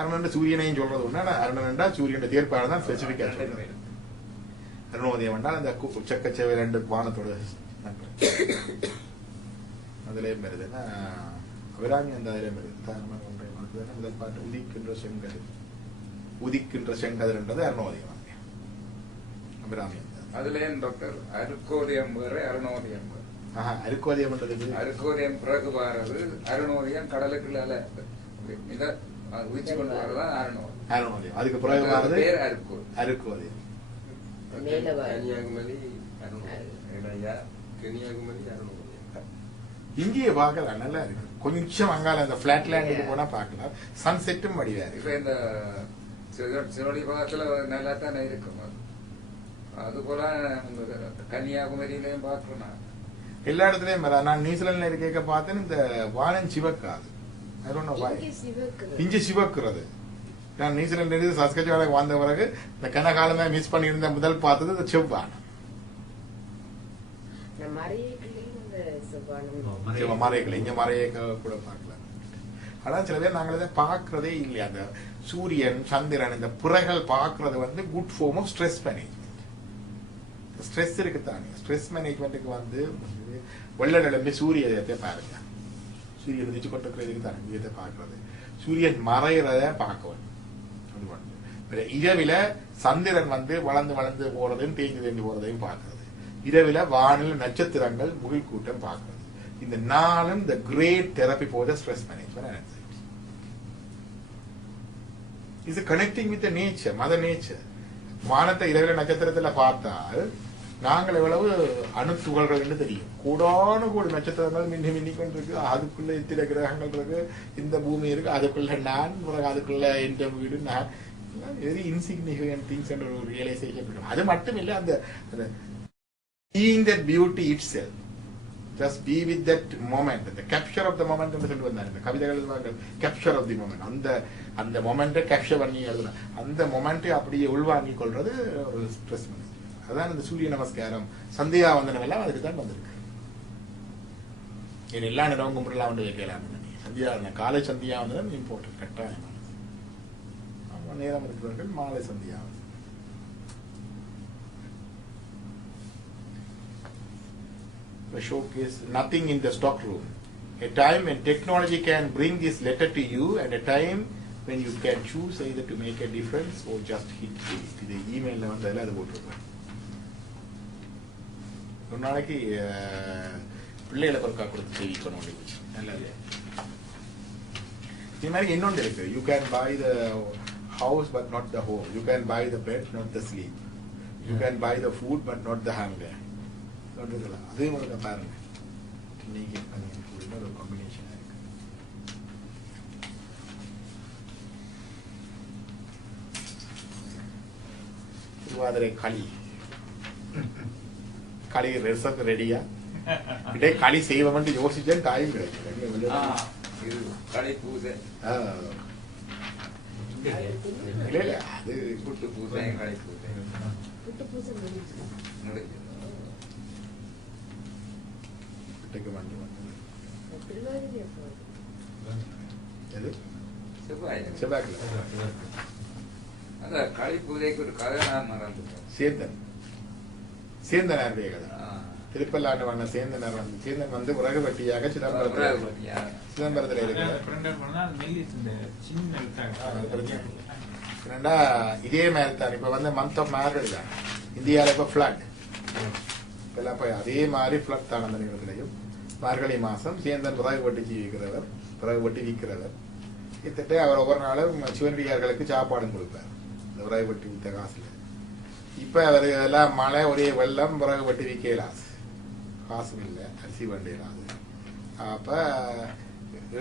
அருணன் சூரியனையும் சொல்றது ஒண்ணு. அருணன் என்றால் சூரியனுடைய தீர்ப்பாக தான் ஸ்பெசிபிக்கா சொல்றது. அருணோதயம் என்றால் அந்த உச்சக்கச்சவை 2 வானத்தோட அதுலயும் வருதுன்னா அபிராமி அந்த அதிலையும் வருது. முதல் பாட்டு உதிக்கின்ற செங்கதிர், உதிக்கின்ற செங்கதிர்ன்றது அருணோதயம். அபிராமி அதுலயும் டாக்டர் அருக்கோதயம் வேற அருணோதயம் வேற. அருக்கோதயம் அருக்கோதயம் பிறகு வாரது, அருணோதயம் கடலுக்குள்ள இத உதிச்சு கொண்டு வரதான் அருணோதயம். அதுக்கு பிறகு வாரது பேர் அருக்கோதயம். கன்னியாகுமரி இங்கேயே பார்க்கலாம், நல்லா இருக்கு. கொஞ்சம் அங்கால அந்த பிளாட் லேண்டுக்கு போனா பார்க்கலாம். சன்செட்டும் வடிவா இருக்கு. இப்ப இந்த சிறுவடி பாகத்துல நல்லா தானே இருக்கும். அது போல கன்னியாகுமரியிலையும் பார்க்கணும். எல்லா இடத்துலயும் நான் நியூசிலாந்துல இருக்க பார்த்தேன். இந்த வானம் சிவக்காது, இஞ்சி சிவக்குறது. நான் நியூசிலாந்து இருந்து சஸ்கச்சுவானுக்கு வந்த பிறகு இந்த கனகாலமே மிஸ் பண்ணியிருந்த முதல் பார்த்தது இந்த செவ்வானம். மறையக்கலை இங்க மறையக்க கூட பார்க்கலாம். ஆனா சில பேர் நாங்கள் இதை பார்க்கறதே இல்லையா. அந்த சூரியன் சந்திரன் இந்த புறைகள் பார்க்கறது வந்து good form of stress management. Stress இருக்குத்தானே, ஸ்ட்ரெஸ் மேனேஜ்மெண்ட்டுக்கு வந்து வெள்ள நிலம்பி சூரியத்தை பாருங்க. சூரியன் உதிச்சு கொண்டிருக்கிறதுக்கு தானே இதை பார்க்கறது. சூரியன் மறைகிறத பார்க்கணும். இரவில சந்திரன் வந்து வளர்ந்து வளர்ந்து போறதையும் தேங்கி தேங்கி போறதையும் பார்க்கறது. இரவில வானில் நட்சத்திரங்கள் முகில் கூட்டம் பார்க்கறது. இந்த நாளும் இந்த கிரேட் தெரப்பி போத stress management is connecting with nature, mother nature. வானத்தை இரவில நட்சத்திரத்துல பார்த்தால் நாங்கள் எவ்வளவு அணுத்துகள்கள் என்று தெரியும். கூடான கூடு நட்சத்திரங்கள் மின்னி மின்னி கொண்டிருக்கு. அதுக்குள்ள இத்தனை கிரகங்கள் இருக்கு, இந்த பூமி இருக்கு, அதுக்குள்ள நான், அதுக்குள்ள எந்த வீடு, நான் வெரி இன்சிக்னிஃபிகன்ட் திங்ஸ் என்ற ஒரு ரியலைசேஷன். அது மட்டும் இல்ல, அந்த seeing that beauty itself, just be with that moment, the capture of the moment என்று சொல்லி வந்தாங்க. இந்த கவிதைகள் எழுதுவாங்க, capture of the moment. அந்த மொமெண்ட்டை கேப்சர் பண்ணி எழுதுன அந்த மொமெண்ட்டை அப்படியே உள்வாங்கி கொள்றது ஒரு ஸ்ட்ரெஸ் மேனேஜ்மெண்ட். அதான் இந்த சூரிய நமஸ்காரம், சந்தியா வந்தனம் எல்லாம் அதுக்கு தான் வந்திருக்கு. என் எல்லா நேரமும் கும்பிடலாம் வந்து வைக்கலாம். சந்தியா காலை சந்தியா வந்தனம் இம்பார்ட்டன்ட், கட்டாயம். நேரம் இருக்கிறவர்கள் மாலை Sandhya. The showcase nothing in the stock room. A time when technology can bring this letter to you, and a time when you can choose either to make a difference or just hit delete. இது இமெயில்ல வந்ததுல அது போட்டுருக்கேன். ஒரு நாளைக்கு பிள்ளைகளை பொறுக்கா கொடுத்து தெரிவிக்கணும். நல்லா இல்லையா? இது மாதிரி இன்னொன்று இருக்கு. You can buy the house but not the home. You can buy the bed, not the sleep. You can buy the food but not the hunger. அதே மாதிரி பாருங்க, இன்னைக்கு ஒரு காம்பினேஷன் இருக்கு. திருவாதிரை களி, களி ரெசப் ரெடியா இதே களி செய்வோம் யோசிச்சேன். டைம் கிடைக்கும். களி பூஜை இல்ல, அது புட்டு பூஜை, களி பூஜை முடிஞ்சு. களி பூஜைக்கு ஒரு கதை நான் மறந்துட்டேன். சேந்தனாருடைய கதை. திருப்பல்லாண்டு வண்ண சேந்தனர் சேந்தன் வந்து உலக வட்டியாக சிதம்பரத்தில் இதே மாதிரி தான். இப்ப வந்து மந்த் ஆஃப் மார்கழி தான் இந்தியாவில இப்ப பிளட் இப்பெல்லாம் போய் அதே மாதிரி பிளட் தான். அந்த நிகழ்ச்சிலையும் மார்கழி மாசம் சேந்தன் விறகு வட்டி ஜீவிக்கிறவர், விறகு வட்டி விற்கிறவர். கிட்டத்தட்ட அவர் ஒவ்வொரு நாளும் சிவனடியார்களுக்கு சாப்பாடும் கொடுப்பார் இந்த விறகு வட்டி வித்த காசுல. இப்ப அவர் எல்லாம் மழை, ஒரே வெள்ளம், விறகு வட்டி விற்கலாஸ். காசும் இல்லை, அரிசி வேண்டியது. அப்ப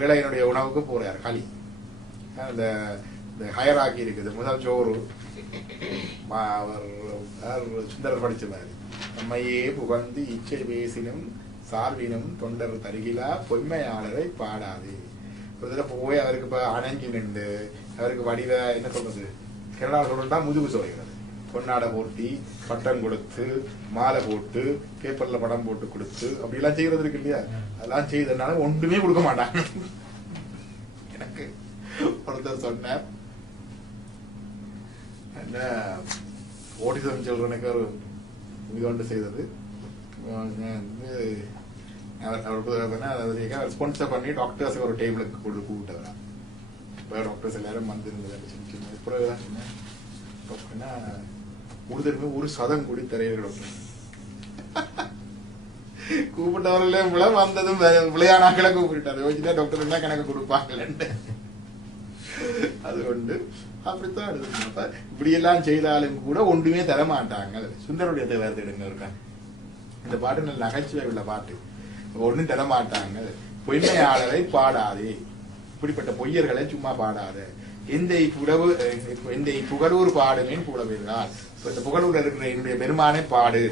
ஏழையினுடைய உணவுக்கு போறார் களி. அந்த ஹயராக்கி இருக்குது. முதல் சோறு அவர் சுந்தரர் படிச்ச மாதிரி நம்மையே புகழ்ந்து இச்சை பேசினும் சார்பினும் தொண்டர் தருகிலா பொய்மையாளரை பாடாது. ஒரு தடவை போய் அவருக்கு இப்ப அணைஞ்சி நின்று அவருக்கு வடிவ என்ன சொல்றது, கனடா சொல்றா முதுகு சொல்கிறது, பொன்னாடை போட்டி பட்டம் கொடுத்து மாலை போட்டு பேப்பர்ல படம் போட்டு கொடுத்து அப்படி எல்லாம் செய்யறது இருக்கு இல்லையா, அதெல்லாம் செய்ததுனால ஒன்றுமே கொடுக்க மாட்டாங்க. எனக்கு ஒருத்தர் சொன்ன என்ன ஓட்டிசம் சில்ட்ரனுக்கு ஒரு இது ஒன்று செய்தது. அவர் ஸ்பான்சர் பண்ணி டாக்டர்ஸுக்கு ஒரு டேபிளுக்கு கூப்பிட்டவரா. டாக்டர்ஸ் எல்லாரும் வந்திருந்தது. டாக்டர்னா ஒரு சதம் கூடி தரையிற டாக்டர் கூப்பிட்டவர்கள் வந்ததும் விளையாடாக்களை கூப்பிட்டாரு. யோசிச்சா டாக்டர் என்ன கணக்கு கொடுப்பாங்கன்னு. அது கொண்டு அப்படித்தான் எடுத்து இப்படி எல்லாம் செய்தாலும் கூட ஒன்றுமே தரமாட்டாங்க. சுந்தருடைய தேவாரத்தை எடுங்க இருக்கா, இந்த பாட்டு நல்ல நகைச்சுவை உள்ள பாட்டு. ஒன்றும் தரமாட்டாங்க. பொய்மையாளரை பாடாதே, இப்படிப்பட்ட பொய்யர்களை சும்மா பாடாத. எந்த புகழூர் பாடுமேன் புலவீர்கள். இந்த புகழூர் இருக்கிற என்னுடைய பெருமானை பாடு.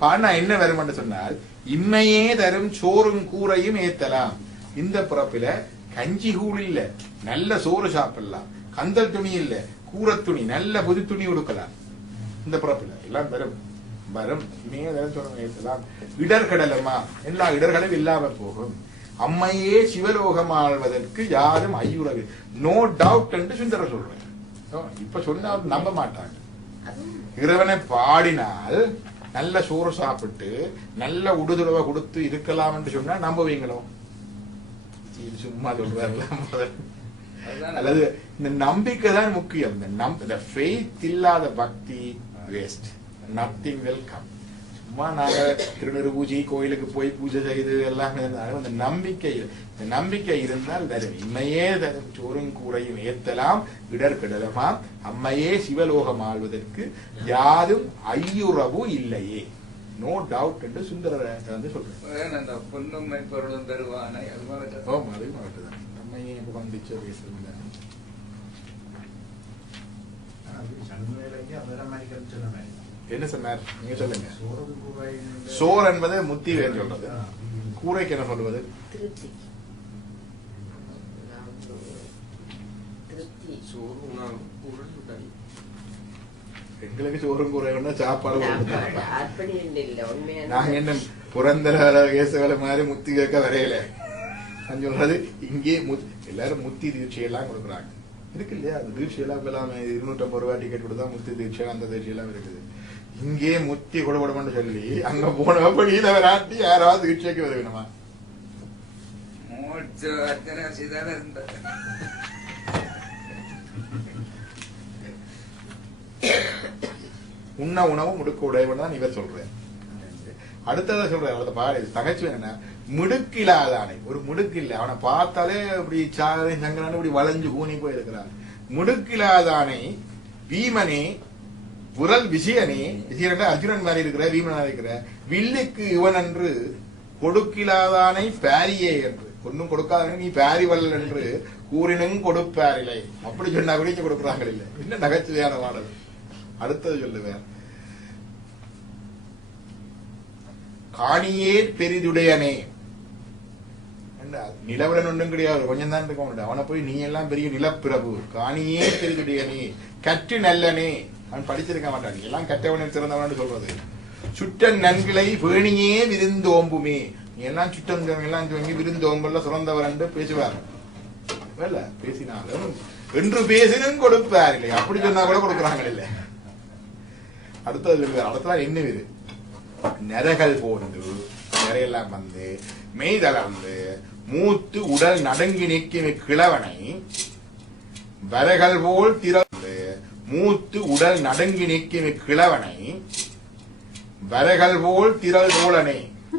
பாடினா என்ன வரும் சொன்னால், இம்மையே தரும் சோறும் கூரையும் ஏத்தலாம். இந்த பிறப்பில கஞ்சி கூழ் இல்ல, நல்ல சோறு சாப்பிடலாம். கந்தல் துணி இல்ல, கூரை துணி, நல்ல புது துணி உடுக்கலாம். இந்த பிறப்பில எல்லாம் வரும் வரும். இமையே தரும் சோறும் ஏத்தலாம். இடர்கடலமா, எல்லா இடர்களும் இல்லாம போகும். அம்மையே சிவலோகம் ஆழ்வதற்கு யாரும் ஐயுறவு, நோ டவுட் என்று சுந்தரர் சொல்றேன். இப்ப சொன்னா நம்ப மாட்டாங்க. இறைவனை பாடினால் நல்ல சோறு சாப்பிட்டு நல்ல உடுதுளவை கொடுத்து இருக்கலாம் என்று சொன்னா நம்புவீங்களோ? சும்மா சொல்றாரு. அல்லது இந்த நம்பிக்கை தான் முக்கியம். இந்த ஃபெய்த் இல்லாத பக்தி வேஸ்ட், நத்திங் வில் கம். சும்மா நாங்க திருநெரு பூஜை கோயிலுக்கு போய் பூஜை செய்து எல்லாமே இருந்தாலும் அந்த நம்பிக்கை இருந்தால் தரும். இம்மையே தரும் சோறும் கூரையும் ஏத்தலாம் இடர்கிடலமாம். அம்மையே சிவலோகம் ஆள்வதற்கு யாரும் ஐயுறவு இல்லையே, நோ டவுட் என்று சுந்தரரை வந்து சொல்றேன். பொன்னுமை பொருளும் பெறுவானை அதுதான் நம்மையே வந்துச்சு பேசுறது. என்ன சொன்னார் நீங்க சொல்லுங்க. சோறு என்பது முத்தி வேறு சொல்றது, கூரைக்கு என்ன சொல்வது? எங்களுக்கு சோறும் கூரை சாப்பாடு. நாங்க என்ன புறந்தல கேசவலை மாதிரி முத்தி கேட்க வரையில. நான் சொல்றது இங்கே எல்லாரும் முத்தி தீட்சையெல்லாம் கொடுக்குறாங்க இருக்கு இல்லையா. அந்த தீட்சையெல்லாம் எல்லாமே 250 ரூபாய் டிக்கெட் கொடுத்தா முத்தி தீட்சை அந்த தீட்சையெல்லாம் இருக்குது. இங்கே முத்தி கொடுபடம்னு சொல்லி அங்க போனப்ப நீலவராட்டி யாராவது தீட்சைக்கு வருவேணுமா? உண்ண உணவு முடுக்க உடையவன் தான் இவர் சொல்றேன். அடுத்ததை சொல்றேன். அடுத்த பாரு தகச்சு என்ன, முடுக்கில்லாதானே. ஒரு முடுக்கு இல்லை, அவனை பார்த்தாலே இப்படி சாரை சங்கரான இப்படி வளைஞ்சு ஊனி போயிருக்கிறான். முடுக்கில்லாதானே வீமனே புரல் விஜயனே, விஜயன் அர்ஜுனன் மாதிரி இருக்கிற வீமனா இருக்கிற வில்லுக்கு இவன் என்று கொடுக்கிலாதானை பாரியே என்று, ஒன்னும் கொடுக்காத நீ பாரி வல்லல் என்று கூறினும் கொடுப்பாரில்லை. அப்படி சொன்னா கூட கொடுக்குறாங்க இல்லை. என்ன நகைச்சுவையான பாடல். அடுத்தது சொல்லுவேன். காணியே பெரிதுடையனே, நிலவுடன் ஒன்றும் கிடையாது, கொஞ்சம் தான் இருக்க. அவனை போய் நீ எல்லாம் பெரிய நிலப்பிரபு, காணியே பெரிதுடையனே கற்று நல்லனே. அவன் படிச்சிருக்க மாட்டான், நீ எல்லாம் கற்றவன் சிறந்தவன் சொல்றது. சுற்றன் நன்கிளை வேணியே விருந்தோம்புமே, நீ எல்லாம் சுட்டம் எல்லாம் துவங்கி விருந்தோம்பல்ல சிறந்தவர் என்று பேசுவார். பேசினாலும் என்று பேசினும் கொடுப்பார் இல்லை. அப்படி சொன்னா கூட கொடுக்குறாங்க இல்லை. அடுத்தது அடுத்ததான் என்ன இது, நெறைகள் போன்று நிறையெல்லாம் வந்து மெய்தளர்ந்து மூத்து உடல் நடுங்கி நிற்கும் கிழவனை வரைகள் போல் திறந்து மூத்து உடல் நடுங்கி நிற்கும் கிழவனை வரைகள் போல் திரள் தோழனே,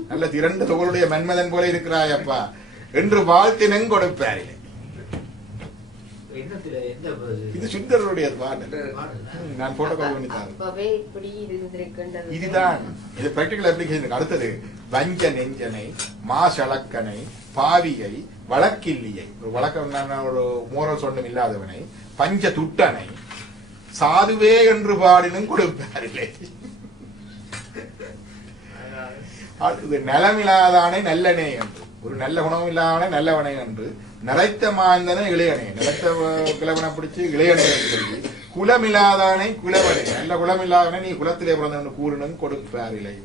நல்ல திரண்ட தோளுடைய மன்மதன் போல இருக்கிறாயப்பா என்று வாழ்த்தினும் கொடுப்பாரில்லை. என்னத்துல எந்த இது சுந்தரருடைய பாடல். நான் போட்டோ காப்பி பண்ணி தரேன். அப்பவே இப்படி இருந்திருக்கின்றது. இதுதான் இது பிராக்டிகல் அப்ளிகேஷன். அடுத்தது வஞ்ச நெஞ்சனை, மாசளக்கனை, பாவியை, வழக்கில்லியை, ஒரு வழக்கம் ஒரு மோரல் சொன்னும் இல்லாதவனை, பஞ்ச துட்டனை, சாதுவே என்று பாடினும் கொடுப்பாரில்லை. அடுத்தது நலமில்லாதானே நல்லனே என்று, ஒரு நல்ல குணம் இல்லாதவனே நல்லவனை என்று, நிறைத்த மாந்தனை இளையனே, நிறைத்த கிழவனை பிடிச்சு இளையனே என்று சொல்லி, குலமில்லாதானே குலவனே, நல்ல குலமில்லாதவனே நீ குலத்திலே பிறந்தவன் கூறணும் கொடுப்பாரில்லை.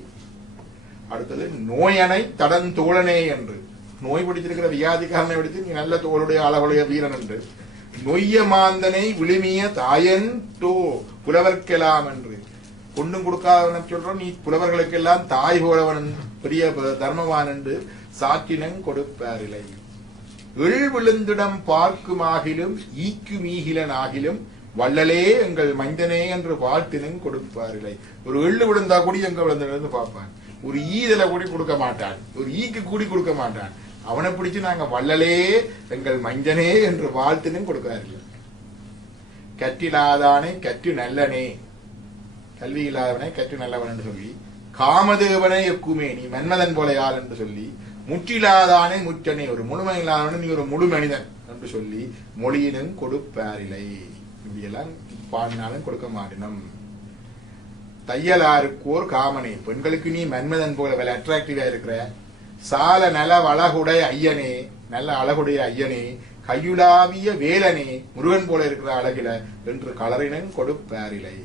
அடுத்தது நோயனை தடன் தோழனே என்று, நோய் பிடிச்சிருக்கிற வியாதிக்காரனை பிடித்து நீ நல்ல தோளுடைய அழகுடைய வீரன் என்று, நொய்ய மாந்தனை விழுமிய தாயன் டோ புலவர்க்கெல்லாம் என்று, ஒன்றும் கொடுக்காதவன் சொல்றோம் நீ புலவர்களுக்கெல்லாம் தாய் போலவன் பெரிய தர்மவான் என்று சாற்றினங் கொடுப்பாரில்லை. எள் விழுந்திடம் பார்க்குமாகிலும் ஈக்குமீகிலன் ஆகிலும் வள்ளலே எங்கள் மைந்தனே என்று வாழ்த்தினும் கொடுப்பாரில்லை. ஒரு எள்ளு விழுந்தா கூடி எங்க விழுந்து பார்ப்பான், ஒரு ஈதல கூடி கொடுக்க மாட்டான், ஒரு ஈக்கு கூடி கொடுக்க மாட்டான். அவனை பிடிச்சு நாங்க வள்ளலே எங்கள் மைந்தனே என்று வாழ்த்தினும் கொடுக்கிறார்கள். கற்றிலாதானே கற்று நல்லனே, கல்வி இல்லாதவனை கற்று நல்லவன் என்று சொல்லி, காமதேவனை எக்குமே நீ மன்மதன் போல யார் என்று சொல்லி, முற்றிலாதானே முற்றனே ஒரு முழுமை இல்லாதவனை நீ ஒரு முழு மனிதன் என்று சொல்லி மொழியினும் கொடுப்பாரில்லை. இப்படியெல்லாம் பாடினாலும் கொடுக்க மாட்டினோம். தையலாருக்கோர் காமனே, பெண்களுக்கு நீ மன்மதன் போல வேலை அட்ராக்டிவா இருக்கிற, சால நல அழகுடைய ஐயனே, நல்ல அழகுடைய ஐயனே, கையுலாவிய வேலனே, முருகன் போல இருக்கிற அழகில என்று கலரினும் கொடுப்பாரில்லை.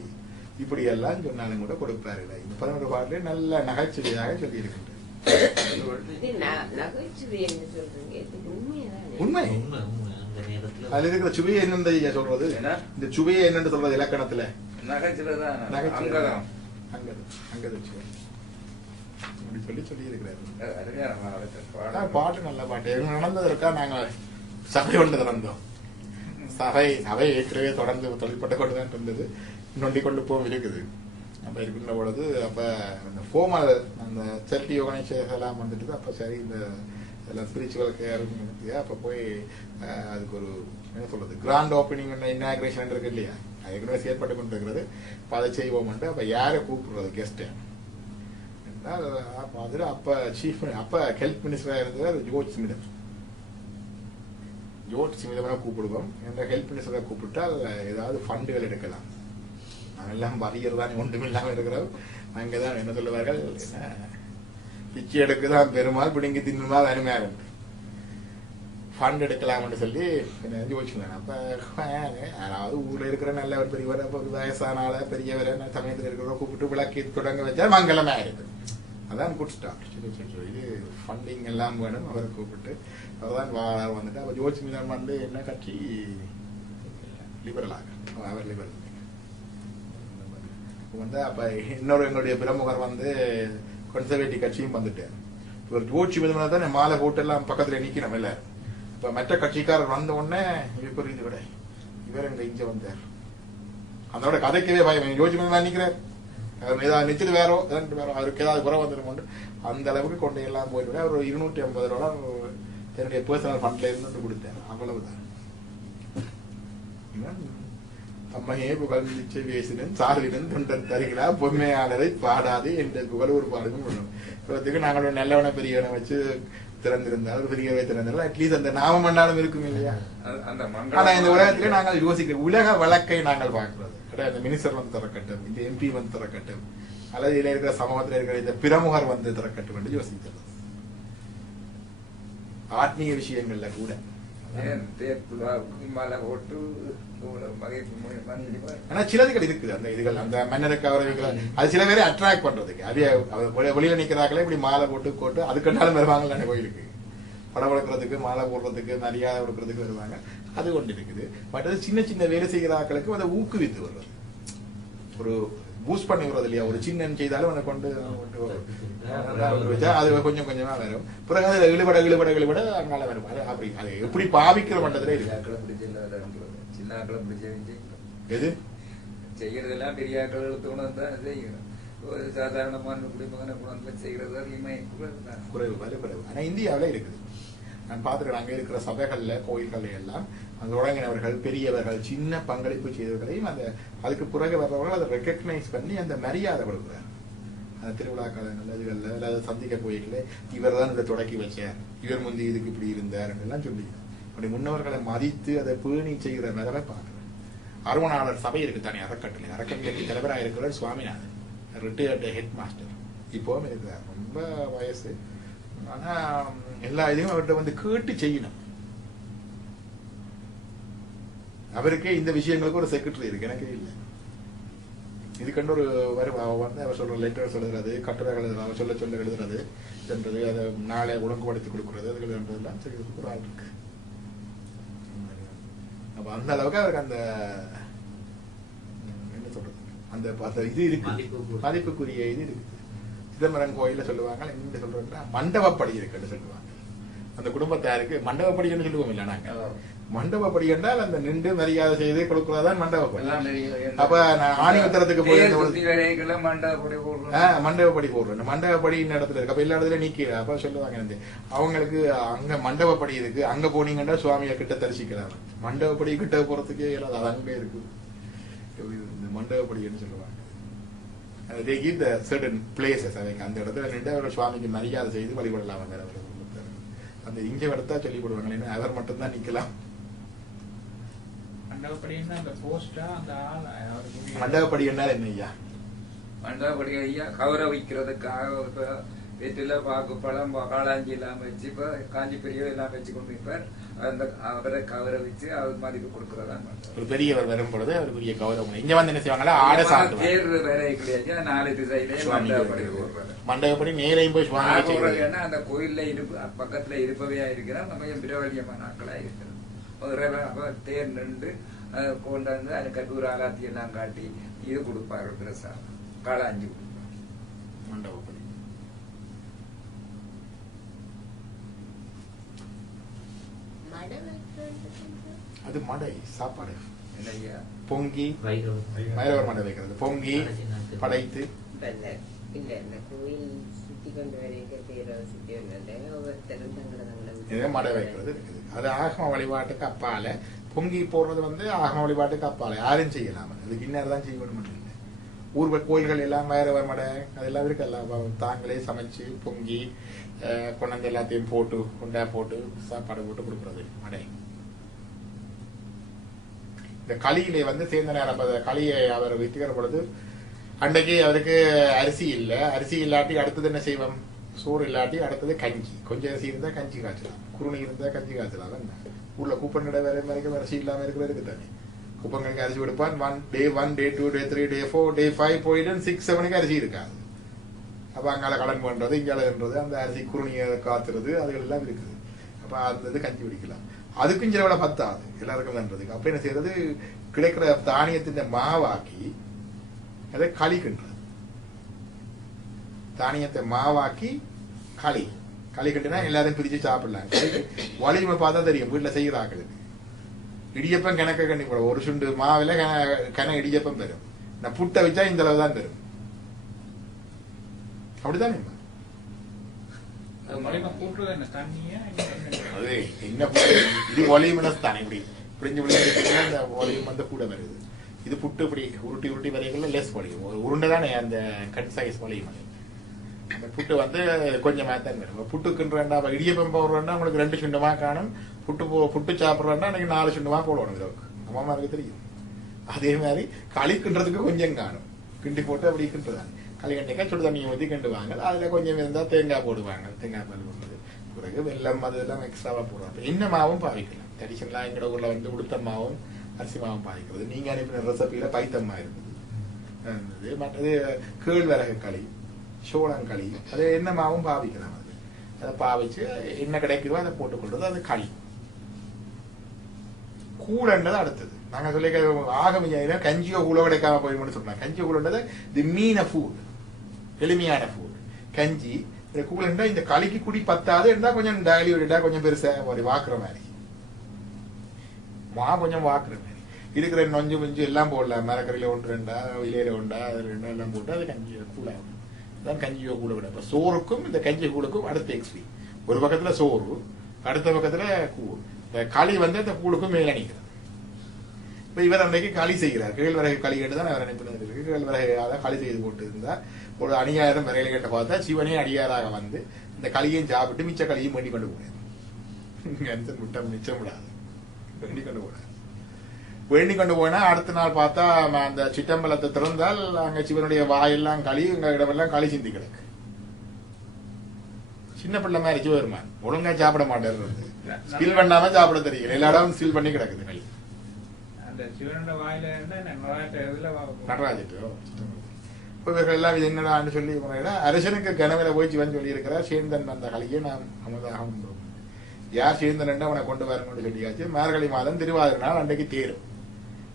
இப்படி எல்லாம் சொன்னாலும் கூட கொடுப்பாரில்லை. இந்த 11 பாட்டிலே நல்ல நகைச்சுவையாக சொல்லி இருக்கின்றது. உண்மை அதுல இருக்கிற சுவையை என்னன்னு சொல்றது, இந்த சுவையை என்னன்னு சொல்றது இலக்கணத்துல சொல்லி இருக்கிறாரு. பாட்டு நல்ல பாட்டு நடந்ததற்கா நாங்க சபை ஒன்று திறந்தோம். சபை ஏற்கனவே தொடர்ந்து தொழில்பட்ட கொண்டு தான் இருந்தது, நொண்டி கொண்டு போகும் இருக்குது. அப்ப இருக்கின்ற பொழுது அப்ப அந்த ஃபோமல் அந்த செல்டி ஆர்கனைசேஷன் எல்லாம் வந்துட்டு அப்ப சரி இந்த எல்லாம் ஸ்பிரிச்சுவல் கேர் அப்ப போய் அதுக்கு ஒரு என்ன சொல்றது கிராண்ட் ஓப்பனிங் இனாகிரேஷன் இருக்கு இல்லையா, அது ஏற்கனவே செயற்பட்டு கொண்டு இருக்கிறது. அப்ப அதை செய்வோம்ட்டு அப்ப யாரை கூப்பிடுறது கெஸ்ட் அதுல அப்ப சீஃப் அப்ப ஹெல்த் மினிஸ்டரா இருந்தது ஜோர்ஜ் ஸ்மிதம். ஜோர்ஜ் ஸ்மிதம் கூப்பிடுவோம். என்ற ஹெல்த் மினிஸ்டரை கூப்பிட்டால் ஏதாவது ஃபண்டுகள் எடுக்கலாம். எல்லாம் வரிகள் தான் ஒன்றும் இல்லாமல் இருக்கிறோம். அங்கதான் என்ன சொல்லுவார்கள், பிச்சை எடுக்குதான் பெருமாள் பிடிங்கி தின்னுமால் அருமையாக ஃபண்ட் எடுக்கலாம்னு சொல்லி யோசிச்சுருந்தேன். அப்ப அதாவது ஊர்ல இருக்கிற நல்ல ஒரு பெரியவர், அப்ப வயசானால பெரியவரை சமயத்தில் இருக்கிற கூப்பிட்டு விளக்கி தொடங்க வச்சா மங்களமா இருக்கு. அதான் குட் ஸ்டார்ட். இது ஃபண்டிங் எல்லாம் வேணும். அவரை கூப்பிட்டு அவர்தான் வாழார் வந்துட்டு அப்ப ஜோர்ஜ் ஸ்மிதம் வந்து என்ன கட்சி லிபரலாக, அவர் லிபரல் வந்து அப்ப இன்னொரு எங்களுடைய பிரமுகர் வந்து கன்சர்வேட்டிவ் கட்சியும் வந்துட்டார். ஒரு ஜோர்ஜ் ஸ்மிதம் தான் மாலை போட்டு எல்லாம் பக்கத்துல நிக்கணும் இல்ல. இப்ப மற்ற கட்சிக்காரர் வந்த உடனே இவர் இது விட இவர் எங்க இங்க வந்தார். அதோட கதைக்கவே பயம். ஜோர்ஜ் ஸ்மிதம் நிக்கிறார், ஏதாவது நிச்சயம் வேறோ அவருக்கு ஏதாவது குறை வந்துடும். அந்த அளவுக்கு கொண்டு எல்லாம் போயிட்டு அவர் $250 என்னுடைய பர்சனல் ஃபண்ட்ல இருந்து கொடுத்தார். அவ்வளவுதான். அம்மையே புகழ்ச்சி பேசினேன் சார்பினன் தொண்டர் தருகிறா பொம்மையாளரை பாடாது என்ற புகழ் ஒரு பாடலும் பண்ணும். நாங்கள் நல்லவனை பெரியவனை வச்சு திறந்திருந்தாலும் பெரியவை திறந்தாலும் அட்லீஸ்ட் அந்த நாம மண்டாலும் இருக்கும் இல்லையா. ஆனா இந்த உலகத்திலே நாங்கள் யோசிக்கிற உலக வழக்கை நாங்கள் பார்க்கிறது இந்த மினிஸ்டர் வந்து திறக்கட்டும், இந்த எம்பி வந்து திறக்கட்டும், அல்லது இதுல இருக்கிற சமூகத்தில் இருக்கிற இந்த பிரமுகர் வந்து திறக்கட்டும் என்று யோசிக்கிறது. ஆத்மீக விஷயங்கள்ல கூட ஆனா சிலதுகள் இருக்குது. அந்த இதுகள் அந்த மன்னருக்கு அவர் அது சில பேரை அட்ராக்ட் பண்றதுக்கு அது வெளியில நிக்கிறாங்களே இப்படி மாலை போட்டு அதுக்கண்டாலும் வருவாங்க கோயிலுக்கு படம் வளர்க்கறதுக்கு மாலை போடுறதுக்கு மரியாதை கொடுக்கறதுக்கு வருவாங்க. அது கொண்டு இருக்குது. பட் அது சின்ன சின்ன வேலை செய்கிற ஆட்களுக்கு அதை ஊக்குவித்து வர்றது, ஒரு பூஸ்ட் பண்ணி விடுறது இல்லையா. ஒரு சின்ன செய்தாலும் அதை கொண்டு அது கொஞ்சம் கொஞ்சமா வரும். பிறகு அதுல இழுபட அங்கால வரும். அப்படி அது எப்படி பாவிக்கிற மட்டத்துல எது செய்யறதெல்லாம் பெரிய ஆட்கள் செய்யணும். ஒரு சாதாரணமான குடிமகனை குணம் செய்யறது குறைவு. ஆனா இந்தியாவில இருக்குது. நான் பார்த்துக்கிறேன் அங்கே இருக்கிற சபைகள்ல கோயில்கள் எல்லாம் அந்த தொடங்கினவர்கள் பெரியவர்கள் சின்ன பங்களிப்பு செய்தவர்களையும் அந்த அதுக்கு பிறகு வர்றவர்கள் அதை ரெக்கக்னைஸ் பண்ணி அந்த மரியாதை கொடுக்குறார். அந்த திருவிழா காலங்கள் அதுகளில் அதாவது சந்திக்க போயிக்கல இவர் தான் இதை தொடக்கி வச்சார், இவர் முந்தி இதுக்கு இப்படி இருந்தார் எல்லாம் சொல்லி அப்படி முன்னவர்களை மதித்து அதை பேணி செய்கிற மேலே பார்க்குறேன். அருவனாளர் சபை இருக்கு தானே அறக்கட்டளை, அறக்கட்டளைக்கு தலைவராக இருக்கிறார் சுவாமிநாதன், ரிட்டையர்டு ஹெட் மாஸ்டர், இப்பவும் இருக்கிறார். ரொம்ப வயசு, ஆனா எல்லா இதையும் அவர்கிட்ட கேட்டு செய்யணும். அவருக்கே இந்த விஷயங்களுக்கு ஒரு செக்ரட்டரி இருக்கு, எனக்கு இல்லை. இதுக்கண்டு ஒரு அவர் சொல்ற லெட்டர் எழுதுறது, கட்டுரைகள் எழுதுறது, சொல்ல சொல்ல எழுதுறது என்றது, அதை நாளை ஒழுங்குபடுத்தி கொடுக்கறது, அதுகள் என்றதெல்லாம் செய்யறதுக்கு ஒரு ஆள் இருக்கு. அப்ப அந்த அளவுக்கு அவருக்கு அந்த என்ன சொல்றது அந்த இது இருக்கு, மதிப்புக்குரிய இது இருக்கு. சிதம்பரம் கோயில சொல்லுவாங்க, எங்க சொல்றோம்னா மண்டபப்படி இருக்குன்னு சொல்லுவாங்க. அந்த குடும்பத்தாருக்கு மண்டபப்படின்னு சொல்லுவோம் இல்ல நாங்க. மண்டபப்படி என்றால் அந்த நின்று மரியாதை செய்து கொடுக்கிறதான் மண்டபப்படி. அப்ப நான் ஆணிவத்திரத்துக்கு போய் மண்டபப்படி போடுறேன், மண்டபப்படி இடத்துல இருக்கு. அப்ப எல்லா இடத்துல நீக்கல. அப்ப சொல்லுவாங்க அவங்களுக்கு அங்க மண்டபப்படி இருக்கு, அங்க போனீங்கன்னா சுவாமியை கிட்ட தரிசிக்கலாம். மண்டபப்படி கிட்ட போறதுக்கே இல்லாத அது அங்க இருக்கு. இந்த மண்டபப்படின்னு சொல்லுவாங்க. they give the certain places. அந்த இடத்துல நின்று அவர்கள் சுவாமிக்கு மரியாதை செய்து வழிபடலாம். அந்த இங்க எடுத்தா சொல்லி போடுவாங்க, அவர் மட்டும்தான் நிக்கலாம். மண்டபப்படி என்ன ஐயா? மண்டபப்படி ஐயா கௌரவிக்கிறதுக்காக வீட்டுல பாக்கு பழம் காளாஞ்சி எல்லாம் வச்சு இப்ப காஞ்சி பெரிய எல்லாம் வச்சு கொண்டு இருப்பார். அந்த அவரை கௌரவிச்சு அவர் மதிப்பு கொடுக்கறதான் ஒரு பெரியவர் வரும் பொழுது அவருக்குரிய கௌரவம். இங்க வந்து என்ன செய்வாங்களா, ஆட சாப்பிட்டு தேர் வேற கிடையாது. 4 திசையிலே மண்டபப்படி போடுறாங்க. மண்டபப்படி நேரையும் போய் சுவாமி அந்த கோயில்ல பக்கத்துல இருப்பவையா இருக்கிறோம். நம்ம பிரபலியமான ஆக்களா இருக்கிறோம். தேர் நின்று கொண்டாந்து அது கட்டூர் ஆராத்தி எல்லாம் காட்டி இது கொடுப்பாரு பிரசாதம், காளாஞ்சி கொடுப்பாரு. மண்டபப்படி அது மடை சாப்பாடு பொங்கி வைரவர் மடை வைக்கிறது, பொங்கி படைத்து மடை வைக்கிறது இருக்குது. அது ஆகம வழிபாட்டுக்கு அப்பால பொங்கி போடுறது ஆகம வழிபாட்டுக்கு அப்பால யாரும் செய்யலாம். அதுக்கு இன்னும் தான் செய்யணும் மட்டும் இல்லை. ஊர் கோயில்கள் எல்லாம் வைரவர் மடை அதெல்லாம் இருக்குல்ல, தாங்களே சமைச்சு பொங்கி கொண்டாந்து எல்லாத்தையும் போட்டு குண்டா போட்டு சாப்பாடு போட்டு கொடுக்குறது மடை. இந்த களியிலே சேர்ந்த நேரம் களியை அவர் விற்கிற பொழுது அன்றைக்கு அவருக்கு அரிசி இல்லை, அரிசி இல்லாட்டி அடுத்தது என்ன செய்வோம், சோறு இல்லாட்டி அடுத்தது கஞ்சி. கொஞ்சம் அரிசி இருந்தா கஞ்சி காய்ச்சலாம், குருணி இருந்தா கஞ்சி காய்ச்சலாம். ஊர்ல கூப்பன் கடை வேற வரைக்கும் அரிசி இல்லாம இருக்கிற இருக்கு தானே. குப்பங்களுக்கு அரிசி கொடுப்பான். 1 day 1 day 2 day 3 day 4 day 5 போயிட்டு 6 7 அரிசி இருக்காது. அப்ப அங்கால கடன் பண்றது இங்காலன்றது அந்த அரிசி குருணியை காத்துறது அதுகள் எல்லாம் இருக்குது. அப்ப அந்த கஞ்சி பிடிக்கலாம். அதுக்கும் சில பத்தாது எல்லாருக்கும் நன்றதுக்கு. அப்ப என்ன செய்யறது, கிடைக்கிற தானியத்தின் மாவாக்கி அதை களி கிண்டுறது. தானியத்தை மாவாக்கி களி கிண்டுனா எல்லாரும் பிரிச்சு சாப்பிடலாம். வலிமை பார்த்தா தெரியும் வீட்டுல செய்யறாங்களுக்கு. இடியப்பம் கணக்க கண்ணி போட ஒரு சுண்டு மாவில கன இடியப்பம் பெறும். நான் புட்டை வச்சா இந்த அளவு தான் பெறும். அப்படித்தானே அது என்ன இது ஒலிமனஸ் தானே. இப்படி பிரிஞ்சு இந்த ஒலியும் கூட வருது. இது புட்டு இப்படி உருட்டி உருட்டி வரைகள்ல லெஸ் ஒலியும் உருண்டை தானே அந்த கட் சைஸ் ஒலியும். அந்த புட்டு கொஞ்சமா தான் வரும். புட்டுக்குன்றா இடியப்பம் போடுறோன்னா உங்களுக்கு 2 சுண்டமா காணும். புட்டு சாப்பிட்றோன்னா எனக்கு 4 சுண்டமா போடணும். இதுக்கு அம்மா இருக்கு தெரியும். அதே மாதிரி களிக்குன்றதுக்கு கொஞ்சம் காணும். கிண்டி போட்டு அப்படி கிண்டுறாங்க. களி கண்டிக்கா சுடு தண்ணியை ஊற்றி கிண்டுவாங்க. அதுல கொஞ்சம் இருந்தா தேங்காய் போடுவாங்க. தேங்காய் பால் போடுறது பிறகு வெள்ளம் அதெல்லாம் எக்ஸ்ட்ராவா போடுவாங்க. என்ன மாவும் பாவிக்கலாம். ட்ரெடிஷனலா எங்கட ஊர்ல உளுத்த மாவும் அரிசி மாவும் பாவிக்கிறது. நீங்க அனுப்பின ரெசிபியில பைத்தம்மா இருந்தது. மற்றது கேழ்வரகு களி, சோளங்களி, அது என்ன மாவும் பாவிக்கலாம். அதை பாவிச்சு என்ன கிடைக்குதோ அதை போட்டுக்கொள்றது அது களி. கூடன்றது அடுத்தது. நாங்க சொல்லி ஆகமியா கஞ்சியோ கூழோ கிடைக்காம போய் சொன்னாங்க. கஞ்சியோ கூழன்றது தி மீன் ஃபுட், எளிமையான ஃபுட். கஞ்சி கூழண்டா இந்த களிக்கு குடி பத்தாது இருந்தா கொஞ்சம் டைலியூட்டா கொஞ்சம் பெருசா ஒரு வாக்குற மாதிரி கொஞ்சம் வாக்குற மாதிரி இருக்கிற நொஞ்சு மிஞ்சு எல்லாம் போடலாம். மரக்கறியில 1 2 இலையில 1 அது 2 எல்லாம் போட்டு அது கஞ்சி கூடாகும். அதான் கஞ்சியோ கூட விட. சோறுக்கும் இந்த கஞ்சி கூழுக்கும் அடுத்த எக்ஸ்ட்ரீம். ஒரு பக்கத்துல சோறு, அடுத்த பக்கத்துல கூழ். இந்த களி வந்து அந்த கூழுக்கும் மேல நிற்கிறது. இப்ப இவர் அன்றைக்கு களி செய்கிறார். கேழ்வரகு களி கேட்டுதான் அவர் அனுப்பினது இருக்கு. கேழ்வரகையால களி செய்து போட்டு இருந்தா ஒரு அணியாயிரம் விரையில கேட்ட பார்த்தா சிவனே அடியாராக வந்து இந்த களியையும் சாப்பிட்டு மிச்ச களியும் வேண்டி கொண்டு போனார். முட்டை மிச்சம் விடாது, வேண்டி கொண்டு போனார். வேண்டி கொண்டு போனா அடுத்த நாள் பார்த்தா அந்த சிட்டம்பலத்தை திறந்தால் அங்க சிவனுடைய வாயெல்லாம் களி, எங்க இடமெல்லாம் களி சிந்தி கிடக்கு. சின்ன பிள்ளை மாதிரி சிவருமான் ஒழுங்கா சாப்பிட மாட்டாரு, ஸ்கில் பண்ணாம சாப்பிட தெரியல, எல்லா இடமும் ஸ்கில் பண்ணி கிடக்குது களி. அந்த சிவனோட வாயில நடராஜோ இப்ப இவர்கள் எல்லாம் இது என்னடான்னு சொல்லி அரசனுக்கு கனவில போய் சிவன் சொல்லி இருக்கிறார், சேந்தன் அந்த களியை நாம் அமுதாக உண்டோம். யார் சேந்தன் அவனை கொண்டு வரணும்னு சொல்லியாச்சு. மார்கழி மாதம் திருவாதிரை நாள் அன்றைக்கு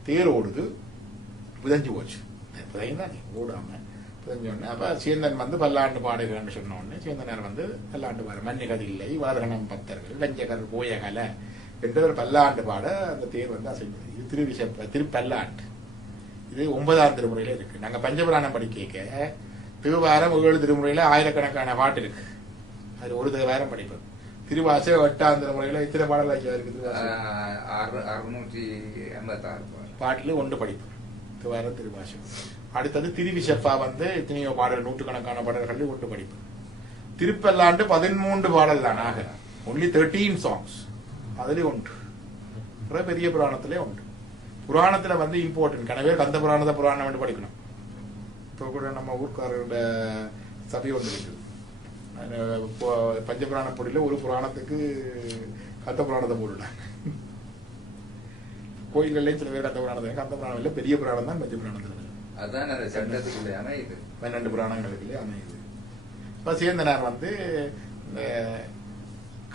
தேர் ஓடுது, புதஞ்சு போச்சு. புதையும் தானே ஓடாம புதஞ்சோடனே அப்ப சேந்தன் வந்து பல்லாண்டு பாடுகள்னு சொன்ன உடனே சேந்தனார் வந்து பல்லாண்டு பாடு மன்னிகது இல்லை வாதகணம் பத்தர்கள் வஞ்சகர் போயகல என்ற ஒரு பல்லாண்டு பாட அந்த தேர் வந்து அசைந்தது. இது திருப்பல்லாண்டு. இது 9ஆம் திருமுறையில இருக்கு. நாங்க பஞ்சபுராணம் படிக்க திருவாரம் 7 திருமுறையில ஆயிரக்கணக்கான பாட்டு இருக்கு. அது ஒரு தேவாரம் படிப்போம். திருவாசை 8ஆம் திருமுறையில இத்தனை பாடல் இருக்கு. 686 பாட்டுல 1 படிப்போம் திருவாரம் திருவாசை. அடுத்தது திருவிசப்பா வந்து எத்தனையோ பாடல், நூற்றுக்கணக்கான பாடல்கள் 1 படிப்போம். திருப்பல்லாண்டு 13 பாடல் தான் ஆக, ஒன்லி 13 சாங்ஸ். அதுல 1 பெரிய புராணத்திலே 1. புராணத்துல வந்து இம்பார்ட்டன்ட் கனவே கந்த புராணம் வந்து படிக்கணும். இப்போ கூட நம்ம ஊர்க்காரோட சபை ஒன்று இருக்குது. பஞ்சபுராண பொடியில ஒரு புராணத்துக்கு கந்த புராணத்தை போட்டுட்டாங்க. கோயில்கள்லயும் சில பேர் கந்த புராணம் இல்ல, பெரிய புராணம் தான் பஞ்ச புராணத்துல. அதான் அந்த சட்டத்துக்குள்ளே அமையுது, 12 புராணங்களுக்குள்ளே அமையுது. இப்ப சேந்தனார் வந்து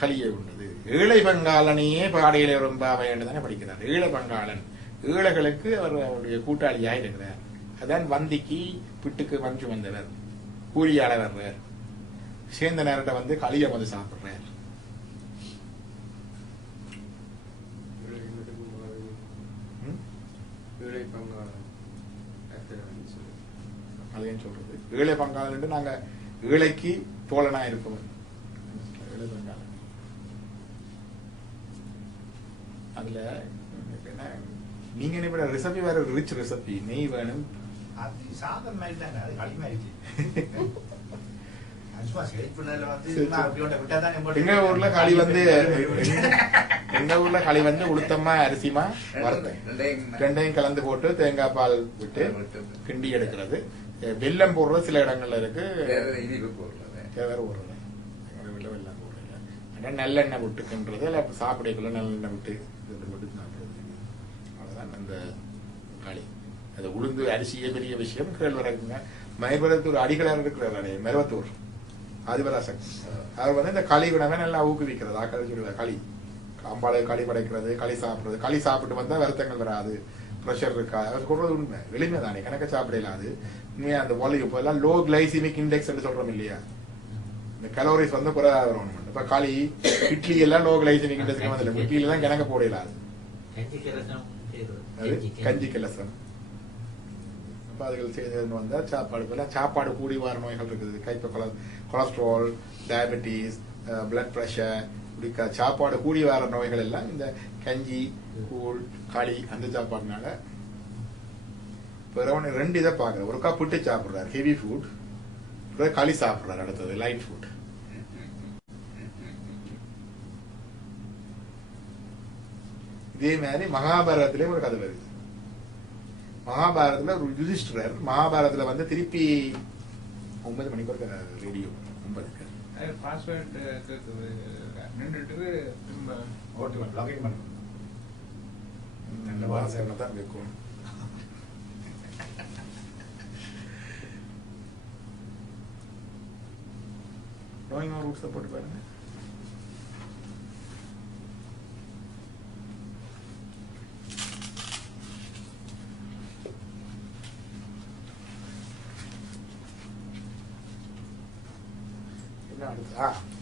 களியை உண்டது. ஏழை பங்காளனையே பாடையில ரொம்ப அவையன்னு தானே படிக்கிறார். ஏழை பங்காளன் ஏழைகளுக்கு அவர் அவருடைய கூட்டாளியாக இருக்கிறார். அதான் வந்திக்கு பிட்டுக்கு வஞ்சு வந்தவர், கூலியாள வர்றார். சேர்ந்த நேரத்தை வந்து களியை வந்து சாப்பிடுறார். அதையும் சொல்றது ஏழை பங்காளன். நாங்க ஏழைக்கு தோழனா இருக்கவன் ஏழை பங்காளன். அதுல நீங்க என்ன ரெசிபி வேற, ரிச் ரெசிபி, நெய் வேணும். அது சாதம் மாதிரி தானே, அது களி மாதிரி. எங்க ஊர்ல களி வந்து உளுத்தமா அரிசிமா ரெண்டையும் கலந்து போட்டு தேங்காய் பால் விட்டு கிண்டி எடுக்கிறது. வெல்லம் போடுறது சில இடங்கள்ல இருக்கு, வேற ஊர்ல வெல்லம் போடுறது. நல்லெண்ணெய் விட்டு கிண்டுறது, இல்ல சாப்பிடக்குள்ள நல்லெண்ணெய் விட்டு அந்த களி. அது உளுந்து அரிசியே பெரிய விஷயம். கேழ்வரகுங்க. மயிர்வரத்தூர் அடிகளார் இருக்கிறார், மெரவத்தூர் ஆதிவராசன். அவர் வந்து இந்த களி விடவே நல்லா ஊக்குவிக்கிறது. ஆக்கள் சொல்லுவார், களி அம்பாளை களி படைக்கிறது, களி சாப்பிடுறது. களி சாப்பிட்டு வந்தா வருத்தங்கள் வராது, ப்ரெஷர் இருக்கா. அவர் சொல்றது உண்மை, எளிமை தானே, கணக்க சாப்பிடலாது. உண்மையா அந்த வால்யூம் இப்போ எல்லாம் லோ கிளைசிமிக் இண்டெக்ஸ் சொல்றோம் இல்லையா, இந்த கலோரிஸ் வந்து குறையா வரணும். இப்ப களி இட்லி எல்லாம் லோ கிளைசிமிக் இண்டெக்ஸ் வந்து இட்லியில எல்லாம் கணக்க போடலாது. கஞ்சி கலசம் அப்ப அதுகள் செய்து வந்தா சாப்பாடு கூடி வர நோய்கள் இருக்குது. கைப்ப கொலஸ்ட்ரால், டயபெட்டிஸ், பிளட் பிரஷர், இப்படி சாப்பாடு கூடி வர நோய்கள் எல்லாம் இந்த கஞ்சி, கூழ், களி அந்த சாப்பாடுனால. இப்போ 2 இதை பாக்குறேன். ஒரு கப் புட்டு சாப்பிடுறாரு, ஹெவி ஃபுட். களி சாப்பிடுறாரு, அடுத்தது லைட் ஃபுட். இதே மாதிரி மகாபாரதத்திலே ஒரு கதை வருது. மகாபாரதத்துல ஒரு யுதிஷ்டிரர் மகாபாரதத்துல வந்து திருப்பி 9 மணிக்கு ஒரு ரேடியோ 9க்கு பாஸ்வேர்ட் நின்றுட்டு திரும்ப லாகின் பண்ணணும். நல்ல வாசனை தான் வைக்கும். நோய் ரூட்ஸ் போட்டு பாருங்க.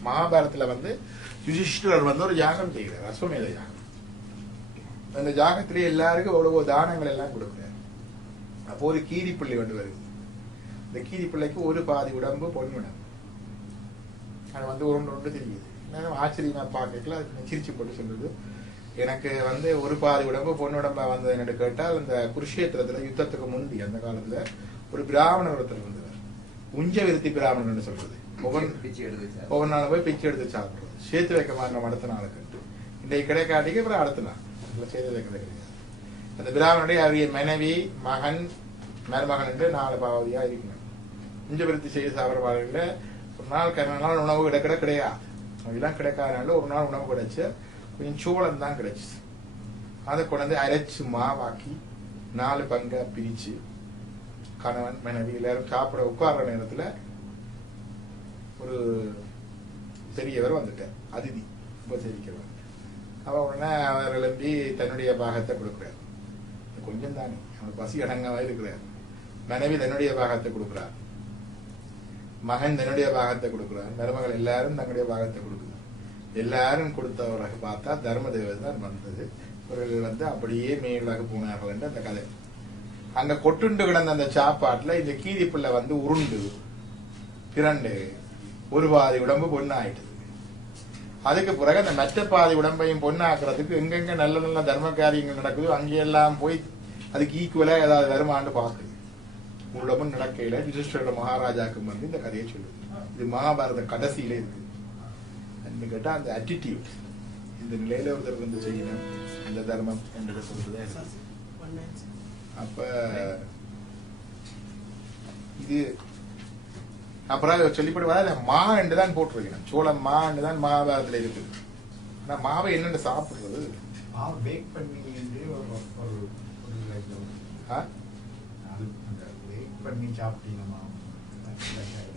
மகாபாரதத்துல வந்து யுதிஷ்டிரர் வந்து ஒரு யாகம் செய்கிறார், அஸ்வமேத யாகம். அந்த யாகத்திலே எல்லாருக்கும் அவ்வளவு தானங்கள் எல்லாம் கொடுக்கிறார். அப்போ ஒரு கீரி பிள்ளை வந்து வருது. இந்த கீரி பிள்ளைக்கு ஒரு பாதி உடம்பு பொன்னுடம். அது வந்து உருண்டு தெரியுது. ஆச்சரியமா பார்க்கல சிரிச்சு போட்டு சொல்லுது, எனக்கு வந்து ஒரு பாதி உடம்பு பொண்ணு உடம்பா வந்தது என்று கேட்டால் இந்த குருஷேத்திரத்துல யுத்தத்துக்கு முந்தி அந்த காலத்துல ஒரு பிராமணர் ஒருத்தர் வந்தவர், உஞ்ச விருத்தி பிராமணன் சொல்றது. ஒவ்வொரு நாளும் போய் பிச்சை எடுத்து சாப்பிடுறது, சேர்த்து வைக்க மாட்டோம் அடுத்த நாளுக்கு. இன்றைக்கு கிடைக்காட்டிக்கு அப்புறம் அடுத்த நாள் சேர்த்து வைக்கிறது கிடையாது. அந்த பிராமணனுடைய அவருடைய மனைவி மகன் மருமகன் என்று 4 பாவதியா இருக்கணும். உஞ்ச விருத்தி செய்து சாப்பிடுறவர்கள ஒரு நாள் நாள் உணவு கிடையாது, அதெல்லாம் கிடைக்காதனால ஒரு நாள் உணவு கிடைச்சு கொஞ்சம் சோளம் தான் கிடைச்சு. அதை கொண்டு அரைச்சு மாவாக்கி 4 பங்கா பிரிச்சு கணவன் மனைவி எல்லாரும் சாப்பிட உட்கார்ற நேரத்துல ஒரு பெரியவர் வந்துட்டார், அதிதி உபசரிக்கிறவர். அவ உடனே அவர் எழும்பி தன்னுடைய பாகத்தை கொடுக்கிறார். கொஞ்சம் தானே, அவர் பசி அடங்கவா இருக்கிறார். மனைவி தன்னுடைய பாகத்தை கொடுக்கிறார், மகன் தன்னுடைய பாகத்தை கொடுக்கிறார், மருமகள் எல்லாரும் தன்னுடைய பாகத்தை கொடுக்கிறார். எல்லாரும் கொடுத்தவராக பார்த்தா தர்ம தேவதை தான் வந்தது. இவர்கள் வந்து அப்படியே மேலாக போனார்கள் என்று அந்த கதை. அங்க கொட்டுண்டு கிடந்த அந்த சாப்பாட்டுல இந்த கீரி பிள்ளை வந்து உருண்டு திரண்டு ஒரு பாதி உடம்பு பொண்ணாயிட்டது. அதுக்கு பிறகு அந்த மற்ற பாதி உடம்பையும் பொண்ணாக்குறதுக்கு எங்கெங்க நல்ல நல்ல தர்ம காரியங்கள் நடக்குதோ அங்கெல்லாம் போய் அதுக்கு ஈக்குவலா ஏதாவது வருமானு பார்க்குது. உடம்பும் நடக்கையில யுதிஷ்டிர மகாராஜாக்கு வந்து இந்த கதையை சொல்லுது. இது மகாபாரத கடைசியில இருக்கு. கேட்டா அந்த ஆட்டிடியூட், இந்த நிலையில ஒருத்தர் வந்து செய்யணும் இந்த தர்மம் என்று சொல்றதே. அப்ப இது அப்புறம் சொல்லிப்படுவா மா என்றுதான் போட்டிருக்கேன். சோளம் மா என்றுதான் மகாபாரதத்துல இருக்குது. ஆனா மாவை என்னென்னு சாப்பிடுறது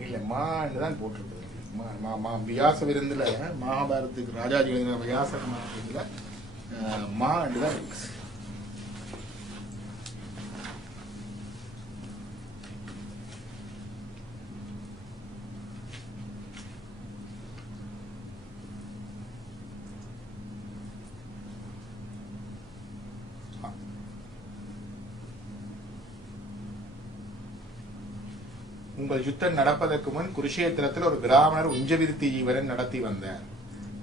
இல்ல மா என்றுதான் போட்டிருக்குது. வியாச விருந்துல மகாபாரதத்துக்கு ராஜாஜி எழுதின வியாச விருந்துல மா என்றுதான் இருக்கு. உங்கள் யுத்தம் நடப்பதற்கு முன் குருஷேத்திரத்தில் ஒரு பிராமணர் உஞ்சவிருத்தி ஜீவரன் நடத்தி வந்தார்.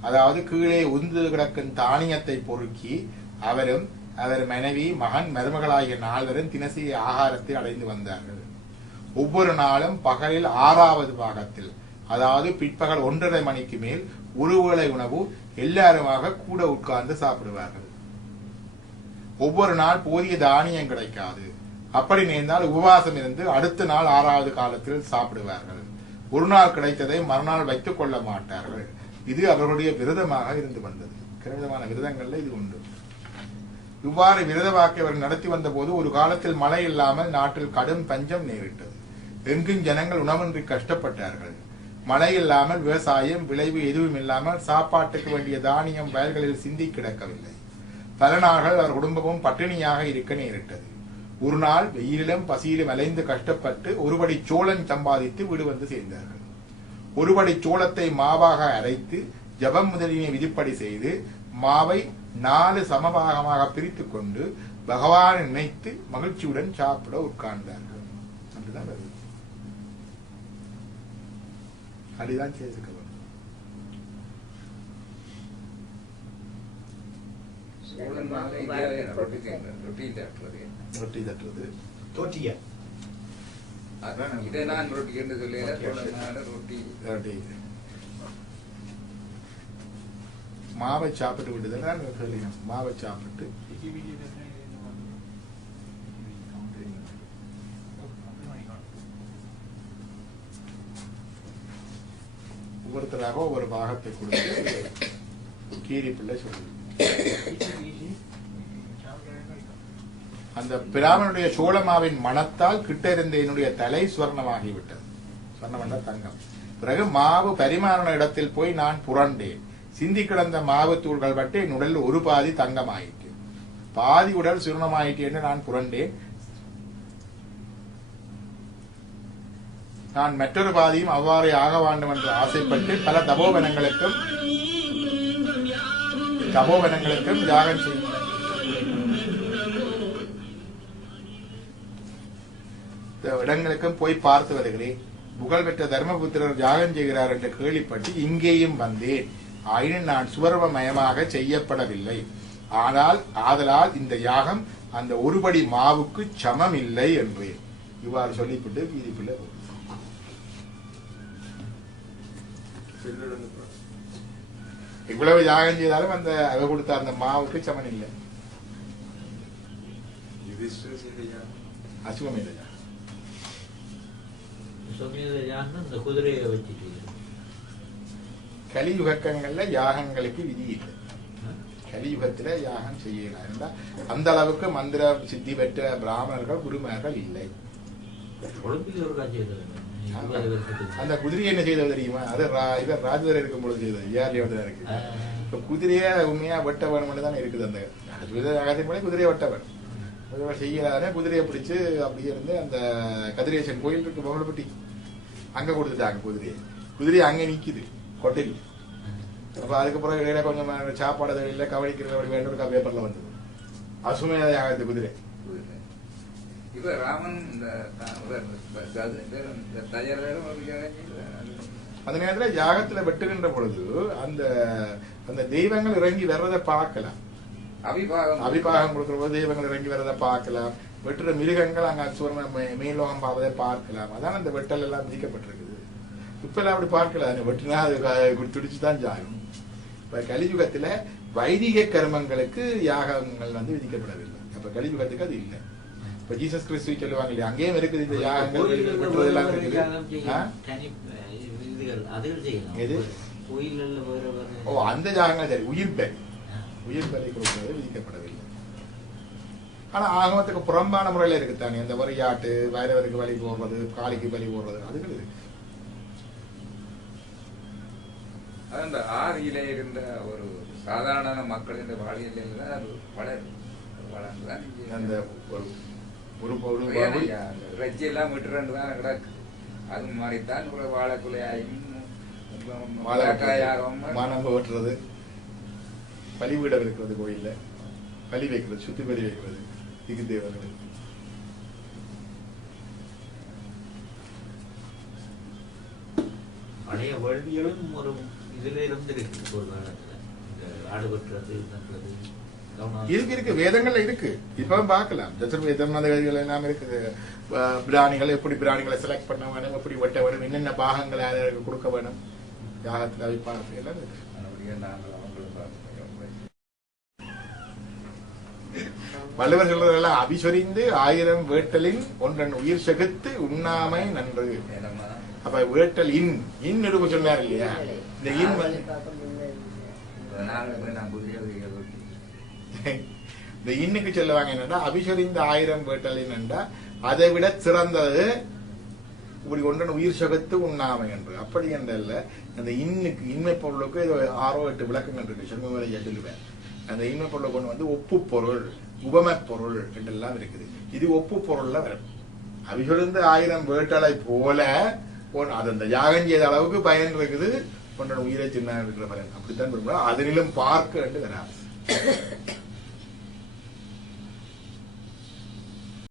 அதாவது கீழே உந்து கிடக்கும் தானியத்தை பொறுக்கி அவரும் அவர் மனைவி மகன் மருமகளாகிய 4 தினசி ஆகாரத்தை அடைந்து வந்தார்கள். ஒவ்வொரு நாளும் பகலில் 6வது பாகத்தில், அதாவது பிற்பகல் 1:30 மணிக்கு மேல் ஒருவேளை உணவு எல்லாருமாக கூட உட்கார்ந்து சாப்பிடுவார்கள். ஒவ்வொரு நாள் போதிய தானியம் கிடைக்காது. அப்படி நேர்ந்தால் உபவாசம் இருந்து அடுத்த நாள் 6வது காலத்தில் சாப்பிடுவார்கள். ஒரு நாள் கிடைத்ததை மறுநாள் வைத்துக் கொள்ள மாட்டார்கள். இது அவர்களுடைய விரதமாக இருந்து வந்தது. விதமான விரதங்கள்ல இது உண்டு. இவ்வாறு விரத வாக்கை அவர் நடத்தி வந்த போது ஒரு காலத்தில் மழை இல்லாமல் நாட்டில் கடும் பஞ்சம் நேரிட்டது. எங்கும் ஜனங்கள் உணவின்றி கஷ்டப்பட்டார்கள். மழை இல்லாமல் விவசாயம் விளைவு எதுவும் இல்லாமல் சாப்பாட்டுக்கு வேண்டிய தானியம் வயல்களில் சிந்தி கிடக்கவில்லை. பல நாள்கள் அவர் குடும்பமும் பட்டினியாக இருக்க நேரிட்டது. ஒரு நாள் வெயிலிலும் பசியிலும் அலைந்து கஷ்டப்பட்டு ஒருபடி சோளம் சம்பாதித்து வீடு வந்து சேர்ந்தார்கள். ஒருபடி சோளத்தை மாவாக அரைத்து ஜபம் முதலிய விதிப்படி செய்து மாவை 4 சமபாகமாக பிரித்துக் கொண்டு பகவானை நினைத்து மகிழ்ச்சியுடன் சாப்பிட உட்கார்ந்தார்கள். அப்படிதான் வருது. அப்படிதான் செய்திருக்க ரொட்டி தட்டுறது தோட்டியா இதை நான் ரொட்டி என்று சொல்லி ரொட்டி மாவை சாப்பிட்டு விடுதல் மாவை சாப்பிட்டு ஒவ்வொருத்தராக ஒவ்வொரு பாகத்தை கொடுத்து கீரி பிள்ளை சொல்லுது. அந்த பிராமணனுடைய சோளமாவின் மனத்தால் கிட்ட இருந்த என்னுடைய தலை சுவர்ணமாகிவிட்டது. சொர்ணம் என்ற தங்கம். பிறகு மாவு பரிமாண இடத்தில் போய் நான் புரண்டேன். சிந்தி கிடந்த மாவு தூள்கள் பட்டு என் உடல் ஒரு பாதி தங்கமாயிற்று, பாதி உடல் சுவர்ணமாயிற்று என்று நான் புரண்டேன். நான் மற்றொரு பாதியும் அவ்வாறே ஆக வேண்டும் என்று ஆசைப்பட்டு பல தபோவனங்களுக்கும் யாகம் செய்யும் இடங்களுக்கும் போய் பார்த்து வருகிறேன். புகழ்பெற்ற தர்மபுத்திரர் யாகம் செய்கிறார் என்று கேள்விப்பட்டு இங்கேயும் வந்தேன். ஆயினும் நான் சுவர்வமயமாக செய்யப்படவில்லை. ஆதலால் இந்த யாகம் அந்த ஒருபடி மாவுக்கு சமம் இல்லை என்றேன். இவ்வாறு சொல்லிவிட்டு வீதிக்குள்ள இவ்வளவு யாகம் செய்தாலும் அந்த அவ கொடுத்த அந்த மாவுக்கு சமன் இல்லை. அசுவமேத யாகம் இந்த குதிரையை வச்சுட்டு கலியுகங்கள்ல யாகங்களுக்கு விதி இல்லை. கலியுகத்துல யாகம் செய்யலாம். அந்த அளவுக்கு மந்திர சித்தி பெற்ற பிராமணர்கள் குருமார்கள் இல்லை. அந்த குதிரையை என்ன செய்தது தெரியுமா? அது இவர் ராஜதர் இருக்கும் பொழுது செய்தது. ஏர்லியோட இருக்கு. இப்ப குதிரைய உண்மையா வெட்ட வேணும் தான் இருக்குது. அந்த குதிரையை வெட்ட வேணும் செய்யலாத குதிரையை பிடிச்சு அப்படியே இருந்து அந்த கதிரேசன் கோயில் இருக்கு பொங்கல்பட்டி அங்க கொடுத்துட்டாங்க. குதிரையை அங்க நிக்குது கொட்டையில். அப்ப அதுக்கப்புறம் இடையில கொஞ்சம் சாப்பாடு இல்லை கவனிக்கிறது வேண்டும் ஒரு பேப்பர்ல வந்தது. அசுமையாக யாகத்து குதிரை. இப்ப ராமன் அந்த நேரத்துல யாகத்துல வெட்டுகின்ற பொழுது அந்த அந்த தெய்வங்கள் இறங்கி வர்றதை பார்க்கலாம். அபிபாகம் கொடுக்கிற போது தெய்வங்கள் இறங்கி வர்றதை பார்க்கலாம். வெட்டுற மிருகங்கள் அங்க அசுவர மேலோகம் பார்ப்பதை பார்க்கலாம். அதான் அந்த வெட்டல் எல்லாம் விதிக்கப்பட்டிருக்குது. இப்ப எல்லாம் அப்படி பார்க்கலாம். வெட்டினா அது துடிச்சுதான் ஜாகும். இப்ப கலியுகத்துல வைதிக கர்மங்களுக்கு யாகங்கள் விதிக்கப்படவில்லை. அப்ப கலியுகத்துக்கு அது இல்லை. இப்ப ஜீசஸ் கிறிஸ்து சொல்லுவாங்க இல்லையா, அங்கேயும் இருக்குது இந்த யாகங்கள் வெட்டுறதெல்லாம் இருக்குது. அந்த யாகங்கள் சரி உயிர் பலி கொடுக்கிறது விதிக்கப்படவில்லை. ஆனா ஆகமத்துக்கு புறம்பான முறையில இருக்குத்தானே இந்த வரியாட்டு வைரவருக்கு பலி போடுறது காளிக்கு பலி போடுறது அதுகள் இருக்கு. அந்த ஆதியில இருந்த ஒரு சாதாரண மக்களின் வாழ்க்கையில அந்த ரஜ்ஜி எல்லாம் விட்டுறன்னு தான் கிடக்கு. அது மாதிரிதான் ஒரு வாழைக்குலையாயும் மானம்ப வெட்டுறது, பலிபீடம் இருக்கிறது, கோயில்ல பலி வைக்கிறது, சுத்தி பலி வைக்கிறது, திகு தேவர்கள். பழைய வேள்விகளும் ஒரு இதுல இருந்திருக்கு. ஒரு காலத்துல ஆடு வெட்டுறது இருக்கு வேதங்கள்ல இருக்கு. இப்பவும் பார்க்கலாம். தசர்வேதம் அந்த வேதிகள் எல்லாம் இருக்குது. பிராணிகள் எப்படி பிராணிகளை செலக்ட் பண்ண வேணும், எப்படி வெட்ட வேணும், என்னென்ன பாகங்களை யாருக்கு கொடுக்க வேணும், யாகத்துல அபிப்பானத்தை எல்லாம் இருக்கு. வள்ளுவர் சொல்றதெல்லாம் அபிசொரிந்து 1000 வேட்டலின் ஒன்றன் உயிர் செகுத்து உண்ணாமை நன்று. அப்ப வேட்டல் இன் எடுப்பு சொன்னார் இல்லையா, இந்த இன் இந்த இன்னுக்கு சொல்லுவாங்க என்னன்னா அபிசொரிந்த 1000 வேட்டலின் என்றா அதை விட சிறந்தது இப்படி ஒன்றன் உயிர் சகத்து உண்ணாமை என்று. அப்படி என்றல்ல, அந்த இன்னுக்கு இன்மை பொருளுக்கு 6 8 விளக்கங்கள் இருக்கு. செல்வமலையா சொல்லுவேன். அந்த இன்மை பொருளை கொண்டு ஒப்பு பொருள், உபம பொருள் என்றெல்லாம் இருக்குது. இது ஒப்பு பொருள்ல வரும். அபிசொரிந்த 1000 வேட்டலை போல அது அந்த யாகம் செய்த அளவுக்கு பயன் இருக்குது. ஒன்றன் உயிரை சின்ன இருக்கிற பலன் அப்படித்தான் அதனிலும் பார்க்க என்று வராது.